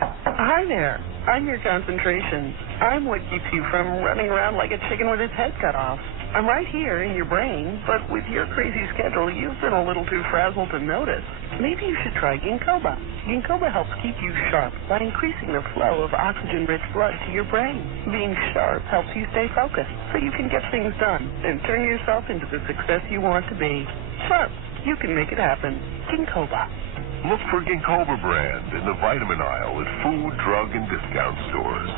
Hi there. I'm your concentration. I'm what keeps you from running around like a chicken with its head cut off. I'm right here in your brain, but with your crazy schedule, you've been a little too frazzled to notice. Maybe you should try Ginkgoba. Ginkgoba helps keep you sharp by increasing the flow of oxygen-rich blood to your brain. Being sharp helps you stay focused, so you can get things done and turn yourself into the success you want to be. Sharp. You can make it happen. Ginkgoba. Look for Ginkgoba brand in the vitamin aisle at food, drug, and discount stores.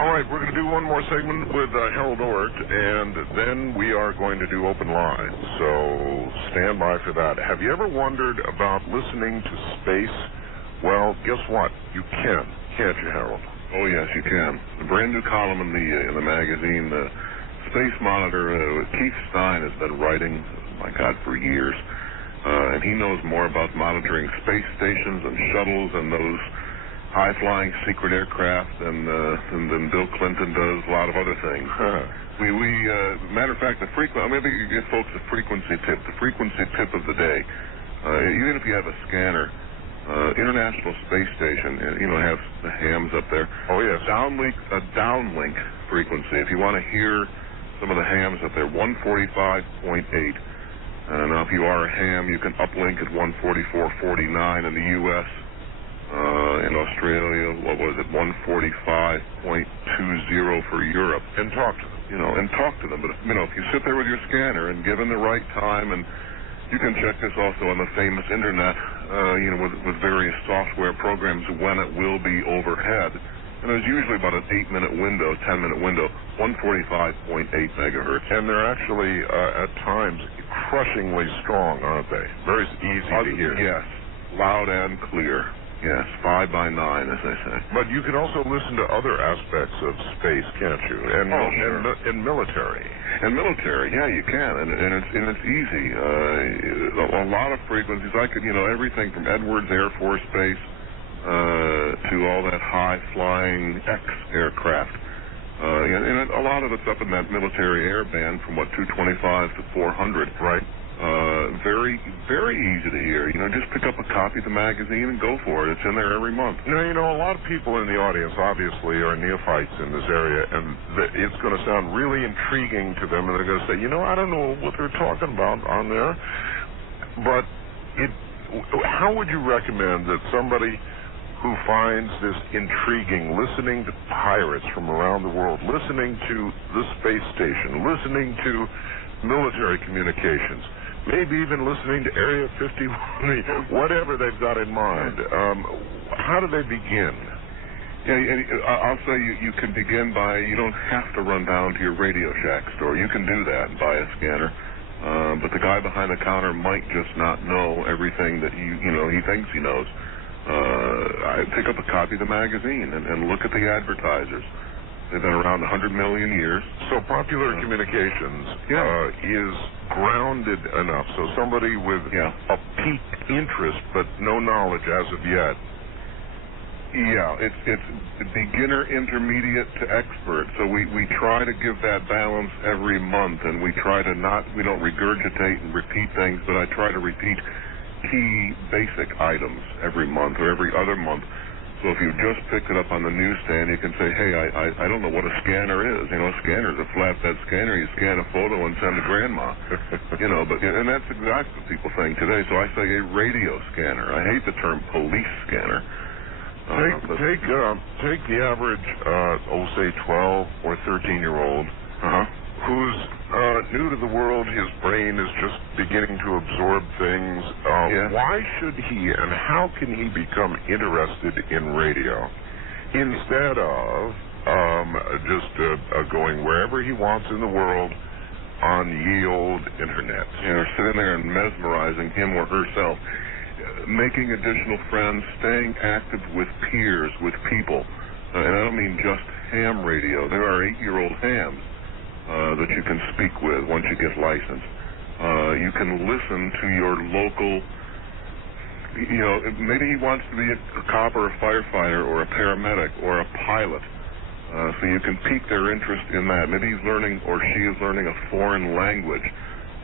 All right, we're going to do one more segment with Harold Ortz, and then we are going to do open lines. So stand by for that. Have you ever wondered about listening to space? Well, guess what? You can, can't you, Harold? Oh, yes, you can. A brand new column in the magazine, the Space Monitor. Keith Stein has been writing, my God, for years, and he knows more about monitoring space stations and shuttles and those high-flying secret aircraft than Bill Clinton does a lot of other things. Matter of fact, maybe you give folks a frequency tip. The frequency tip of the day, even if you have a scanner, International Space Station, has the hams up there. Oh, yes. A downlink frequency. If you want to hear some of the hams up there, 145.8. Now, if you are a ham, you can uplink at 144.49 in the U.S., in Australia, 145.20 for Europe. And talk to them. But, if you sit there with your scanner and given the right time, and you can check this also on the famous internet, with various software programs when it will be overhead. And there's usually about an 8-minute window, 10-minute window, 145.8 megahertz. And they're actually, at times, crushingly strong, aren't they? Very easy to hear. Yes. loud and clear. Yes, 5 by 9, as they say. But you can also listen to other aspects of space, can't you? And sure. and military. And military, yeah, you can, and it's easy. A lot of frequencies. I could, everything from Edwards Air Force Base to all that high-flying X aircraft. And a lot of it's up in that military air band from 225 to 400. Right. Very, very easy to hear. Just pick up a copy of the magazine and go for it. It's in there every month. Now, a lot of people in the audience obviously are neophytes in this area, and it's going to sound really intriguing to them, and they're going to say, I don't know what they're talking about on there. But how would you recommend that somebody who finds this intriguing, listening to pirates from around the world, listening to the space station, listening to military communications, maybe even listening to Area 51, whatever they've got in mind, how do they begin? Yeah, I'll say you can begin by, you don't have to run down to your Radio Shack store. You can do that and buy a scanner. But the guy behind the counter might just not know everything that he thinks he knows. I pick up a copy of the magazine and look at the advertisers. They've been around 100 million years. So popular communications is grounded enough. So somebody with a piqued interest but no knowledge as of yet. Yeah, it's beginner, intermediate to expert. So we try to give that balance every month, and we try to we don't regurgitate and repeat things, but I try to repeat key basic items every month or every other month. So if you just picked it up on the newsstand, you can say, hey, I don't know what a scanner is. A scanner is a flatbed scanner. You scan a photo and send to grandma. And that's exactly what people think today. So I say a radio scanner. I hate the term police scanner. Take the average, say 12 or 13-year-old who's new to the world. His brain is just beginning to absorb things. Why should he and how can he become interested in radio instead of just going wherever he wants in the world on ye old internet? Or sitting there and mesmerizing him or herself. Making additional friends, staying active with peers, with people. And I don't mean just ham radio. There are 8-year-old hams that you can speak with once you get licensed. You can listen to your local, maybe he wants to be a cop or a firefighter or a paramedic or a pilot. So you can pique their interest in that. Maybe he's learning or she is learning a foreign language.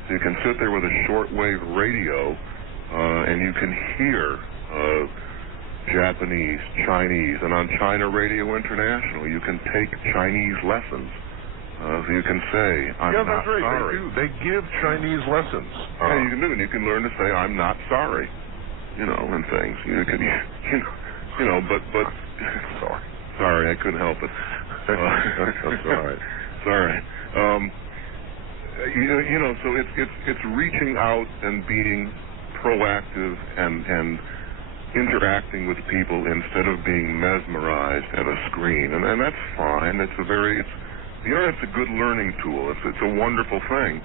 So you can sit there with a shortwave radio and you can hear Japanese, Chinese, and on China Radio International, you can take Chinese lessons. So you can say, I'm not that's right. sorry. They give Chinese lessons. You can do it. You can learn to say, I'm not sorry, and things. You can, but sorry, I couldn't help it. That's all right. Sorry. So it's reaching out and being proactive and interacting with people instead of being mesmerized at a screen, and that's fine. The internet's a good learning tool. It's a wonderful thing.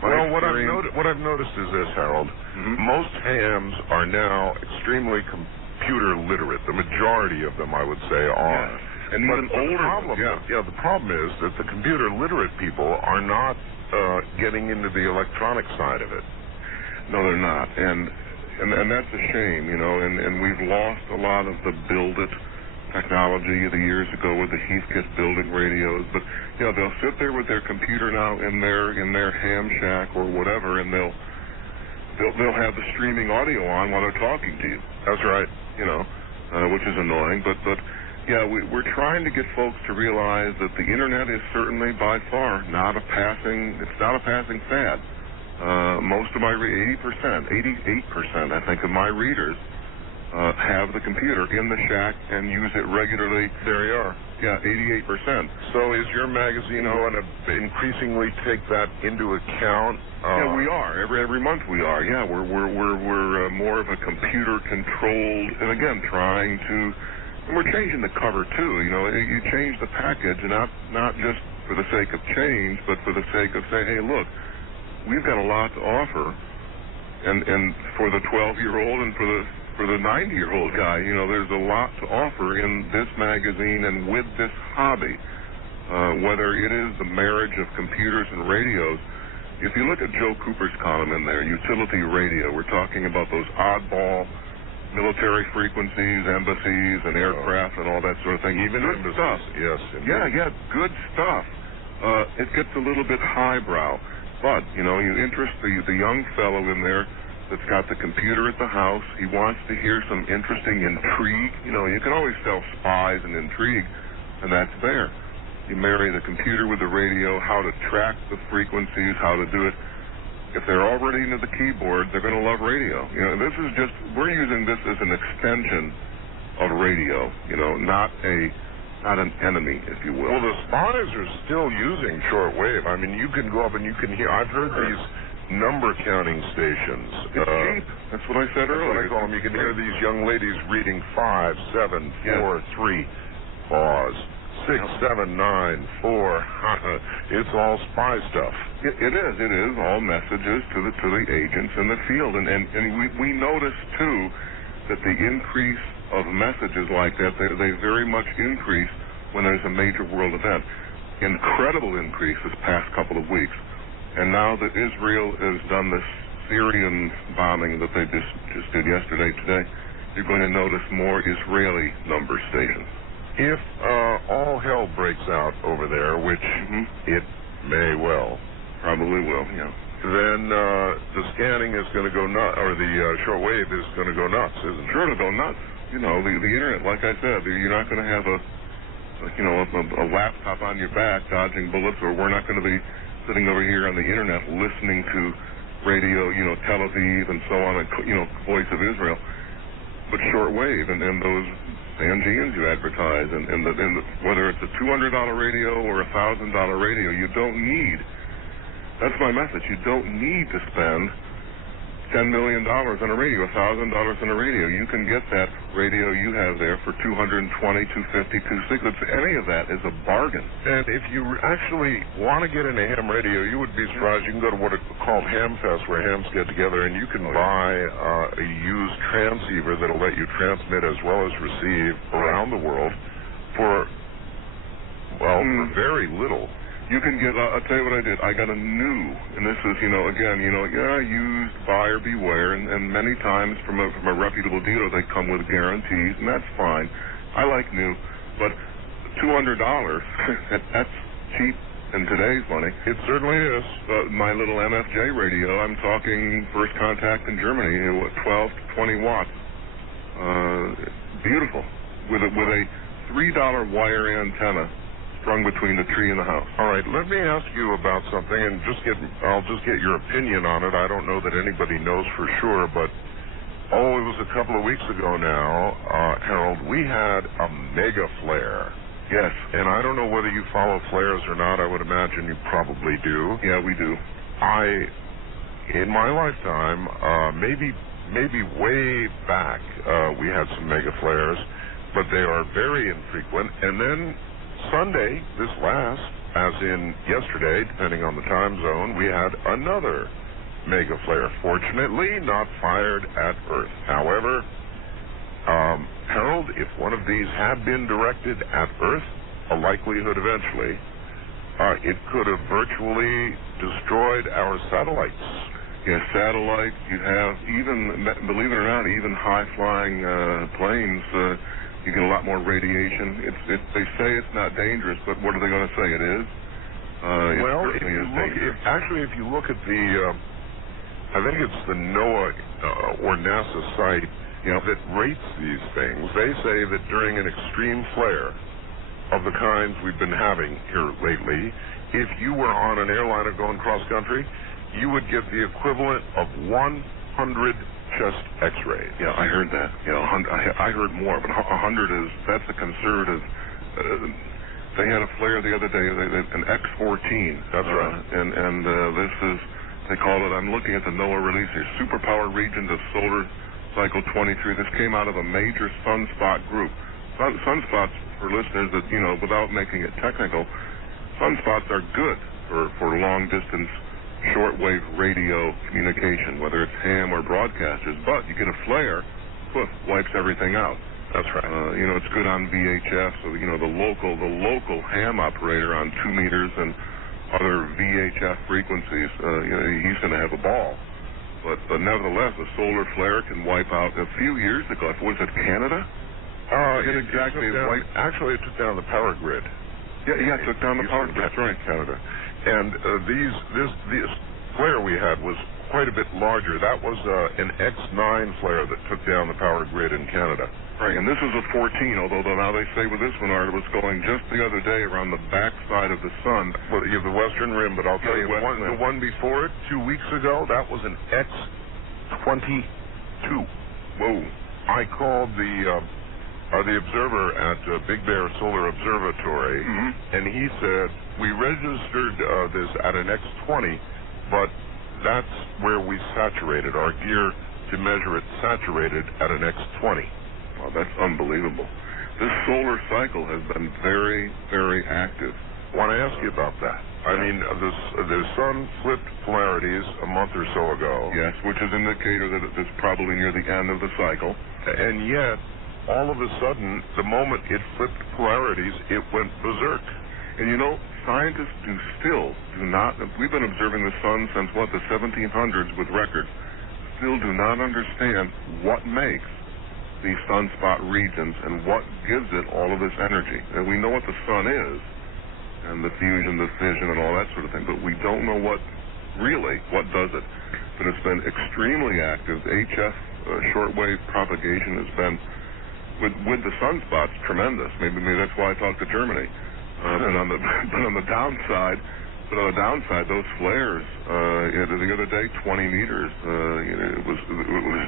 What I've noticed is this, Harold. Most hams are now extremely computer literate. The majority of them, I would say, are. And even older. The problem is that the computer literate people are not getting into the electronic side of it. No, they're not, and that's a shame, and we've lost a lot of the build-it technology of the years ago with the Heathkit building radios, but, they'll sit there with their computer now in their ham shack or whatever, and they'll have the streaming audio on while they're talking to you. That's right. Which is annoying, but we're trying to get folks to realize that the internet is certainly by far not a passing fad. Most of my 88%, I think, of my readers have the computer in the shack and use it regularly. There you are. Yeah, 88%. So is your magazine going to increasingly take that into account? Yeah, we are. Every month we are. Yeah, we're more of a computer-controlled, and again, and we're changing the cover too. You change the package, and not just for the sake of change, but for the sake of saying, hey, look, we've got a lot to offer, And for the 12-year-old and for the 90-year-old guy, you know, there's a lot to offer in this magazine and with this hobby. Whether it is the marriage of computers and radios, if you look at Joe Cooper's column in there, utility radio, we're talking about those oddball military frequencies, embassies, and aircraft and all that sort of thing. Even good embassies, stuff. yes. Yeah, good stuff. It gets a little bit highbrow, but, you know, you interest the young fellow in there that's got the computer at the house. He wants to hear some interesting intrigue. You know, you can always sell spies and intrigue, and that's there. You marry the computer with the radio, how to track the frequencies, how to do it. If they're already into the keyboard, they're going to love radio. You know, this is just, we're using this as an extension of radio, you know, not an enemy, if you will. Well, the spies are still using shortwave. I mean, you can go up and you can hear, I've heard these number counting stations. It's cheap. That's what I said earlier. That's what I call them. You can hear these young ladies reading 5, 7, 4, 3, pause. 6, 7, 9, 4. It's all spy stuff. It is all messages to the agents in the field, and we notice too that the increase of messages like that they very much increase when there's a major world event. Incredible increase this past couple of weeks, and now that Israel has done this Syrian bombing that they just did today, you're going to notice more Israeli number stations. If all hell breaks out over there, which it may well, probably will, yeah, then the scanning is going to go nuts, or the shortwave is going to go nuts, isn't it? Sure to go nuts. You know, the internet, like I said, you're not going to have a laptop on your back dodging bullets, or we're not going to be sitting over here on the internet listening to radio, you know, Tel Aviv and so on, and, you know, Voice of Israel. But shortwave and those Angeans you advertise, and whether it's a $200 radio or a $1,000 radio, you don't need. That's my message. You don't need to spend $10 million on a radio, $1,000 on a radio. You can get that radio you have there for $220, $250, $260. Any of that is a bargain. And if you actually want to get into ham radio, you would be surprised. You can go to what is called Hamfest, where hams get together, and you can buy a used transceiver that'll let you transmit as well as receive around the world for very little. You can get, I'll tell you what I did. I got a new, and this is, used, buyer beware, and many times from a reputable dealer, they come with guarantees, and that's fine. I like new, but $200, that's cheap in today's money. It certainly is. My little MFJ radio, I'm talking first contact in Germany, 12 to 20 watts. Beautiful. With a $3 wire antenna strung between the tree and the house. All right, let me ask you about something, and I'll just get your opinion on it. I don't know that anybody knows for sure, but it was a couple of weeks ago now, Harold, we had a mega flare. Yes. And I don't know whether you follow flares or not. I would imagine you probably do. Yeah, we do. In my lifetime, maybe way back, we had some mega flares, but they are very infrequent. And then Sunday, this last, as in yesterday, depending on the time zone, we had another mega flare. Fortunately, not fired at Earth. However, Harold, if one of these had been directed at Earth, a likelihood eventually, it could have virtually destroyed our satellites. Yes, satellites. You have even, believe it or not, even high-flying planes. You get a lot more radiation. They say it's not dangerous, but what are they going to say it is? If you look at the, I think it's the NOAA or NASA site that rates these things, they say that during an extreme flare of the kinds we've been having here lately, if you were on an airliner going cross-country, you would get the equivalent of 100 chest x-rays. Yeah, I heard that. I heard more, but 100 that's a conservative. They had a flare the other day, an X-14. That's right. And this is, they call it, I'm looking at the NOAA release here, superpower regions of solar cycle 23. This came out of a major sunspot group. Sunspots, for listeners that, without making it technical, sunspots are good for long-distance shortwave radio communication, whether it's ham or broadcasters. But you get a flare, poof, wipes everything out. That's right. It's good on VHF, so the local ham operator on 2 meters and other VHF frequencies, he's going to have a ball. But nevertheless, a solar flare can wipe out. A few years ago, was it Canada? Actually, it took down the power grid. Yeah, it took down the power grid. That's right, Canada. And this flare we had was quite a bit larger. That was an X9 flare that took down the power grid in Canada. Right, and this was a 14, although now they say with this one, Art, it was going just the other day around the backside of the sun. Well, you have the western rim, but I'll tell you, the one before it, 2 weeks ago, that was an X22. Whoa. I called the observer at Big Bear Solar Observatory, and he said, we registered this at an X20, but that's where we saturated. Our gear to measure it saturated at an X20. Wow, that's unbelievable. This solar cycle has been very, very active. I want to ask you about that. I mean, the sun flipped polarities a month or so ago. Yes, which is an indicator that it's probably near the end of the cycle. And yet, all of a sudden, the moment it flipped polarities, it went berserk. And scientists do not, we've been observing the sun since, the 1700s with records, still do not understand what makes these sunspot regions and what gives it all of this energy. And we know what the sun is, and the fusion, the fission, and all that sort of thing, but we don't know what does it. But it's been extremely active. HF shortwave propagation has been, with the sunspots, tremendous. Maybe that's why I talked to Germany. But on the downside, those flares, the other day, 20 meters, it was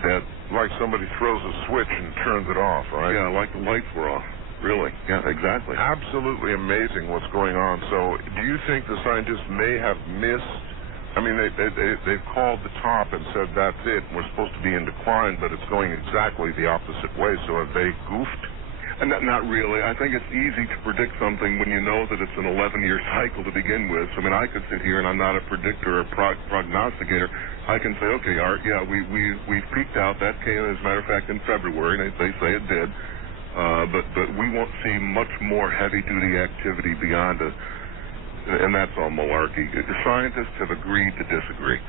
dead. Like somebody throws a switch and turns it off, right? Yeah, like the lights were off. Really? Yeah, exactly. Absolutely amazing what's going on. So, do you think the scientists may have missed? I mean, they've called the top and said that's it. We're supposed to be in decline, but it's going exactly the opposite way. So, have they goofed? And not really. I think it's easy to predict something when you know that it's an 11-year cycle to begin with. So, I mean, I could sit here, and I'm not a predictor or prognosticator. I can say, okay, Art, yeah, we've peaked out. That came, as a matter of fact, in February. They say it did. But we won't see much more heavy-duty activity beyond it. And that's all malarkey. The scientists have agreed to disagree.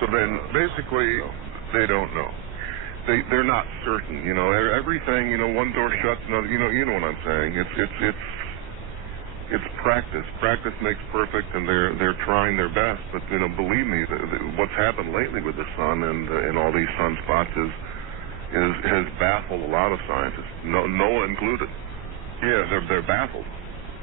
So then, basically, they don't know. They're not certain, everything, one door shuts, another, you know what I'm saying. It's practice. Practice makes perfect, and they're trying their best. But believe me, what's happened lately with the sun and all these sunspots has baffled a lot of scientists, NOAA included. Yeah, they're baffled.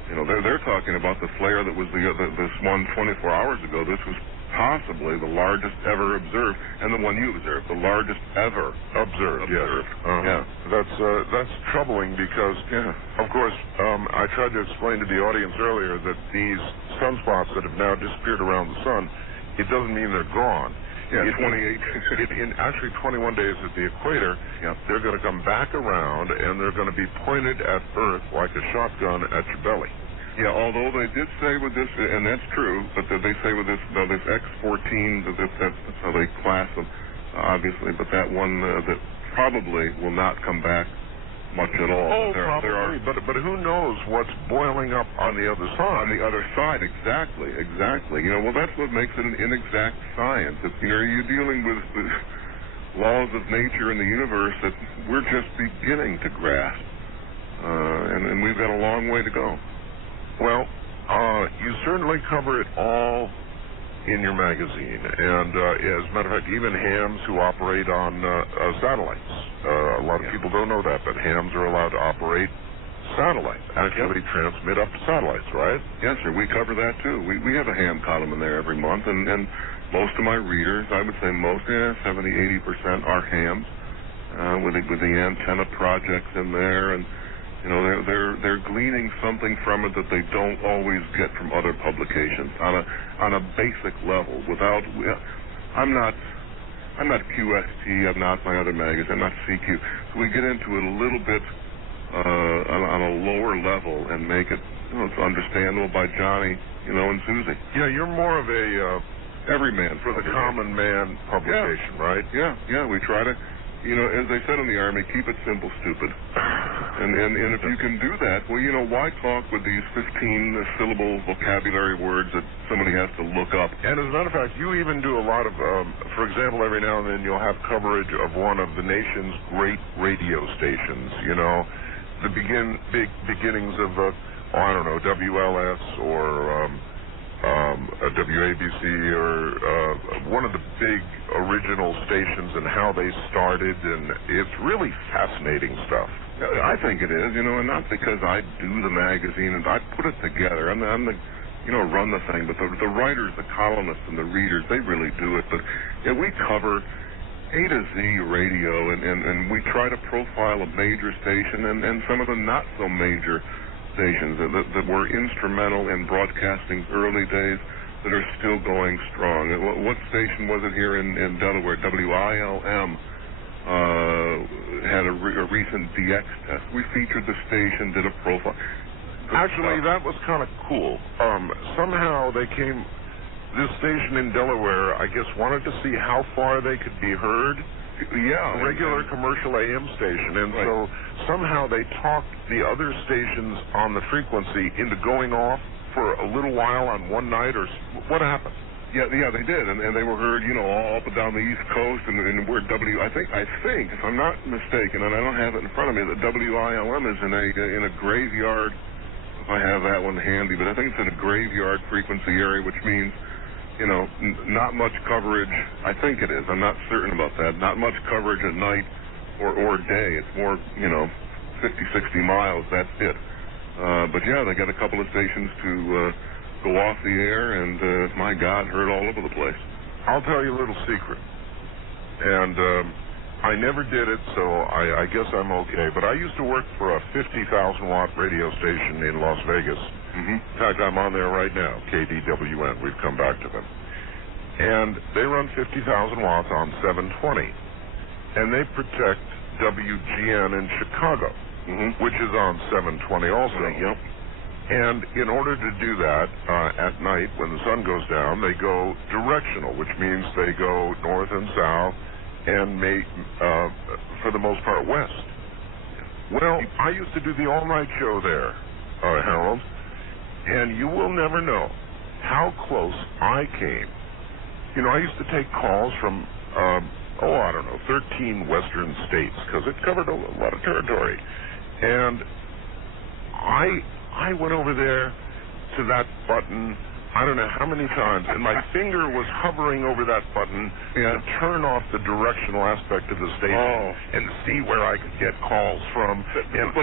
They're talking about the flare that was this one 24 hours ago. This was possibly the largest ever observed, and the one you observed, the largest ever observed. Yes. Yeah. That's troubling because, of course, I tried to explain to the audience earlier that these sunspots that have now disappeared around the sun, it doesn't mean they're gone. Yeah, in actually 21 days at the equator, they're going to come back around, and they're going to be pointed at Earth like a shotgun at your belly. Yeah, although they did say with this, and that's true, but they say with this X-14, that's how they class them, obviously, but that one that probably will not come back much at all. Oh, probably, but who knows what's boiling up on the other side? On the other side, exactly. Well, that's what makes it an inexact science. You're dealing with laws of nature in the universe that we're just beginning to grasp, and we've got a long way to go. Well, you certainly cover it all in your magazine, and as a matter of fact, even hams who operate on satellites. A lot of people don't know that, but hams are allowed to operate satellites, actually transmit up to satellites, right? Yes, sir. We cover that too. We have a ham column in there every month, and most of my readers, I would say 70-80% are hams with the antenna projects in there, and they're gleaning something from it that they don't always get from other publications on a basic level. I'm not QST. I'm not my other magazine. I'm not CQ. So we get into it a little bit on a lower level and make it it's understandable by Johnny, and Susie. Yeah, you're more of a Every man. For the common man publication, right? Yeah, we try to, as they said in the Army, keep it simple, stupid. And if you can do that, well, why talk with these 15-syllable vocabulary words that somebody has to look up? And as a matter of fact, you even do a lot of, for example, every now and then you'll have coverage of one of the nation's great radio stations, the beginnings of, WLS or WABC or one of the big original stations and how they started, and it's really fascinating stuff. I think it is, and not because I do the magazine and I put it together. I'm the run the thing, but the writers, the columnists, and the readers, they really do it. But we cover A to Z radio, and we try to profile a major station and some of the not so major stations that were instrumental in broadcasting's early days that are still going strong. What station was it here in Delaware? WILM had a recent DX test. We featured the station, did a profile. Actually, that was kind of cool. Somehow this station in Delaware, I guess, wanted to see how far they could be heard. Yeah. Regular commercial AM station. And so somehow they talked the other stations on the frequency into going off for a little while on one night, or what happened? Yeah, they did, and they were heard, all up and down the East Coast, and we're I think, if I'm not mistaken, and I don't have it in front of me, that WILM is in a graveyard. If I have that one handy, but I think it's in a graveyard frequency area, which means, not much coverage. I think it is. I'm not certain about that. Not much coverage at night or day. It's more, 50, 60 miles. That's it. But yeah, they got a couple of stations to go off the air, and my God, heard all over the place. I'll tell you a little secret. And I never did it, so I guess I'm okay. But I used to work for a 50,000-watt radio station in Las Vegas. Mm-hmm. In fact, I'm on there right now, KDWN. We've come back to them. And they run 50,000 watts on 720. And they protect WGN in Chicago, which is on 720 also. Yep. And in order to do that, at night when the sun goes down, they go directional, which means they go north and south and for the most part, west. Well, I used to do the all-night show there, Harold, and you will never know how close I came. I used to take calls from, 13 western states, because it covered a lot of territory. And I went over there to that button, I don't know how many times, and my finger was hovering over that button to turn off the directional aspect of the station and see where I could get calls from. And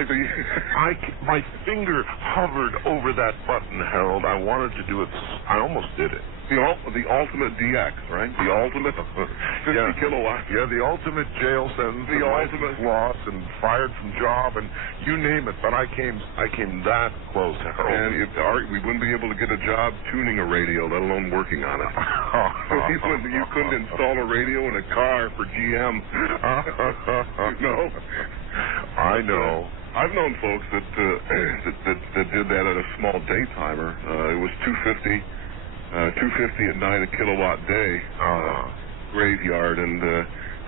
my finger hovered over that button, Harold. I wanted to do it. I almost did it. The ultimate DX, right? The ultimate 50 kilowatts. Yeah, the ultimate jail sentence. The ultimate loss and fired from job and you name it. But I came that close, Harold. And we wouldn't be able to get a job tuning a radio, let alone working on it. You couldn't install a radio in a car for GM. No. I know. I've known folks that did that at a small daytimer. It was $250 at night, a kilowatt day, graveyard, and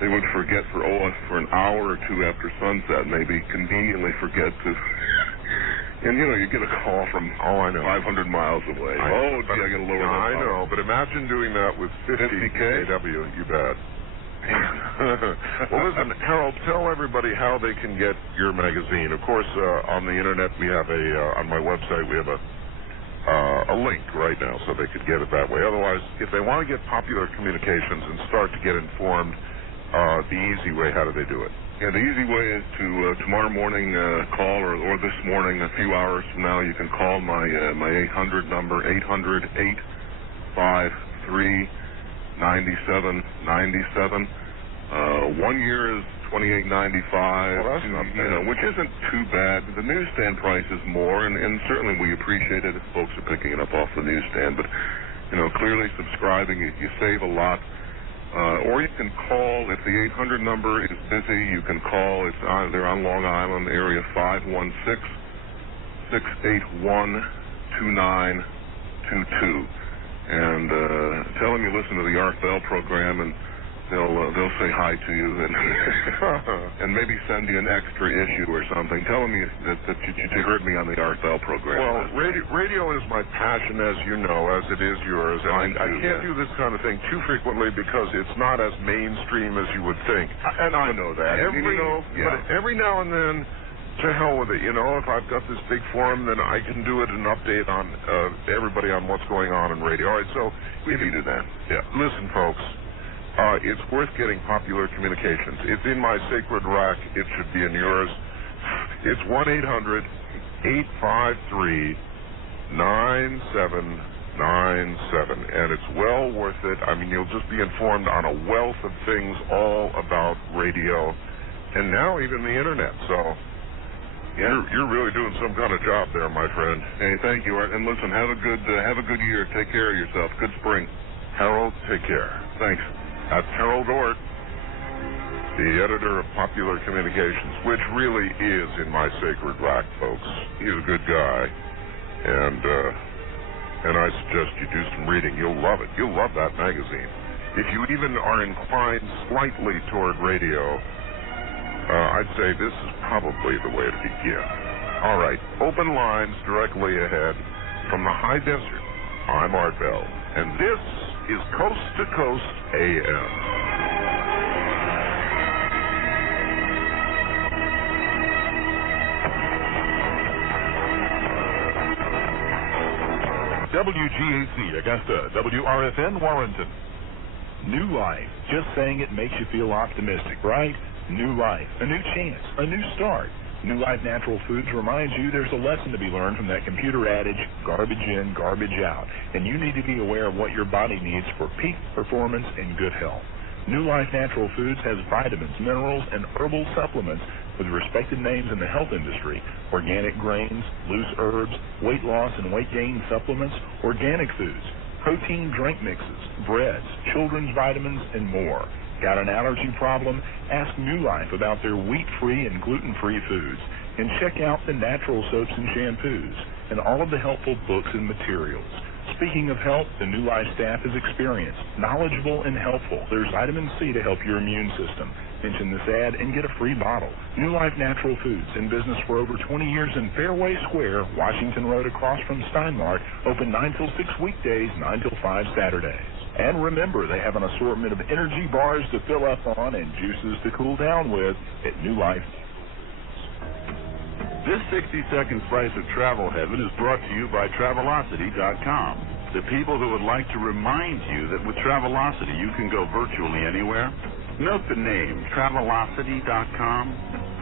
they would forget for an hour or two after sunset, maybe conveniently forget to. And you get a call from 500 miles away. I got to lower that. I know, but imagine doing that with 50 kW. You bet. Well, listen, Harold, tell everybody how they can get your magazine. Of course, on the internet, we have on my website, we have a link right now so they could get it that way. Otherwise, if they want to get Popular Communications and start to get informed, the easy way, how do they do it? Yeah, the easy way is to tomorrow morning call, or this morning, a few hours from now, you can call my 800 number, 800-853-9797. 1 year is $28.95, which isn't too bad. The newsstand price is more, and certainly we appreciate it if folks are picking it up off the newsstand. But clearly subscribing, you save a lot. Or you can call if the 800 number is busy. You can call. They're on Long Island, area 516-681-2922. and tell them you listen to the Art Bell program, and they'll say hi to you and maybe send you an extra issue or something. Tell them that you heard me on the Art Bell program. Well, radio is my passion, as you know, as it is yours, and I can't do this kind of thing too frequently because it's not as mainstream as you would think. And I know that. But every now and then, to hell with it. You know, if I've got this big forum, then I can do it and update on everybody on what's going on in radio. All right, so we can do that. Yeah. Listen, folks. It's worth getting Popular Communications. It's in my sacred rack. It should be in yours. It's 1-800-853-9797, and it's well worth it. I mean, you'll just be informed on a wealth of things all about radio, and now even the internet. So you're really doing some kind of job there, my friend. Hey, thank you, Art. And listen, have a good year. Take care of yourself. Good spring. Harold, take care. Thanks. That's Harold Ort, the editor of Popular Communications, which really is in my sacred rack, folks. He's a good guy, and I suggest you do some reading. You'll love it. You'll love that magazine. If you even are inclined slightly toward radio, I'd say this is probably the way to begin. All right, open lines directly ahead from the high desert. I'm Art Bell, and this is Coast to Coast AM. WGAC Augusta, WRFN Warrenton. New life. Just saying it makes you feel optimistic, right? New life, a new chance, a new start. New Life Natural Foods reminds you there's a lesson to be learned from that computer adage, garbage in, garbage out, and you need to be aware of what your body needs for peak performance and good health. New Life Natural Foods has vitamins, minerals, and herbal supplements with respected names in the health industry: organic grains, loose herbs, weight loss and weight gain supplements, organic foods, protein drink mixes, breads, children's vitamins, and more. Got an allergy problem? Ask New Life about their wheat-free and gluten-free foods. And check out the natural soaps and shampoos and all of the helpful books and materials. Speaking of health, the New Life staff is experienced, knowledgeable, and helpful. There's vitamin C to help your immune system. Mention this ad and get a free bottle. New Life Natural Foods, in business for over 20 years in Fairway Square, Washington Road across from Steinmart. Open 9 till 6 weekdays, 9 till 5 Saturdays. And remember, they have an assortment of energy bars to fill up on and juices to cool down with at New Life. This 60-second slice of travel heaven is brought to you by Travelocity.com. The people who would like to remind you that with Travelocity you can go virtually anywhere. Note the name, Travelocity.com.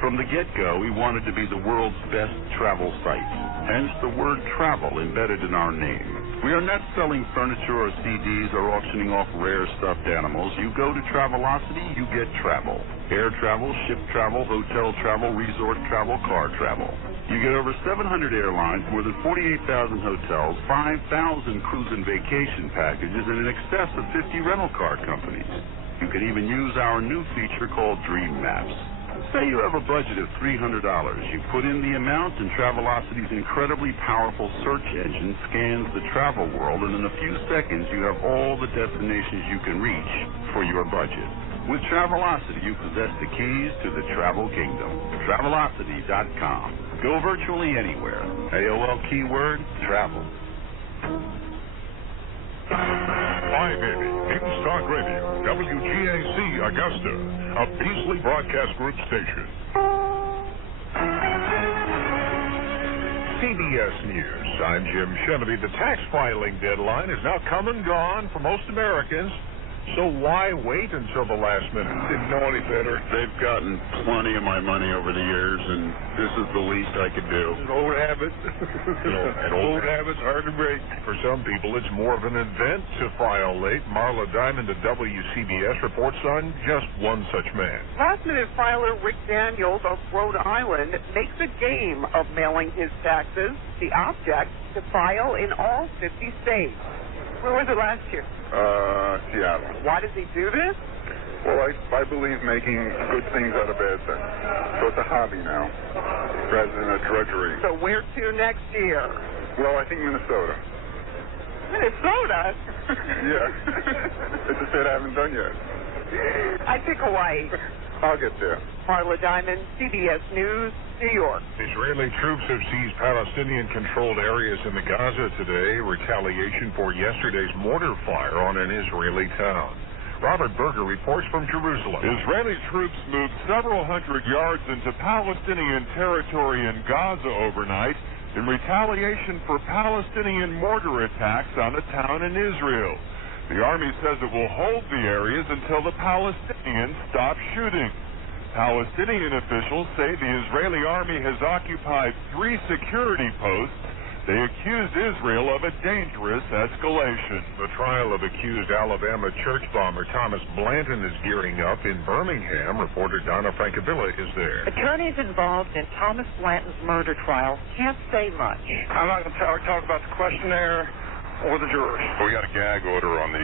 From the get-go, we wanted to be the world's best travel site, hence the word travel embedded in our name. We are not selling furniture or CDs or auctioning off rare stuffed animals. You go to Travelocity, you get travel. Air travel, ship travel, hotel travel, resort travel, car travel. You get over 700 airlines, more than 48,000 hotels, 5,000 cruise and vacation packages, and in excess of 50 rental car companies. You can even use our new feature called Dream Maps. Say you have a budget of $300. You put in the amount, and Travelocity's incredibly powerful search engine scans the travel world, and in a few seconds you have all the destinations you can reach for your budget. With Travelocity, you possess the keys to the travel kingdom. Travelocity.com. Go virtually anywhere. AOL keyword, travel. 580 News Talk Radio, WGAC Augusta, a Beasley Broadcast Group station. CBS News. I'm Jim Sheneby. The tax filing deadline is now come and gone for most Americans. So why wait until the last minute? Didn't know any better. They've gotten plenty of my money over the years, and this is the least I could do. An old habit. An old habit's hard to break. For some people, it's more of an event to file late. Marla Diamond of WCBS reports on just one such man. Last-minute filer Rick Daniels of Rhode Island makes a game of mailing his taxes. The object, to file in all 50 states. Where was it last year? Seattle. Why does he do this? Well, I believe making good things out of bad things. So it's a hobby now, rather than a drudgery. So where to next year? Well, I think Minnesota. Minnesota? Yeah. It's a state I haven't done yet. I pick Hawaii. I'll get there. Marla Diamond, CBS News, New York. Israeli troops have seized Palestinian-controlled areas in the Gaza today, retaliation for yesterday's mortar fire on an Israeli town. Robert Berger reports from Jerusalem. Israeli troops moved several hundred yards into Palestinian territory in Gaza overnight in retaliation for Palestinian mortar attacks on a town in Israel. The Army says it will hold the areas until the Palestinians stop shooting. Palestinian officials say the Israeli Army has occupied 3 security posts. They accused Israel of a dangerous escalation. The trial of accused Alabama church bomber Thomas Blanton is gearing up in Birmingham. Reporter Donna Francavilla is there. Attorneys involved in Thomas Blanton's murder trial can't say much. I'm not going to talk about the questionnaire or the jurors. We got a gag order on the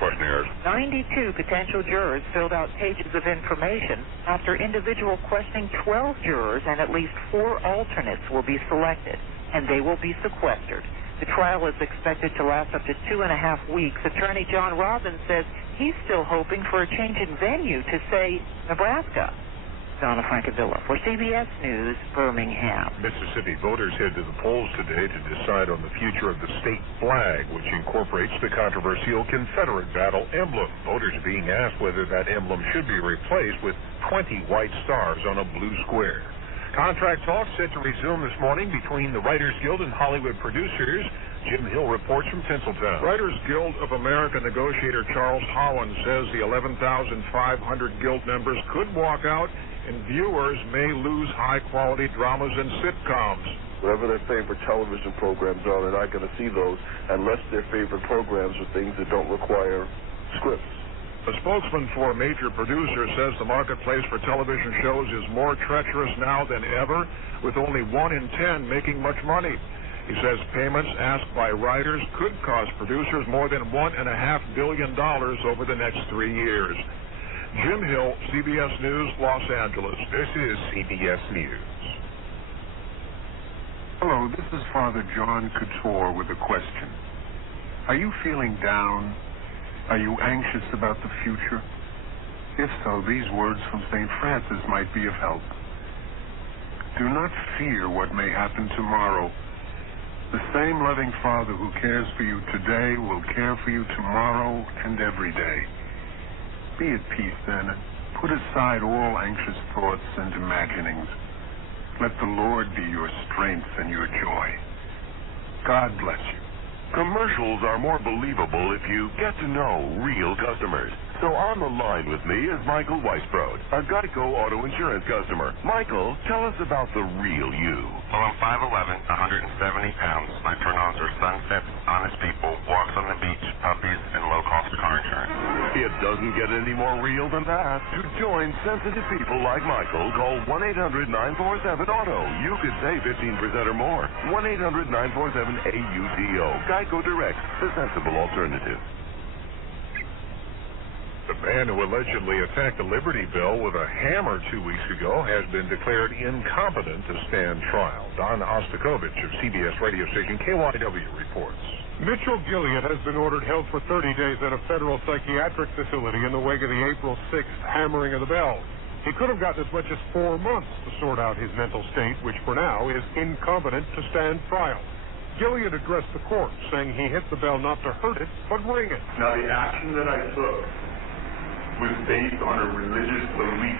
questionnaires. 92 potential jurors filled out pages of information. After individual questioning, 12 jurors and at least 4 alternates will be selected, and they will be sequestered. The trial is expected to last up to 2.5 weeks. Attorney John Robbins says he's still hoping for a change in venue to, say, Nebraska. Donna Francavilla for CBS News, Birmingham. Mississippi voters head to the polls today to decide on the future of the state flag, which incorporates the controversial Confederate battle emblem. Voters being asked whether that emblem should be replaced with 20 white stars on a blue square. Contract talks set to resume this morning between the Writers Guild and Hollywood producers. Jim Hill reports from Tinseltown. Writers Guild of America negotiator Charles Howan says the 11,500 Guild members could walk out and viewers may lose high-quality dramas and sitcoms. Whatever their favorite television programs are, they're not going to see those unless their favorite programs are things that don't require scripts. A spokesman for a major producer says the marketplace for television shows is more treacherous now than ever, with only 1 in 10 making much money. He says payments asked by writers could cost producers more than $1.5 billion over the next 3 years. Jim Hill, CBS News, Los Angeles. This is CBS News. Hello, this is Father John Couture with a question. Are you feeling down? Are you anxious about the future? If so, these words from St. Francis might be of help. Do not fear what may happen tomorrow. The same loving Father who cares for you today will care for you tomorrow and every day. Be at peace then, and put aside all anxious thoughts and imaginings. Let the Lord be your strength and your joy. God bless you. Commercials are more believable if you get to know real customers. So on the line with me is Michael Weisbrod, a Geico auto insurance customer. Michael, tell us about the real you. Well, I'm 5'11", 170 pounds. My pronouns are sunset, honest people, walks on the beach, puppies, and low-cost car insurance. It doesn't get any more real than that. To join sensitive people like Michael, call 1-800-947-AUTO. You could save 15% or more. 1-800-947-AUTO. Geico Direct, the sensible alternative. The man who allegedly attacked the Liberty Bell with a hammer 2 weeks ago has been declared incompetent to stand trial. Don Ostakovich of CBS radio station KYW reports. Mitchell Gilliard has been ordered held for 30 days at a federal psychiatric facility in the wake of the April 6th hammering of the bell. He could have gotten as much as 4 months to sort out his mental state, which for now is incompetent to stand trial. Gilliard addressed the court, saying he hit the bell not to hurt it, but ring it. Now, the action that I took was based on a religious belief.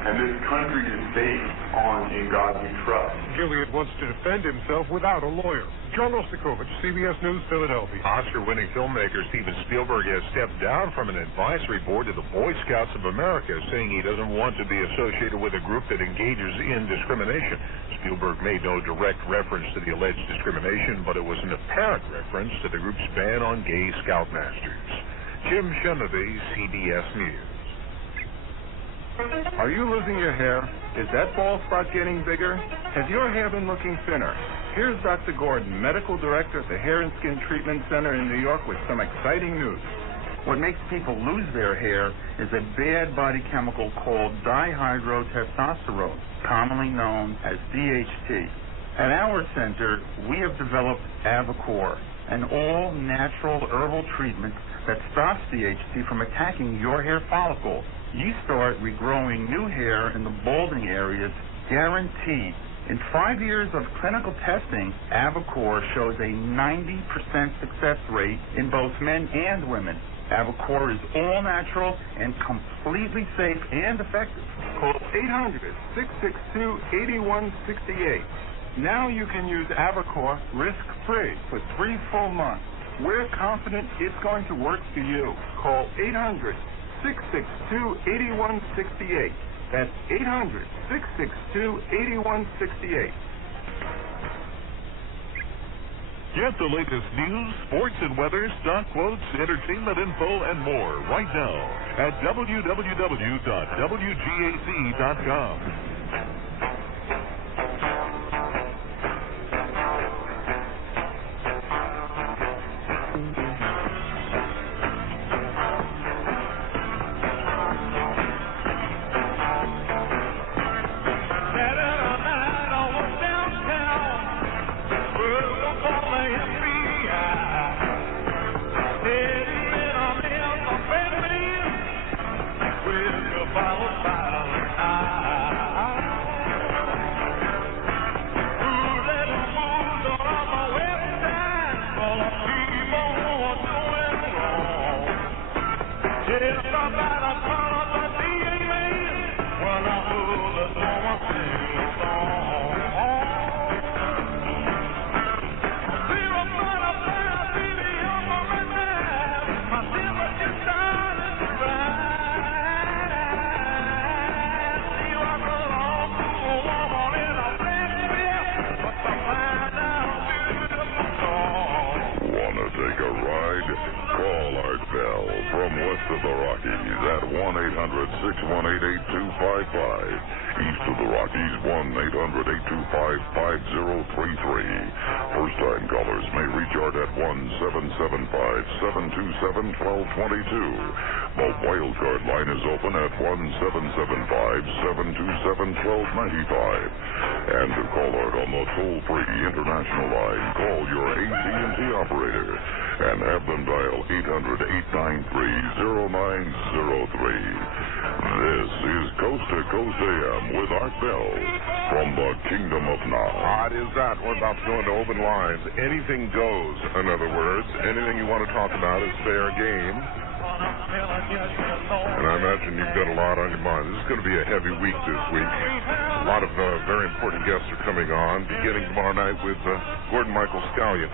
And this country is based on In God We Trust. Gilliard wants to defend himself without a lawyer. John Ostakovich, CBS News, Philadelphia. Oscar-winning filmmaker Steven Spielberg has stepped down from an advisory board to the Boy Scouts of America, saying he doesn't want to be associated with a group that engages in discrimination. Spielberg made no direct reference to the alleged discrimination, but it was an apparent reference to the group's ban on gay scoutmasters. Jim Shemothy, CBS News. Are you losing your hair? Is that bald spot getting bigger? Has your hair been looking thinner? Here's Dr. Gordon, Medical Director at the Hair and Skin Treatment Center in New York with some exciting news. What makes people lose their hair is a bad body chemical called dihydrotestosterone, commonly known as DHT. At our center, we have developed Avacor, an all-natural herbal treatment that stops DHT from attacking your hair follicles. You start regrowing new hair in the balding areas, guaranteed. In 5 years of clinical testing, Avacor shows a 90% success rate in both men and women. Avacor is all natural and completely safe and effective. Call 800-662-8168. Now you can use Avacor risk-free for 3 full months. We're confident it's going to work for you. Call 800-662-8168. That's 800-662-8168. Get the latest news, sports and weather, stock quotes, entertainment info, and more right now at www.wgac.com. From west of the Rockies at 1-800-618-8255. East of the Rockies, 1-800-825-5033. First-time callers may recharge at 1-775-727-1222. The wild card line is open at 1-775-727-1295. And to call out on the toll-free international line, call your AT&T operator and have them dial 800-893-0903. This is Coast to Coast AM with Art Bell from the Kingdom of Now. It is that. We're about to go into open lines. Anything goes, in other words. Anything you want to talk about is fair game. And I imagine you've got a lot on your mind. This is going to be a heavy week this week. A lot of very important guests are coming on, beginning tomorrow night with Gordon Michael Scallion.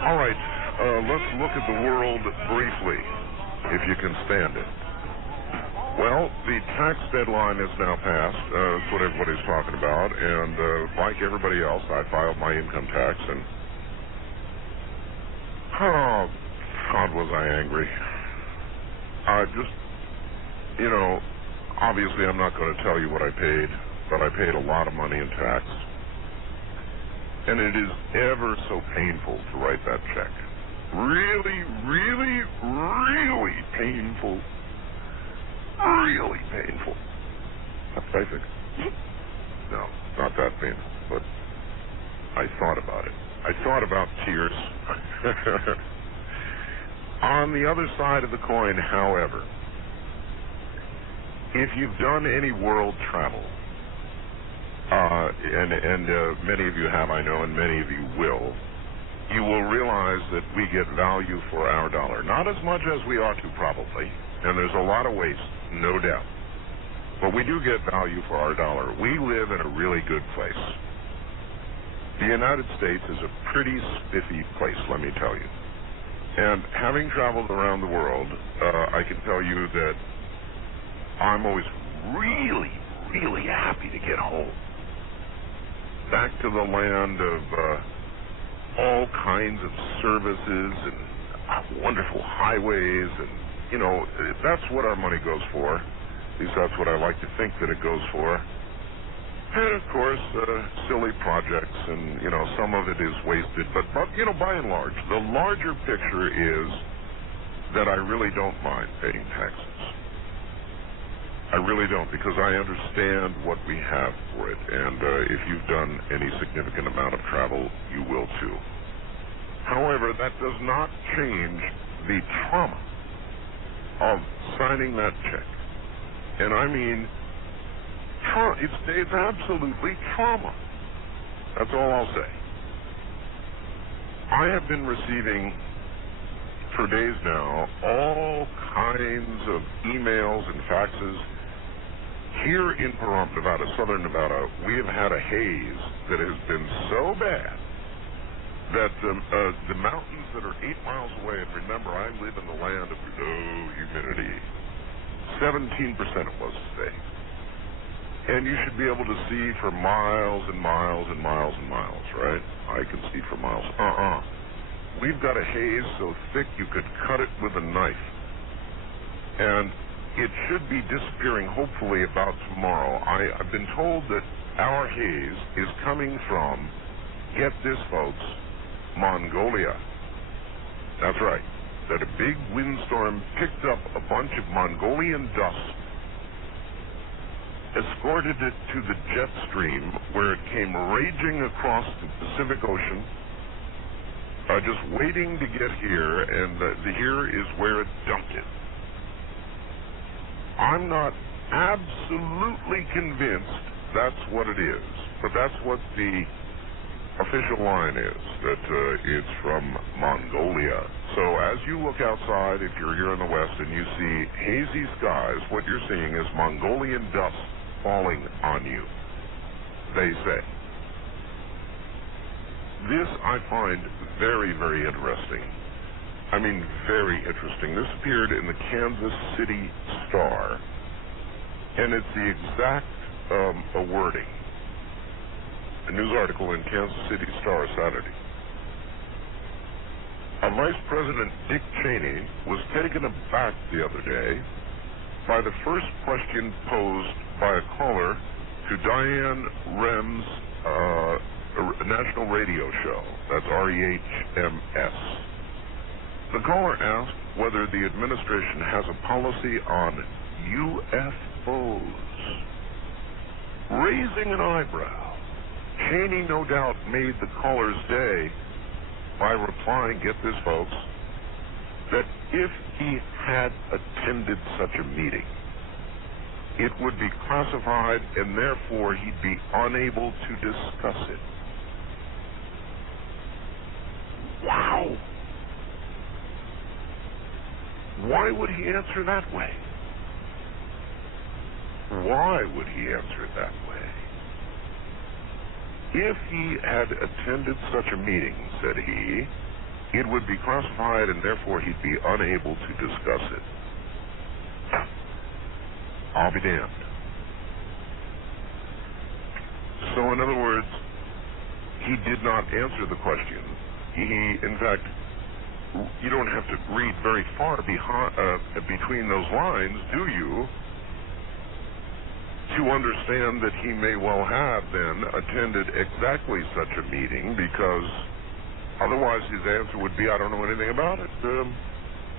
All right, let's look at the world briefly, if you can stand it. Well, the tax deadline is now passed. That's what everybody's talking about. And like everybody else, I filed my income tax, and oh, God, was I angry. Obviously I'm not going to tell you what I paid, but I paid a lot of money in tax. And it is ever so painful to write that check. Really, really, really painful. Really painful. I think. No, not that painful, but I thought about it. I thought about tears. On the other side of the coin, however, if you've done any world travel, and many of you have, I know, and many of you will realize that we get value for our dollar. Not as much as we ought to, probably, and there's a lot of waste, no doubt. But we do get value for our dollar. We live in a really good place. The United States is a pretty spiffy place, let me tell you. And having traveled around the world, I can tell you that I'm always really, really happy to get home. Back to the land of all kinds of services and wonderful highways, and, that's what our money goes for. At least that's what I like to think that it goes for. And, of course, silly projects, and, some of it is wasted. But by and large, the larger picture is that I really don't mind paying taxes. I really don't, because I understand what we have for it, and if you've done any significant amount of travel, you will too. However, that does not change the trauma of signing that check. And I mean, it's absolutely trauma. That's all I'll say. I have been receiving, for days now, all kinds of emails and faxes. Here in Pahrump, Nevada, southern Nevada, we have had a haze that has been so bad that the mountains that are 8 miles away, and remember, I live in the land of low humidity, 17% it was today. And you should be able to see for miles and miles and miles and miles, right? I can see for miles. We've got a haze so thick you could cut it with a knife. And it should be disappearing hopefully about tomorrow. I've been told that our haze is coming from, get this folks, Mongolia. That's right. That a big windstorm picked up a bunch of Mongolian dust, escorted it to the jet stream where it came raging across the Pacific Ocean, just waiting to get here, and here is where it dumped it. I'm not absolutely convinced that's what it is, but that's what the official line is, that it's from Mongolia. So as you look outside, if you're here in the West and you see hazy skies, what you're seeing is Mongolian dust falling on you, they say. This I find very, very interesting. I mean, very interesting. This appeared in the Kansas City Star, and it's the exact wording. A news article in Kansas City Star Saturday. Vice President Dick Cheney was taken aback the other day by the first question posed by a caller to Diane Rem's national radio show. That's REHMS. The caller asked whether the administration has a policy on UFOs. Raising an eyebrow, Cheney no doubt made the caller's day by replying, get this folks, that if he had attended such a meeting, it would be classified and therefore he'd be unable to discuss it. Wow! Why would he answer that way? Why would he answer it that way? If he had attended such a meeting, said he, it would be classified and therefore he'd be unable to discuss it. I'll be damned. So in other words, he did not answer the question. In fact, you don't have to read very far between those lines, do you, to understand that he may well have then attended exactly such a meeting, because otherwise his answer would be, I don't know anything about it.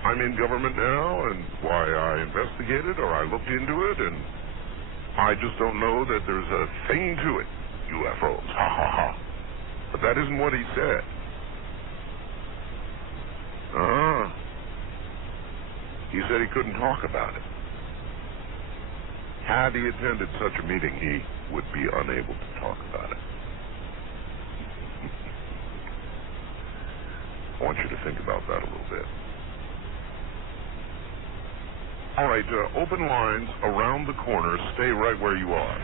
I'm in government now, and why I investigated or I looked into it, and I just don't know that there's a thing to it, UFOs. Ha ha ha. But that isn't what he said. He said he couldn't talk about it. Had he attended such a meeting, he would be unable to talk about it. I want you to think about that a little bit. All right, open lines around the corner. Stay right where you are.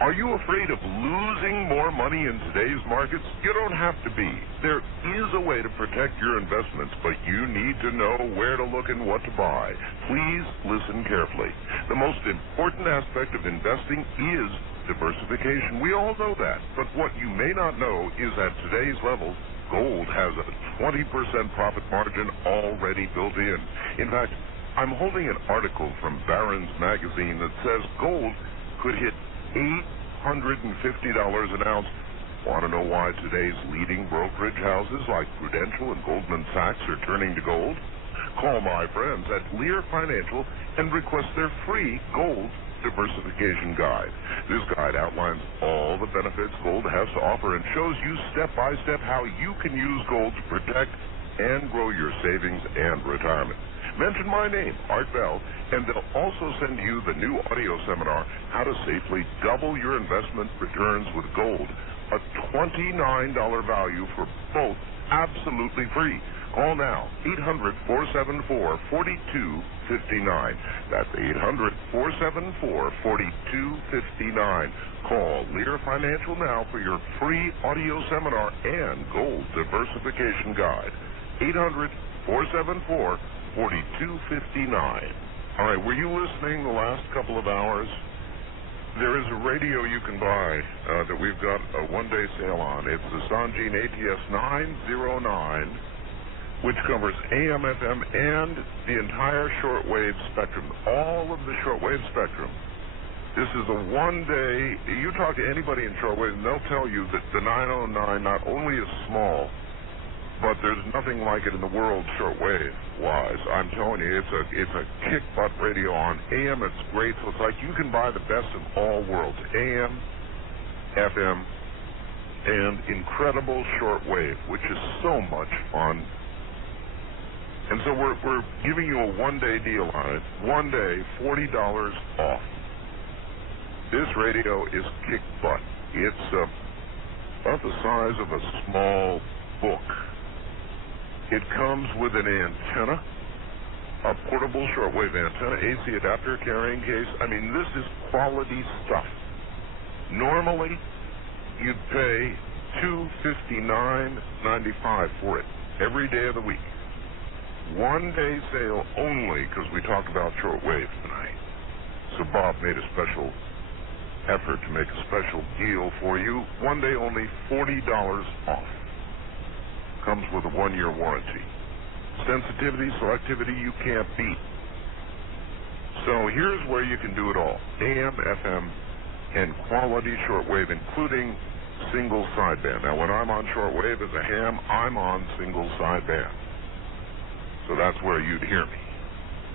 Are you afraid of losing more money in today's markets? You don't have to be. There is a way to protect your investments, but you need to know where to look and what to buy. Please listen carefully. The most important aspect of investing is diversification. We all know that. But what you may not know is at today's level, gold has a 20% profit margin already built in. In fact, I'm holding an article from Barron's magazine that says gold could hit $850 an ounce Want to know why today's leading brokerage houses like Prudential and Goldman Sachs are turning to gold? Call my friends at Lear Financial and request their free gold diversification guide. This guide outlines all the benefits gold has to offer and shows you step by step how you can use gold to protect and grow your savings and retirement. Mention my name, Art Bell, and they'll also send you the new audio seminar, How to Safely Double Your Investment Returns with Gold, a $29 value for both, absolutely free. Call now, 800-474-4259. That's 800-474-4259. Call Lear Financial now for your free audio seminar and gold diversification guide. 800-474-4259. All right, were you listening the last couple of hours? There is a radio you can buy that we've got a one-day sale on. It's the Sangean ATS 909. Which covers AM, FM, and the entire shortwave spectrum, all of the shortwave spectrum. This is a one-day, you talk to anybody in shortwave, and they'll tell you that the 909 not only is small, but there's nothing like it in the world shortwave-wise. I'm telling you, it's a kick-butt radio. On AM, it's great, so it's like you can buy the best of all worlds, AM, FM, and incredible shortwave, which is so much fun. And so we're giving you a one-day deal on it. One day, $40 off. This radio is kick butt. It's about the size of a small book. It comes with an antenna, a portable shortwave antenna, AC adapter, carrying case. I mean, this is quality stuff. Normally, you'd pay $259.95 for it every day of the week. One-day sale only because we talked about shortwave tonight. So Bob made a special effort to make a special deal for you. One day only, $40 off. Comes with a one-year warranty. Sensitivity, selectivity, you can't beat. So here's where you can do it all. AM, FM, and quality shortwave, including single sideband. Now, when I'm on shortwave as a ham, I'm on single sideband. So that's where you'd hear me,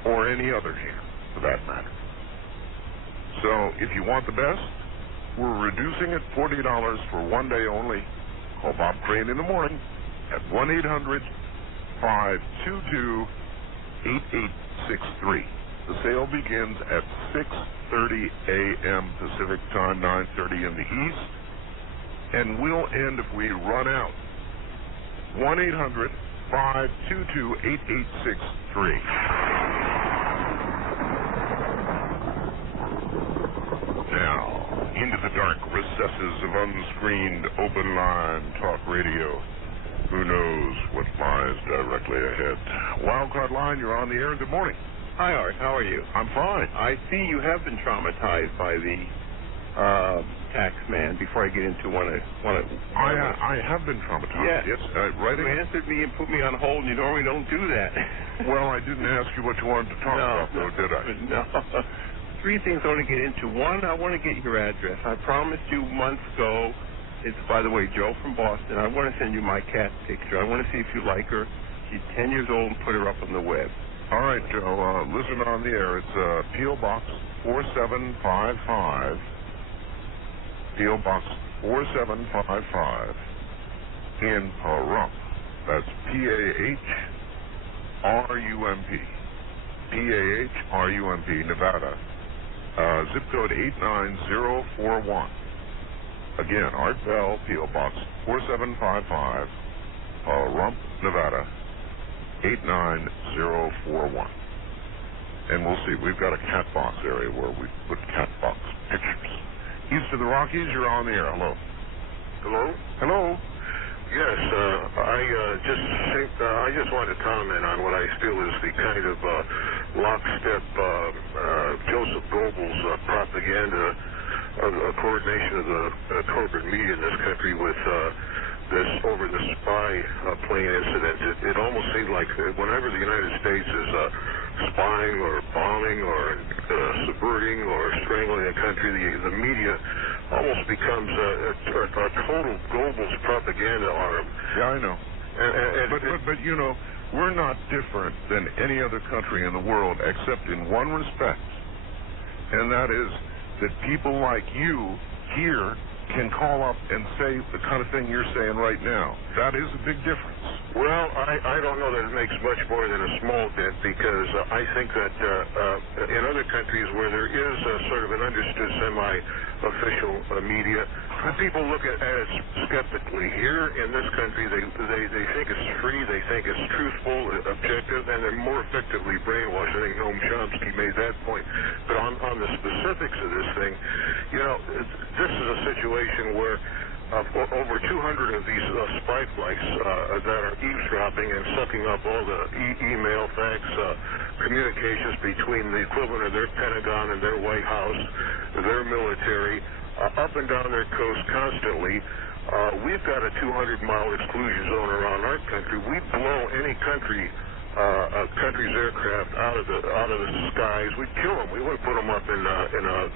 or any other ham, for that matter. So if you want the best, we're reducing it $40 for one day only. Call Bob Crane in the morning at 1-800-522-8863. The sale begins at 6:30 a.m. Pacific Time, 9:30 in the East, and will end if we run out. 1-800-522-8863. Now, into the dark recesses of unscreened open line talk radio. Who knows what lies directly ahead? Wildcard Line, you're on the air. Good morning. Hi, Art. How are you? I'm fine. I see you have been traumatized by the tax man. Before I get into I have been traumatized. Yes. Right. You answered me and put me on hold, and you normally don't do that. Well, I didn't ask you what you wanted to talk about, though, did I? No. Three things I want to get into. One, I want to get your address. I promised you months ago. It's, by the way, Joe from Boston. I want to send you my cat picture. I want to see if you like her. She's 10 years old and put her up on the web. All right, Joe. Listen on the air. It's P.O. Box 4755. P.O. Box 4755 in Pahrump. That's P-A-H-R-U-M-P. P-A-H-R-U-M-P, Nevada. Zip code 89041. Again, Art Bell, P.O. Box 4755, Pahrump, Nevada, 89041. And we'll see. We've got a cat box area where we put cat box pictures. East of the Rockies, you're on the air. Hello. Hello? Hello. Yes, I just wanted to comment on what I feel is the kind of lockstep Joseph Goebbels propaganda of coordination of the corporate media in this country with this spy plane incident. It almost seems like whenever the United States is spying or bombing or subverting or strangling a country, the media almost becomes a total global propaganda arm. Yeah, I know. But you know, we're not different than any other country in the world except in one respect, and that is that people like you here can call up and say the kind of thing you're saying right now. That is a big difference. Well, I don't know that it makes much more than a small bit, because I think that in other countries where there is sort of an understood semi-official media, people look at it skeptically. Here in this country, they think it's free, they think it's truthful, objective, and they're more effectively brainwashed. I think Noam Chomsky made that point. But on the specifics of this thing, you know, this is a situation where over 200 of these spy flights that are eavesdropping and sucking up all the email, fax, communications between the equivalent of their Pentagon and their White House, their military, up and down their coast constantly. We've got a 200-mile exclusion zone around our country. We blow any country's aircraft out of the skies. We'd kill them. We wouldn't put them up in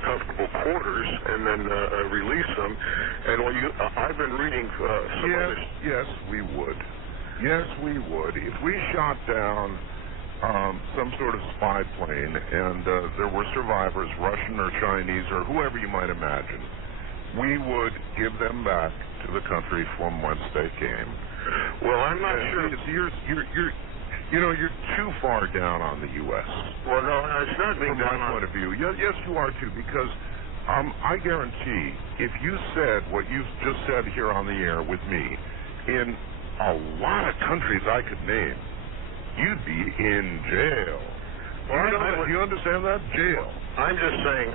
comfortable quarters and then release them. And when I've been reading some of this. Yes, we would. Yes, we would. If we shot down some sort of spy plane and there were survivors, Russian or Chinese or whoever you might imagine, we would give them back to the country from whence they came. Well, I'm not sure. You're too far down on the U.S. Well, no, it's not being from my point of view. Yes, you are too, because I guarantee if you said what you've just said here on the air with me, in a lot of countries I could name, you'd be in jail. Well, do you understand that? Jail. I'm just saying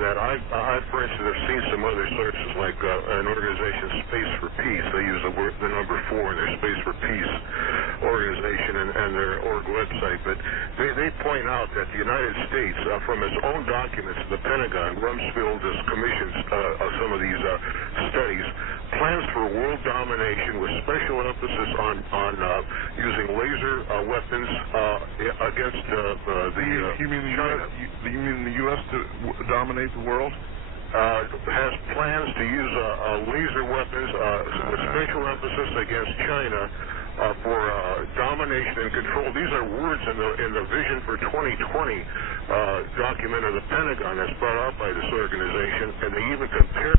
that I for instance, have seen some other sources like an organization, Space for Peace. They use the number 4 in their Space for Peace organization and their org website. But they point out that the United States, from its own documents, the Pentagon, Rumsfeld has commissioned some of these studies, plans for world domination with special emphasis on using laser weapons against You mean the U.S. to dominate the world? Has plans to use laser weapons with special emphasis against China for domination and control. These are words in the Vision for 2020 document of the Pentagon that's brought out by this organization, and they even compare.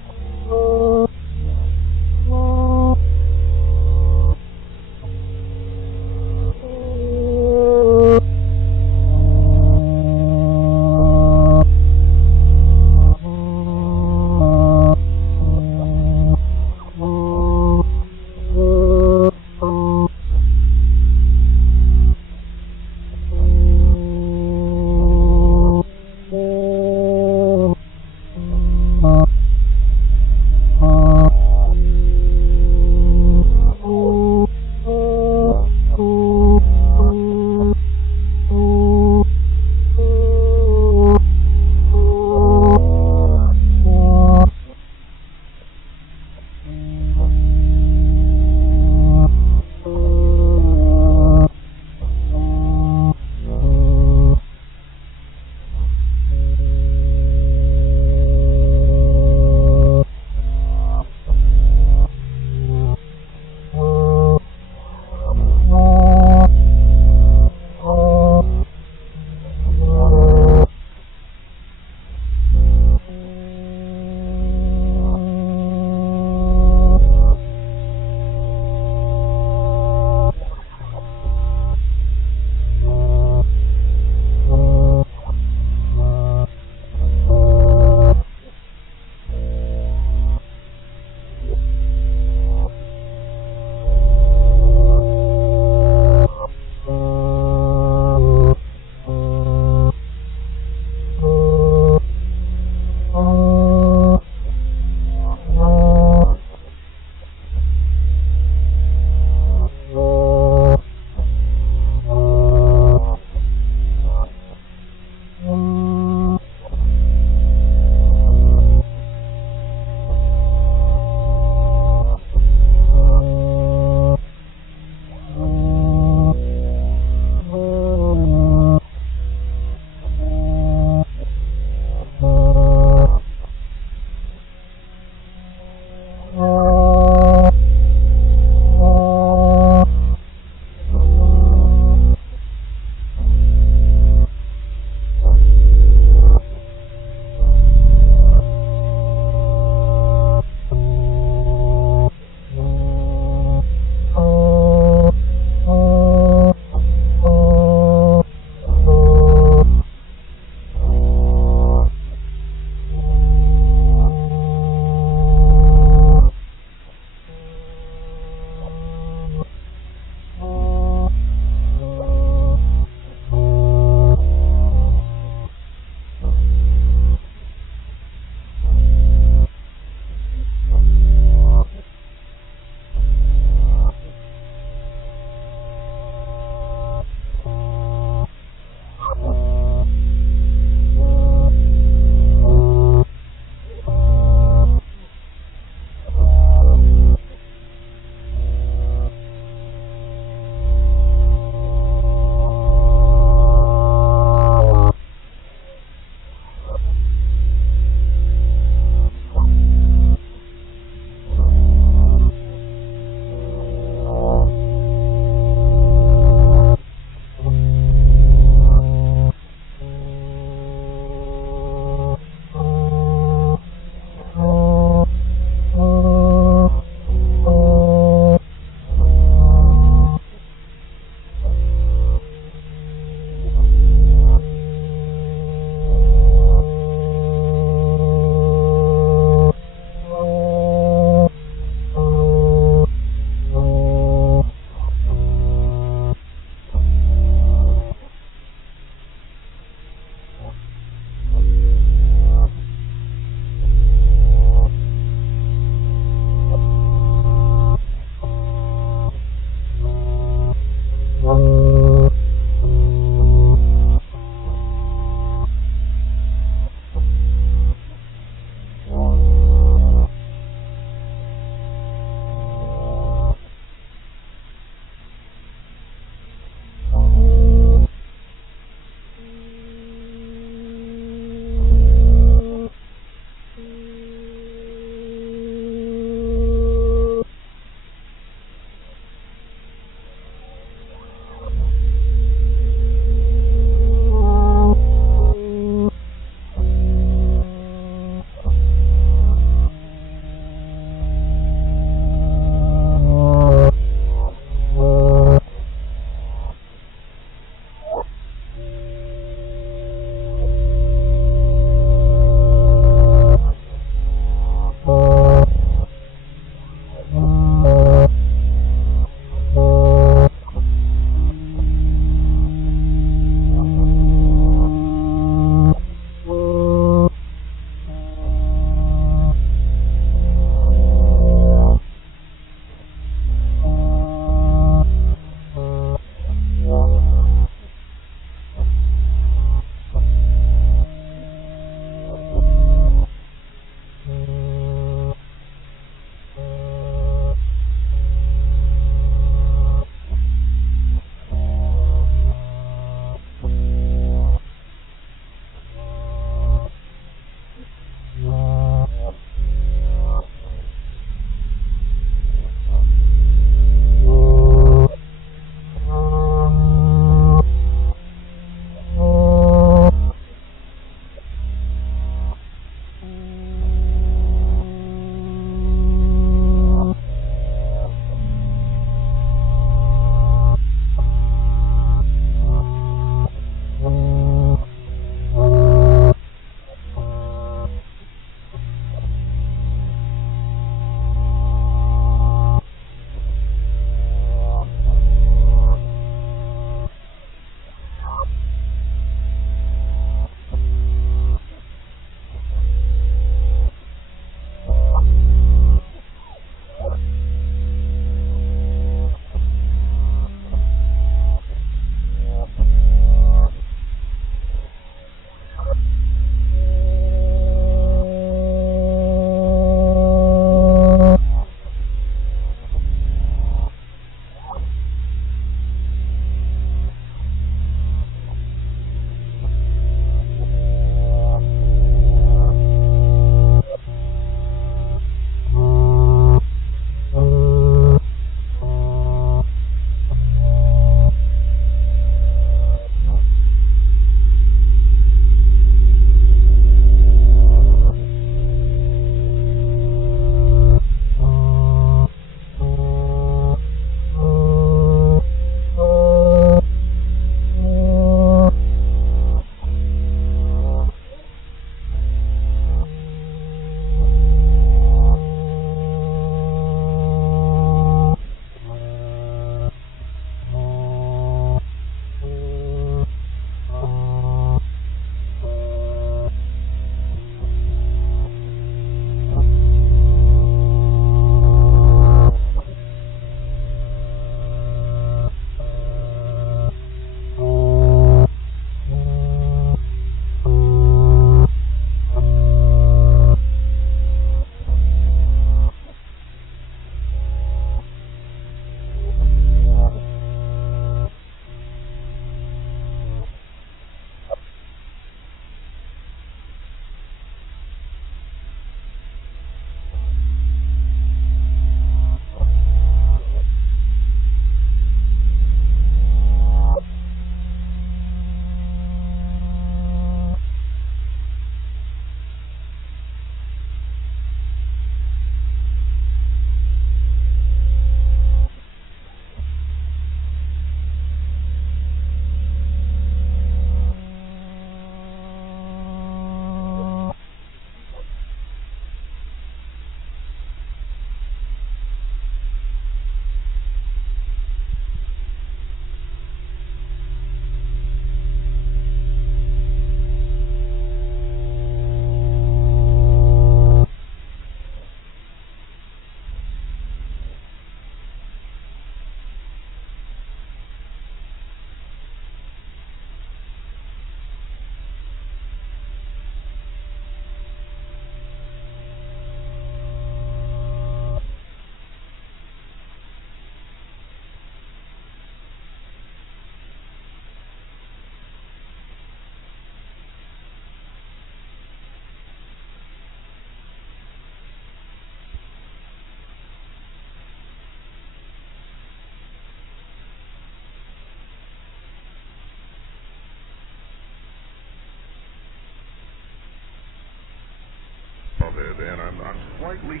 slightly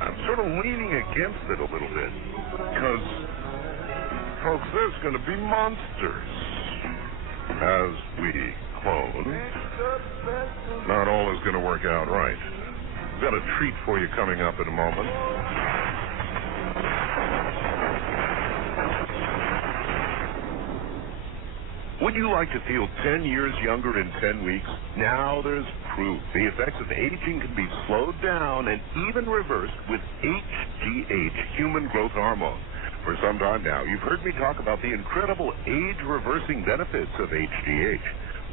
I'm sort of leaning against it a little bit. Because, folks, there's going to be monsters as we clone. Not all is going to work out right. Got a treat for you coming up in a moment. Would you like to feel 10 years younger in 10 weeks? Now there's proof. The effects of aging can be slowed down and even reversed with HGH, human growth hormone. For some time now, you've heard me talk about the incredible age-reversing benefits of HGH.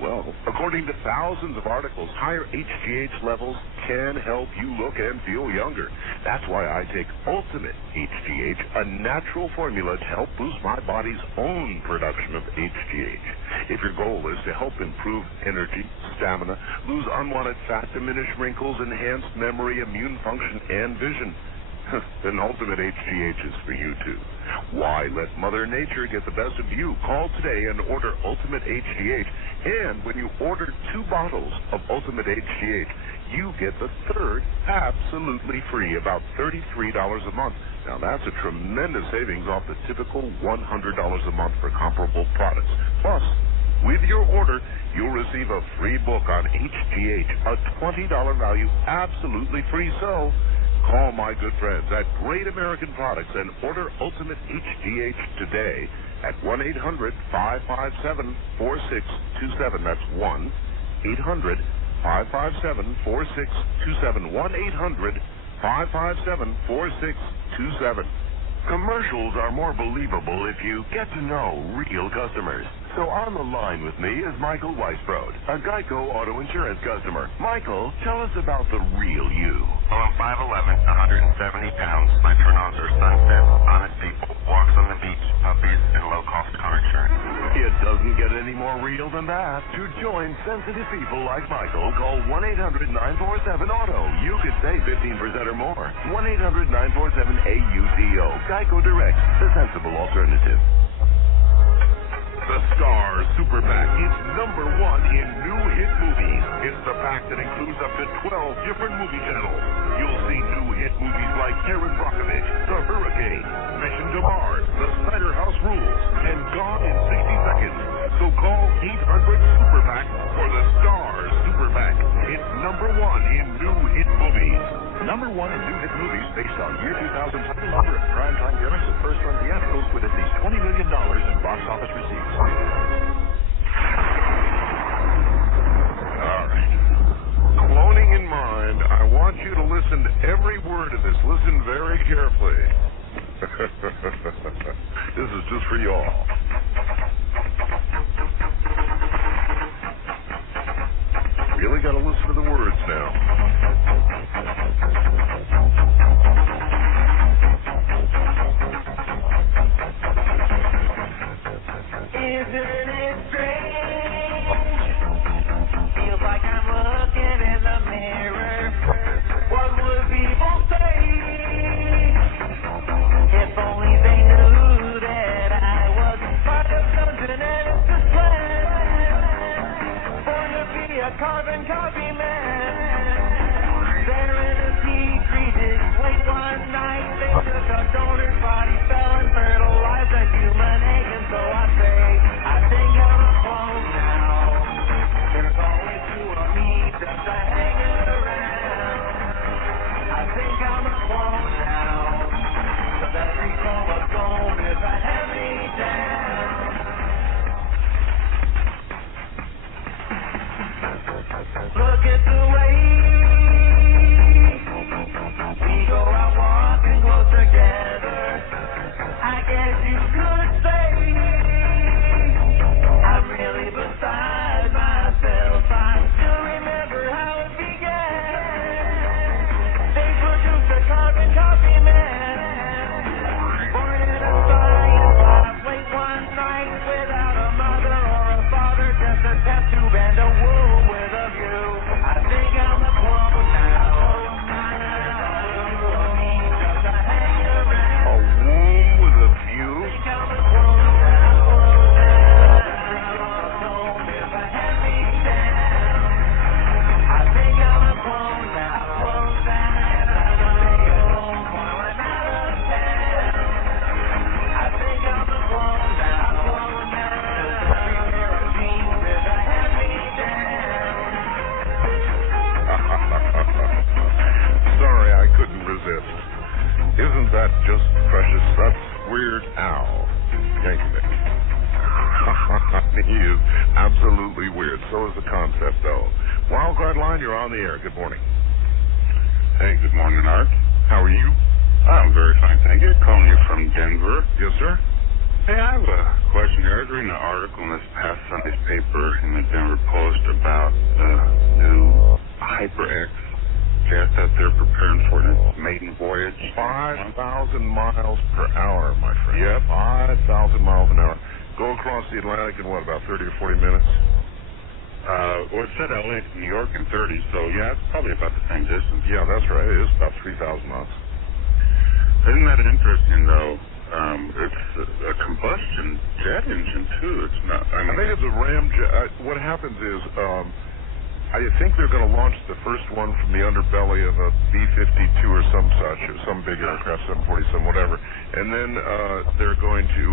Well, according to thousands of articles, higher HGH levels can help you look and feel younger. That's why I take Ultimate HGH, a natural formula to help boost my body's own production of HGH. If your goal is to help improve energy, stamina, lose unwanted fat, diminish wrinkles, enhance memory, immune function, and vision, then Ultimate HGH is for you, too. Why let Mother Nature get the best of you? Call today and order Ultimate HGH. And when you order 2 bottles of Ultimate HGH, you get the third absolutely free, about $33 a month. Now, that's a tremendous savings off the typical $100 a month for comparable products. Plus, with your order, you'll receive a free book on HGH, a $20 value, absolutely free. So, call my good friends at Great American Products and order Ultimate HGH today at 1-800-557-4627. That's 1-800-557-4627. 1-800-557-4627. Commercials are more believable if you get to know real customers. So on the line with me is Michael Weisbrod, a Geico auto insurance customer. Michael, tell us about the real you. Well, I'm 5'11", 170 pounds. My pronouns are sunset, honest people, walks on the beach, puppies, and low-cost car insurance. It doesn't get any more real than that. To join sensitive people like Michael, call 1-800-947-AUTO. You could save 15% or more. 1-800-947-AUTO. Geico Direct, the sensible alternative. The Star Super PAC is #1 in new hit movies. It's the pack that includes up to 12 different movie channels. You'll see new hit movies like Aaron Brockovich, The Hurricane, Mission to Mars, The Snyder House Rules, and Gone in 60 Seconds. So call 800-SUPER-PAC for the Star Super PAC. It's #1 in new hit movies. #1 in new hit movies based on year 2000 number of primetime viewings of first-run theatricals with at least $20 million in box office receipts. All right. Cloning in mind, I want you to listen to every word of this. Listen very carefully. This is just for y'all. Really got to listen to the words now. Isn't it strange? Feels like I'm looking in the mirror. What would people say if only they knew that I was part of something and it's a plan? Born to be a carbon copy man. There in a petri dish, late one night they took a donor's body, fell and fertilized a human egg, and so I say, I think I'm a clone now. There's only 2 of me just hanging around. I think I'm a clone now. 'Cause every chromosome is a hand-me-down. Look at the way we go out walking close together. I guess you could say I'm really beside myself. I still remember how it began. They produced a carbon copy man, born in a science lab late one night without a mother or a father, just a test tube and a womb with a view. I think I'm a me is absolutely weird. So is the concept, though. Wildcard line, you're on the air. Good morning. Hey, good morning, Art. How are you? I'm very fine, thank you. Calling you from Denver. Yes, sir. Hey, I have a question here. I was reading an article in this past Sunday's paper in the Denver Post about the new HyperX jet that they're preparing for its maiden voyage. 5,000 miles per hour, my friend. Yep, 5,000 miles an hour. Go across the Atlantic in what, about 30 or 40 minutes? Well, it said LA to New York in 30, so yeah, it's probably about the same distance. Yeah, that's right. It is about 3,000 miles. Isn't that interesting, though? It's a combustion jet engine, too. It's not... I think it's a ramjet. What happens is, I think they're going to launch the first one from the underbelly of a B-52 or some such, or some big aircraft, 747, whatever. And then they're going to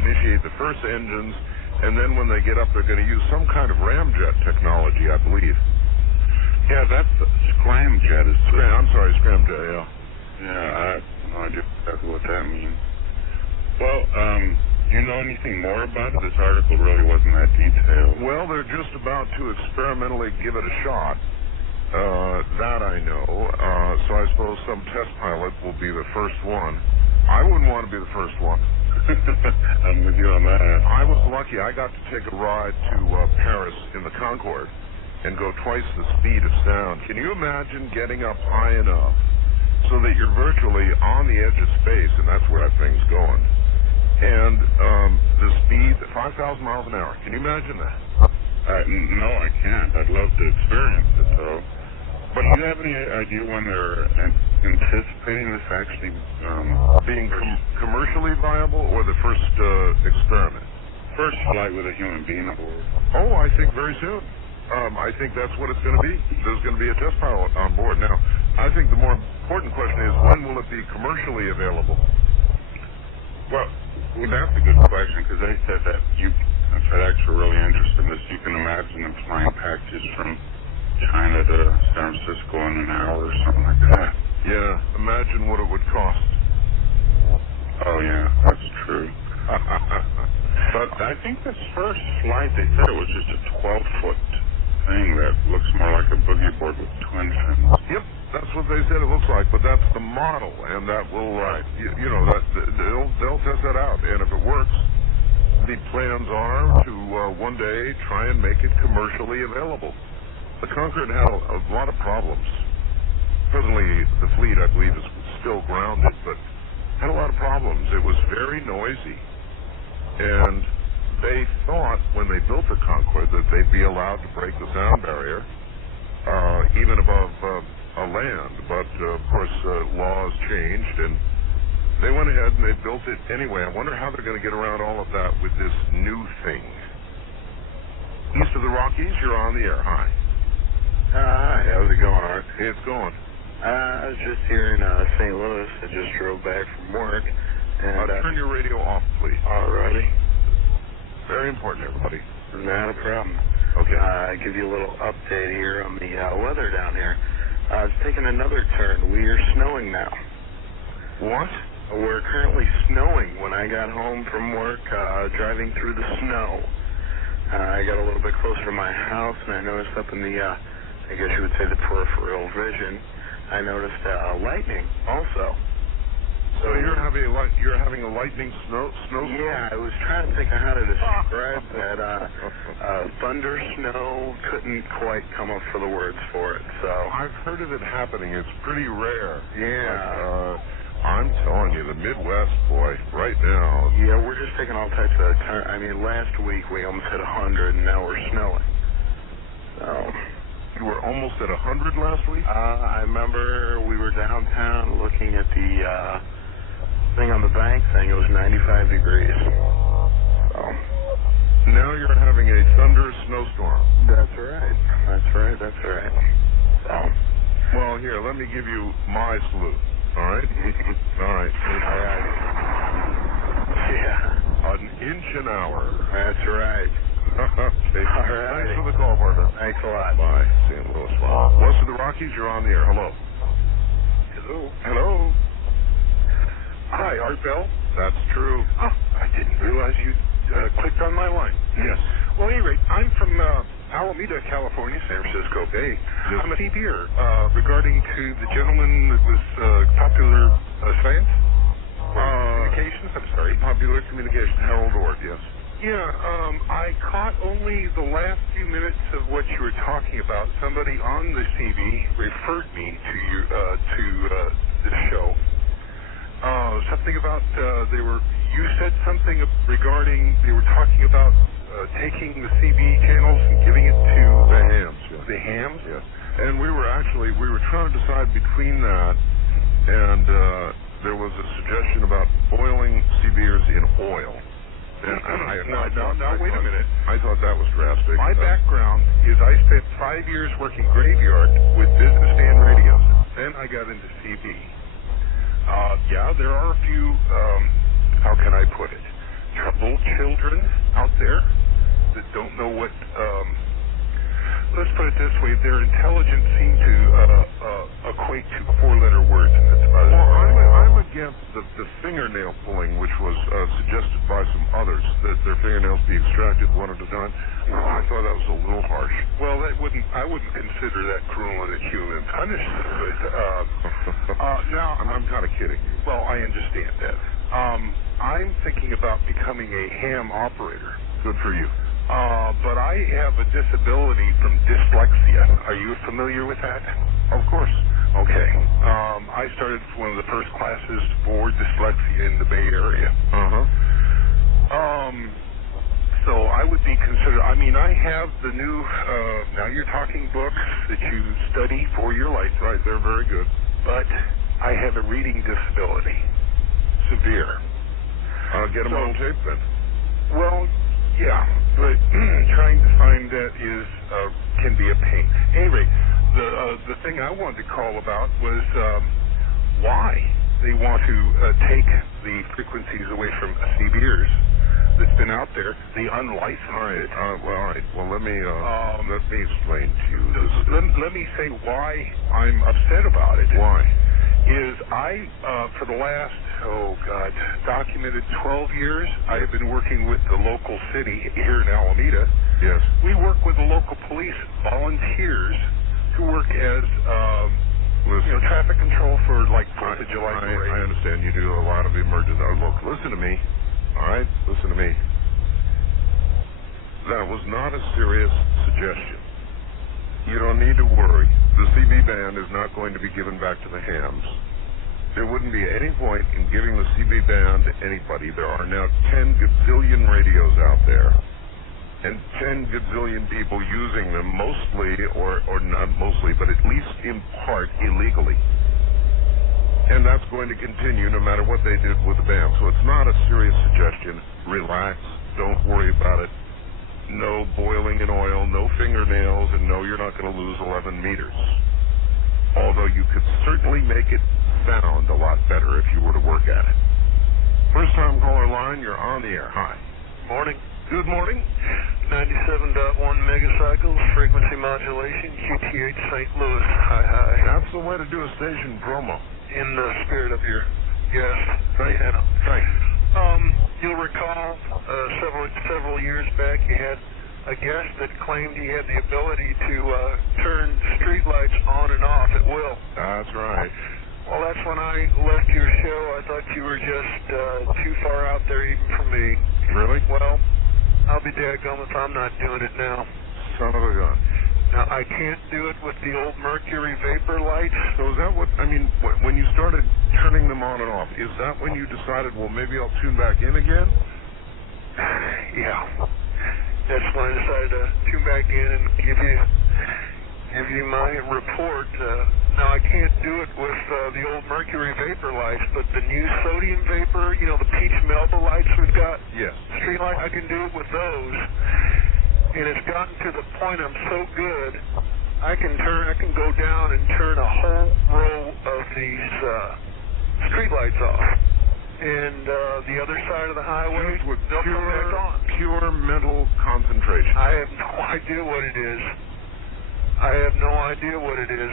initiate the first engines, and then when they get up, they're going to use some kind of ramjet technology, I believe. Yeah, that's scramjet. Scramjet, yeah. Yeah, I have no idea exactly what that means. Well, do you know anything more about it? This article really wasn't that detailed. Well, they're just about to experimentally give it a shot. That I know. So I suppose some test pilot will be the first one. I wouldn't want to be the first one. I'm with you on that. I was lucky. I got to take a ride to Paris in the Concorde and go twice the speed of sound. Can you imagine getting up high enough so that you're virtually on the edge of space, and that's where that thing's going. And the speed, 5,000 miles an hour. Can you imagine that? No, I can't. I'd love to experience it, though. But do you have any idea when they're anticipating this actually being commercially viable, or the first experiment? First flight with a human being aboard. Oh, I think very soon. I think that's what it's going to be. There's going to be a test pilot on board. Now, I think the more important question is, when will it be commercially available? Well, that's a good question, because they said that FedEx were really interested in this. You can imagine them flying packages from China to San Francisco in an hour or something like that. Yeah, imagine what it would cost. Oh, yeah, that's true. But I think this first flight, they said it was just a 12-foot thing that looks more like a boogie board with twin fins. Yep, that's what they said it looks like, but that's the model, and that will, they'll test that out, and if it works, the plans are to one day try and make it commercially available. The Concorde had a lot of problems. Presently, the fleet, I believe, is still grounded, but had a lot of problems. It was very noisy, and they thought when they built the Concorde that they'd be allowed to break the sound barrier even above land, but of course laws changed, and they went ahead and they built it anyway. I wonder how they're going to get around all of that with this new thing. East of the Rockies, you're on the air. Hi. Hi, how's it going, Art? It's going. I was just here in St. Louis. I just drove back from work. And turn your radio off, please. Alrighty. Very important, everybody. Not a problem. Okay. I give you a little update here on the weather down here. It's taking another turn. We are snowing now. What? We're currently snowing. When I got home from work, driving through the snow, I got a little bit closer to my house, and I noticed up in the, I guess you would say the peripheral vision, I noticed lightning also. So you're having a lightning snowstorm? Yeah, I was trying to think of how to describe that. Thunder snow, couldn't quite come up for the words for it. So I've heard of it happening. It's pretty rare. Yeah. But, I'm telling you, the Midwest, boy, right now. Yeah, we're just taking all types of turn. I mean, last week we almost hit 100, and now we're snowing. So. You were almost at 100 last week? I remember we were downtown looking at the thing on the bank saying it was 95 degrees. So. Now you're having a thunderous snowstorm. That's right. So. Well, here, let me give you my salute. All right? All right. Yeah. An inch an hour. That's right. Okay. All right. Thanks for the call, partner. Thanks a lot. Bye. St. Louis. West of the Rockies, you're on the air. Hello. Hello. Hi, Art Bell. That's true. Oh, I didn't realize you clicked on my line. Yeah, Alameda, California, San Francisco Bay. Yes. I'm a CBer regarding to the gentleman that was popular science communications. I'm sorry, Popular Communications, Harold Orr, yes. Yeah, I caught only the last few minutes of what you were talking about. Somebody on the CB referred me to you to this show. Something about you said something regarding they were talking about taking the CB channels and giving it to the hams. Yes. The hams? Yes. And we were trying to decide between that and there was a suggestion about boiling CBers in oil. Now, wait a minute. I thought that was drastic. My background is I spent 5 years working graveyard with businessman radios. Then I got into CB. Yeah, there are a few, how can I put it, troubled children out there that don't know what, let's put it this way, their intelligence seems to equate to 4-letter words, and that's about it. Well, I'm against the fingernail pulling, which was suggested by some others, that their fingernails be extracted one at a time. I thought that was a little harsh. Well, I wouldn't consider that cruel and inhuman punishment, but now I'm kind of kidding you. Well, I understand that. I'm thinking about becoming a ham operator. Good for you. But I have a disability from dyslexia. Are you familiar with that? Of course. Okay. I started one of the first classes for dyslexia in the Bay Area. So I would be considered, I have the new, now you're talking books that you study for your life. Right, they're very good. But I have a reading disability. Severe. Get them on tape then. Well, yeah, but trying to find that can be a pain. Anyway, the thing I wanted to call about was why they want to take the frequencies away from CBers that's been out there, the unlicensed. All right. Well, let me explain to you. Let me say why I'm upset about it. Why? Is for the last, documented 12 years, I have been working with the local city here in Alameda. Yes. We work with the local police volunteers who work as, traffic control for, 4th of July parade. I understand. You do a lot of emergency. Look, listen to me. All right? Listen to me. That was not a serious suggestion. You don't need to worry. The CB band is not going to be given back to the hams. There wouldn't be any point in giving the CB band to anybody. There are now 10 gazillion radios out there, and 10 gazillion people using them, mostly, or not mostly, but at least in part, illegally. And that's going to continue no matter what they did with the band. So it's not a serious suggestion. Relax. Don't worry about it. No boiling in oil, no fingernails, and no, you're not going to lose 11 meters. Although you could certainly make it sound a lot better if you were to work at it. First time caller line, you're on the air. Hi. Morning. Good morning. 97.1 megacycles, frequency modulation, QTH St. Louis. Hi. That's the way to do a station promo. In the spirit of your guest. Thanks. You'll recall several years back you had a guest that claimed he had the ability to turn streetlights on and off at will. That's right. Well, that's when I left your show. I thought you were just too far out there even for me. Really? Well, I'll be daggum if I'm not doing it now. Son of a gun. Now, I can't do it with the old mercury vapor lights. So is that when you started turning them on and off, is that when you decided, well, maybe I'll tune back in again? Yeah. That's when I decided to tune back in and give you my report. Now, I can't do it with the old mercury vapor lights, but the new sodium vapor, the peach Melba lights we've got. Yes. Street light, I can do it with those. And it's gotten to the point I'm so good, I can go down and turn a whole row of these street lights off. And the other side of the highway, they'll come back on. Pure mental concentration. I have no idea what it is.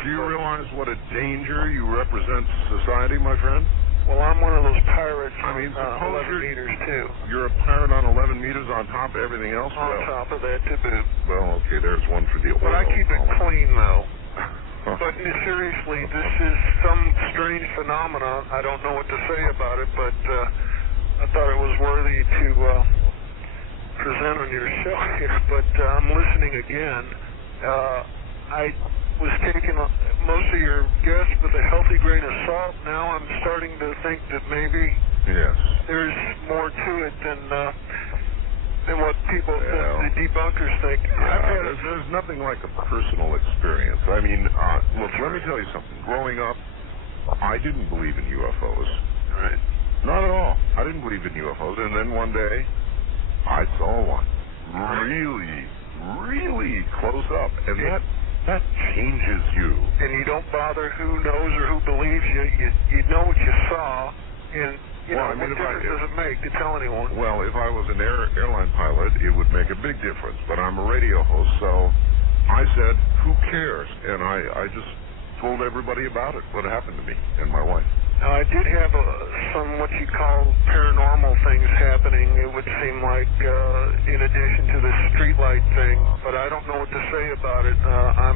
Do you realize what a danger you represent to society, my friend? Well, I'm one of those pirates I mean, on suppose 11 meters, too. You're a pirate on 11 meters on top of everything else? On top of that, to boot. Well, okay, there's one for the oil. But I keep it clean, though. But seriously, this is some strange phenomenon. I don't know what to say about it, but I thought it was worthy to present on your show here. But I'm listening again. I was taking most of your guests with a healthy grain of salt. Now I'm starting to think that maybe there's more to it than what people, the debunkers think. There's nothing like a personal experience. I mean, look, let me tell you something. Growing up, I didn't believe in UFOs. Right. Not at all. I didn't believe in UFOs. And then one day, I saw one. Really close up. And that changes you. And you don't bother who knows or who believes you. You know what you saw, and what difference does it make to tell anyone? Well, if I was an airline pilot, it would make a big difference. But I'm a radio host, so I said, who cares? And I just told everybody about it, what happened to me and my wife. Now, I did have some what you call paranormal things happening, it would seem like, in addition to the streetlight thing, but I don't know what to say about it. I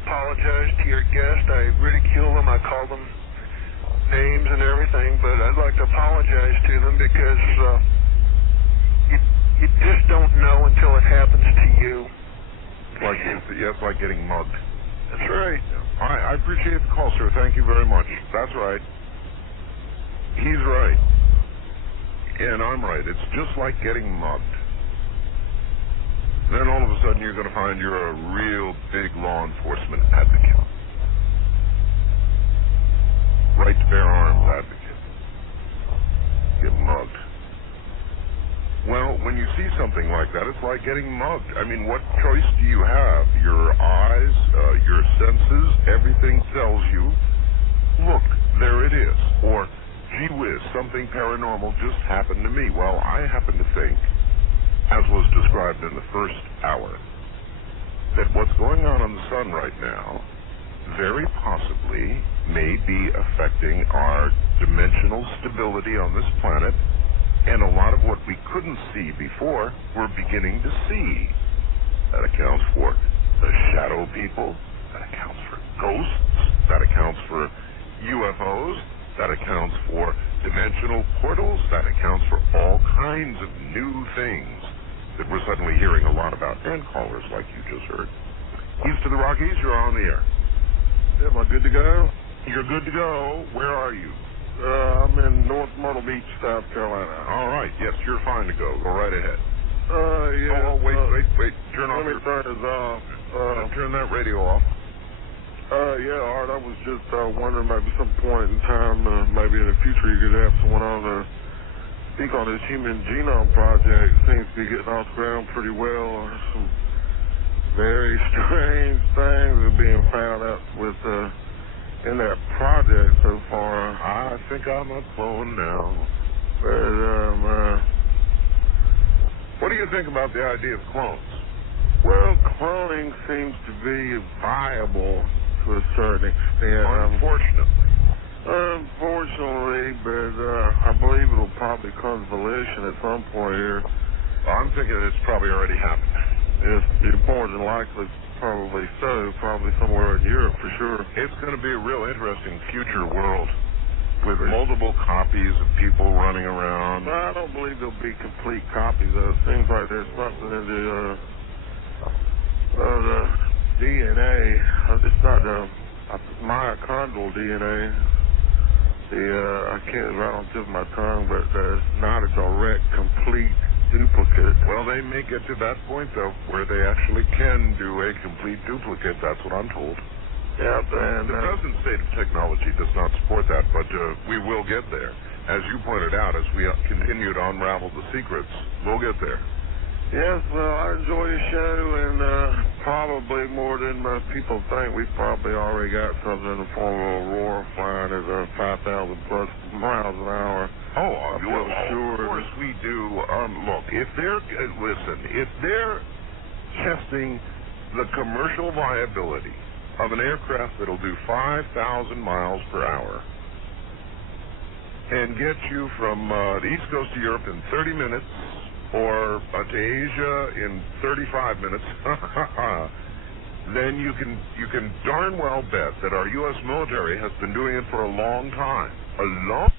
apologize to your guest. I ridicule them. I call them names and everything, but I'd like to apologize to them because you just don't know until it happens to you. It's like getting mugged. That's right. I appreciate the call, sir. Thank you very much. That's right. He's right. And I'm right. It's just like getting mugged. Then all of a sudden you're going to find you're a real big law enforcement advocate. Right to bear arms advocate. Get mugged. Well, when you see something like that, it's like getting mugged. I mean, what choice do you have? Your eyes, your senses, everything tells you, look, there it is. Or, gee whiz, something paranormal just happened to me. Well, I happen to think, as was described in the first hour, that what's going on the sun right now very possibly may be affecting our dimensional stability on this planet. And a lot of what we couldn't see before, we're beginning to see. That accounts for the shadow people. That accounts for ghosts. That accounts for UFOs. That accounts for dimensional portals. That accounts for all kinds of new things that we're suddenly hearing a lot about. And callers like you just heard. East of the Rockies, you're on the air. Am I good to go? You're good to go. Where are you? I'm in North Myrtle Beach, South Carolina. All right. Yes, you're fine to go. Go right ahead. Yeah. Oh, wait. Turn off. Let me turn this off. Turn that radio off. Yeah, Art, I was just wondering maybe some point in time, maybe in the future, you could have someone on to speak on this Human Genome Project. Seems to be getting off the ground pretty well. Some very strange things are being found out with in that project so far. I think I'm a clone now. But, what do you think about the idea of clones? Well, cloning seems to be viable to a certain extent. Unfortunately, but I believe it'll probably come to volition at some point here. I'm thinking it's probably already happened. It's more than likely, probably so, probably somewhere in Europe for sure. It's going to be a real interesting future world with multiple copies of people running around. I don't believe there'll be complete copies of it. Seems like there's something in the DNA. It's not the mitochondrial DNA. I can't right on the tip of my tongue, but it's not a direct, complete duplicate. Well, they may get to that point, though, where they actually can do a complete duplicate. That's what I'm told. Yeah, and the present state of technology does not support that, but we will get there. As you pointed out, as we continue to unravel the secrets, we'll get there. Yes, well, I enjoy your show, and probably more than most people think, we've probably already got something in the form of Aurora flying at 5,000 plus miles an hour. Oh, sure. Of course we do. Look, if they're testing the commercial viability of an aircraft that'll do 5,000 miles per hour, and get you from the East Coast to Europe in 30 minutes or to Asia in 35 minutes, then you can darn well bet that our U.S. military has been doing it for a long time. A long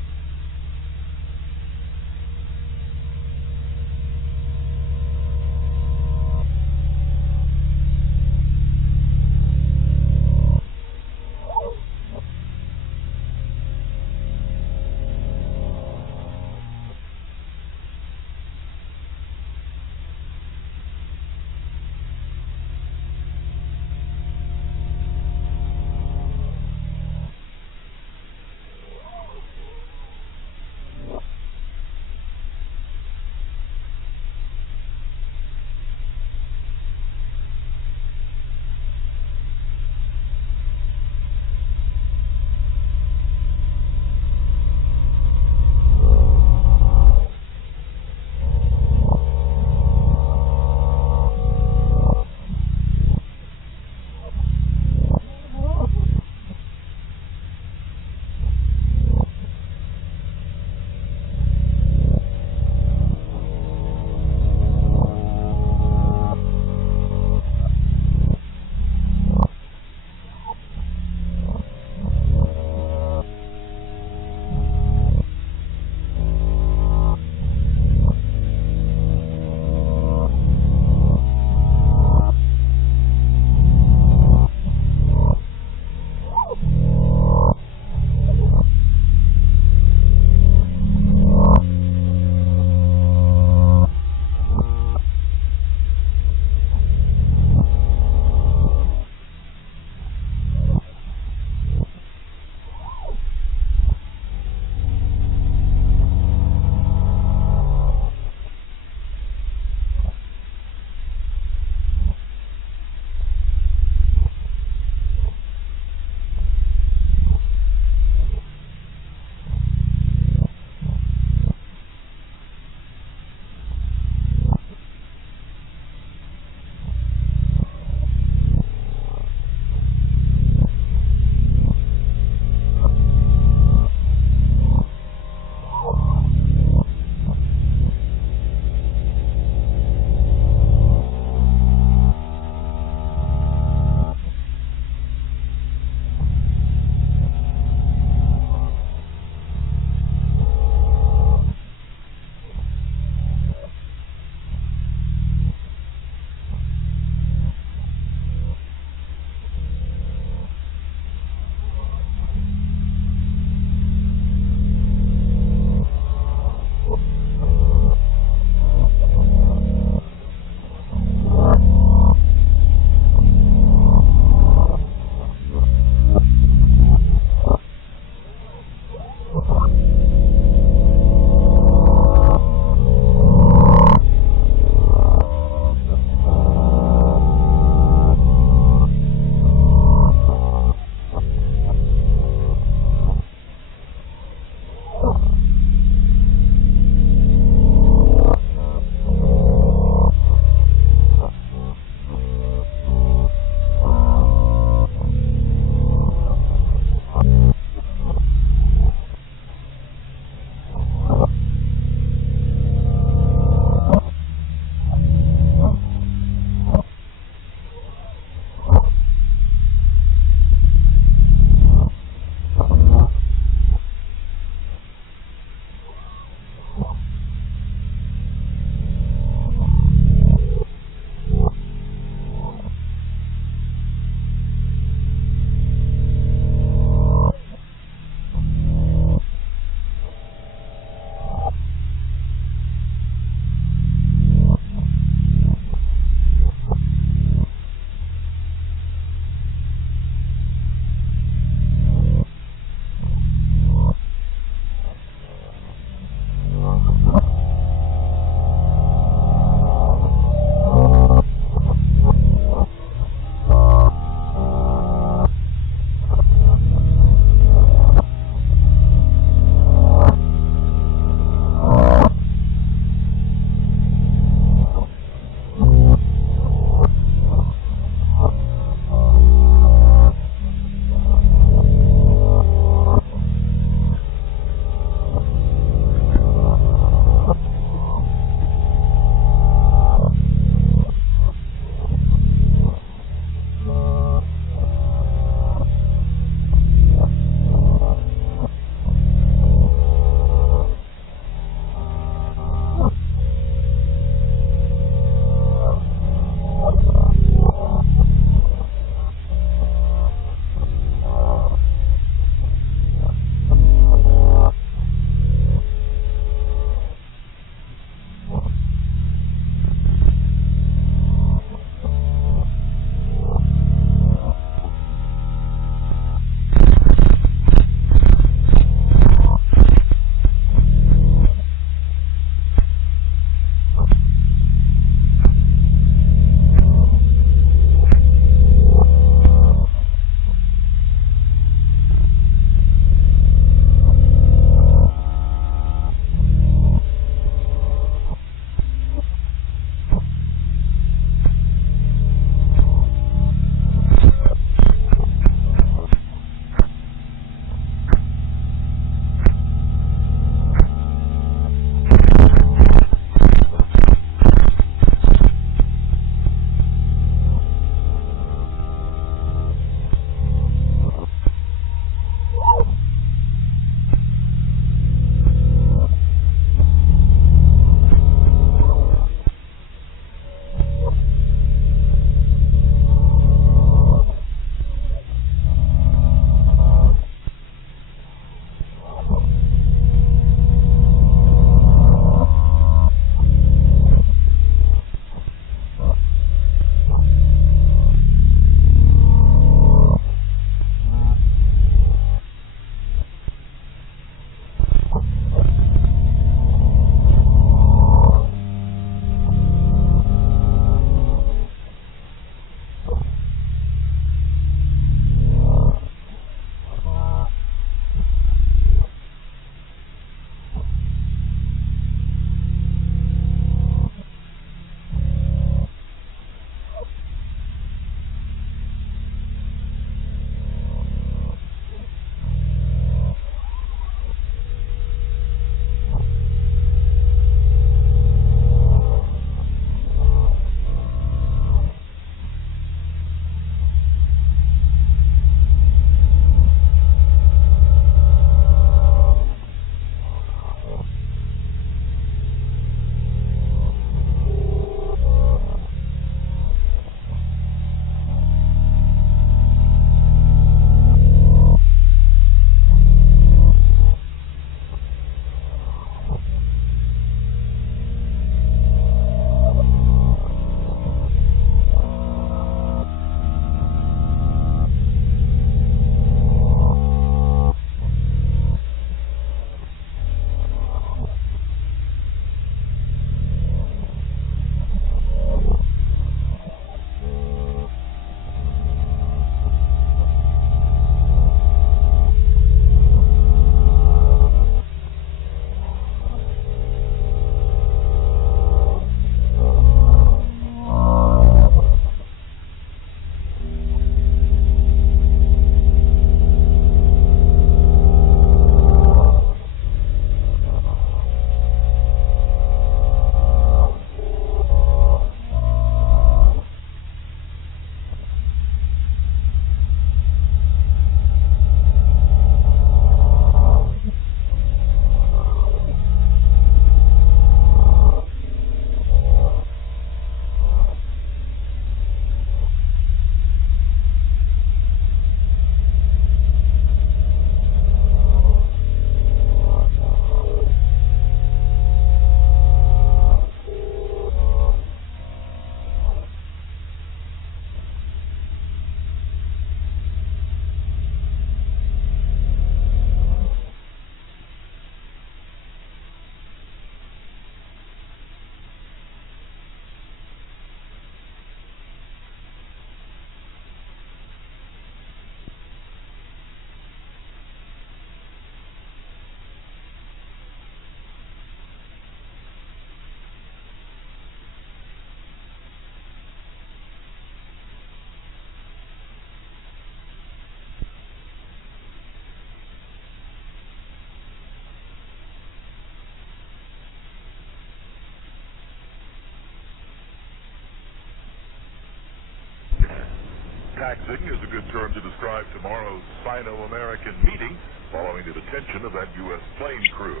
Taxing is a good term to describe tomorrow's Sino-American meeting following the detention of that U.S. plane crew.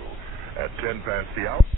At 10 past the hour.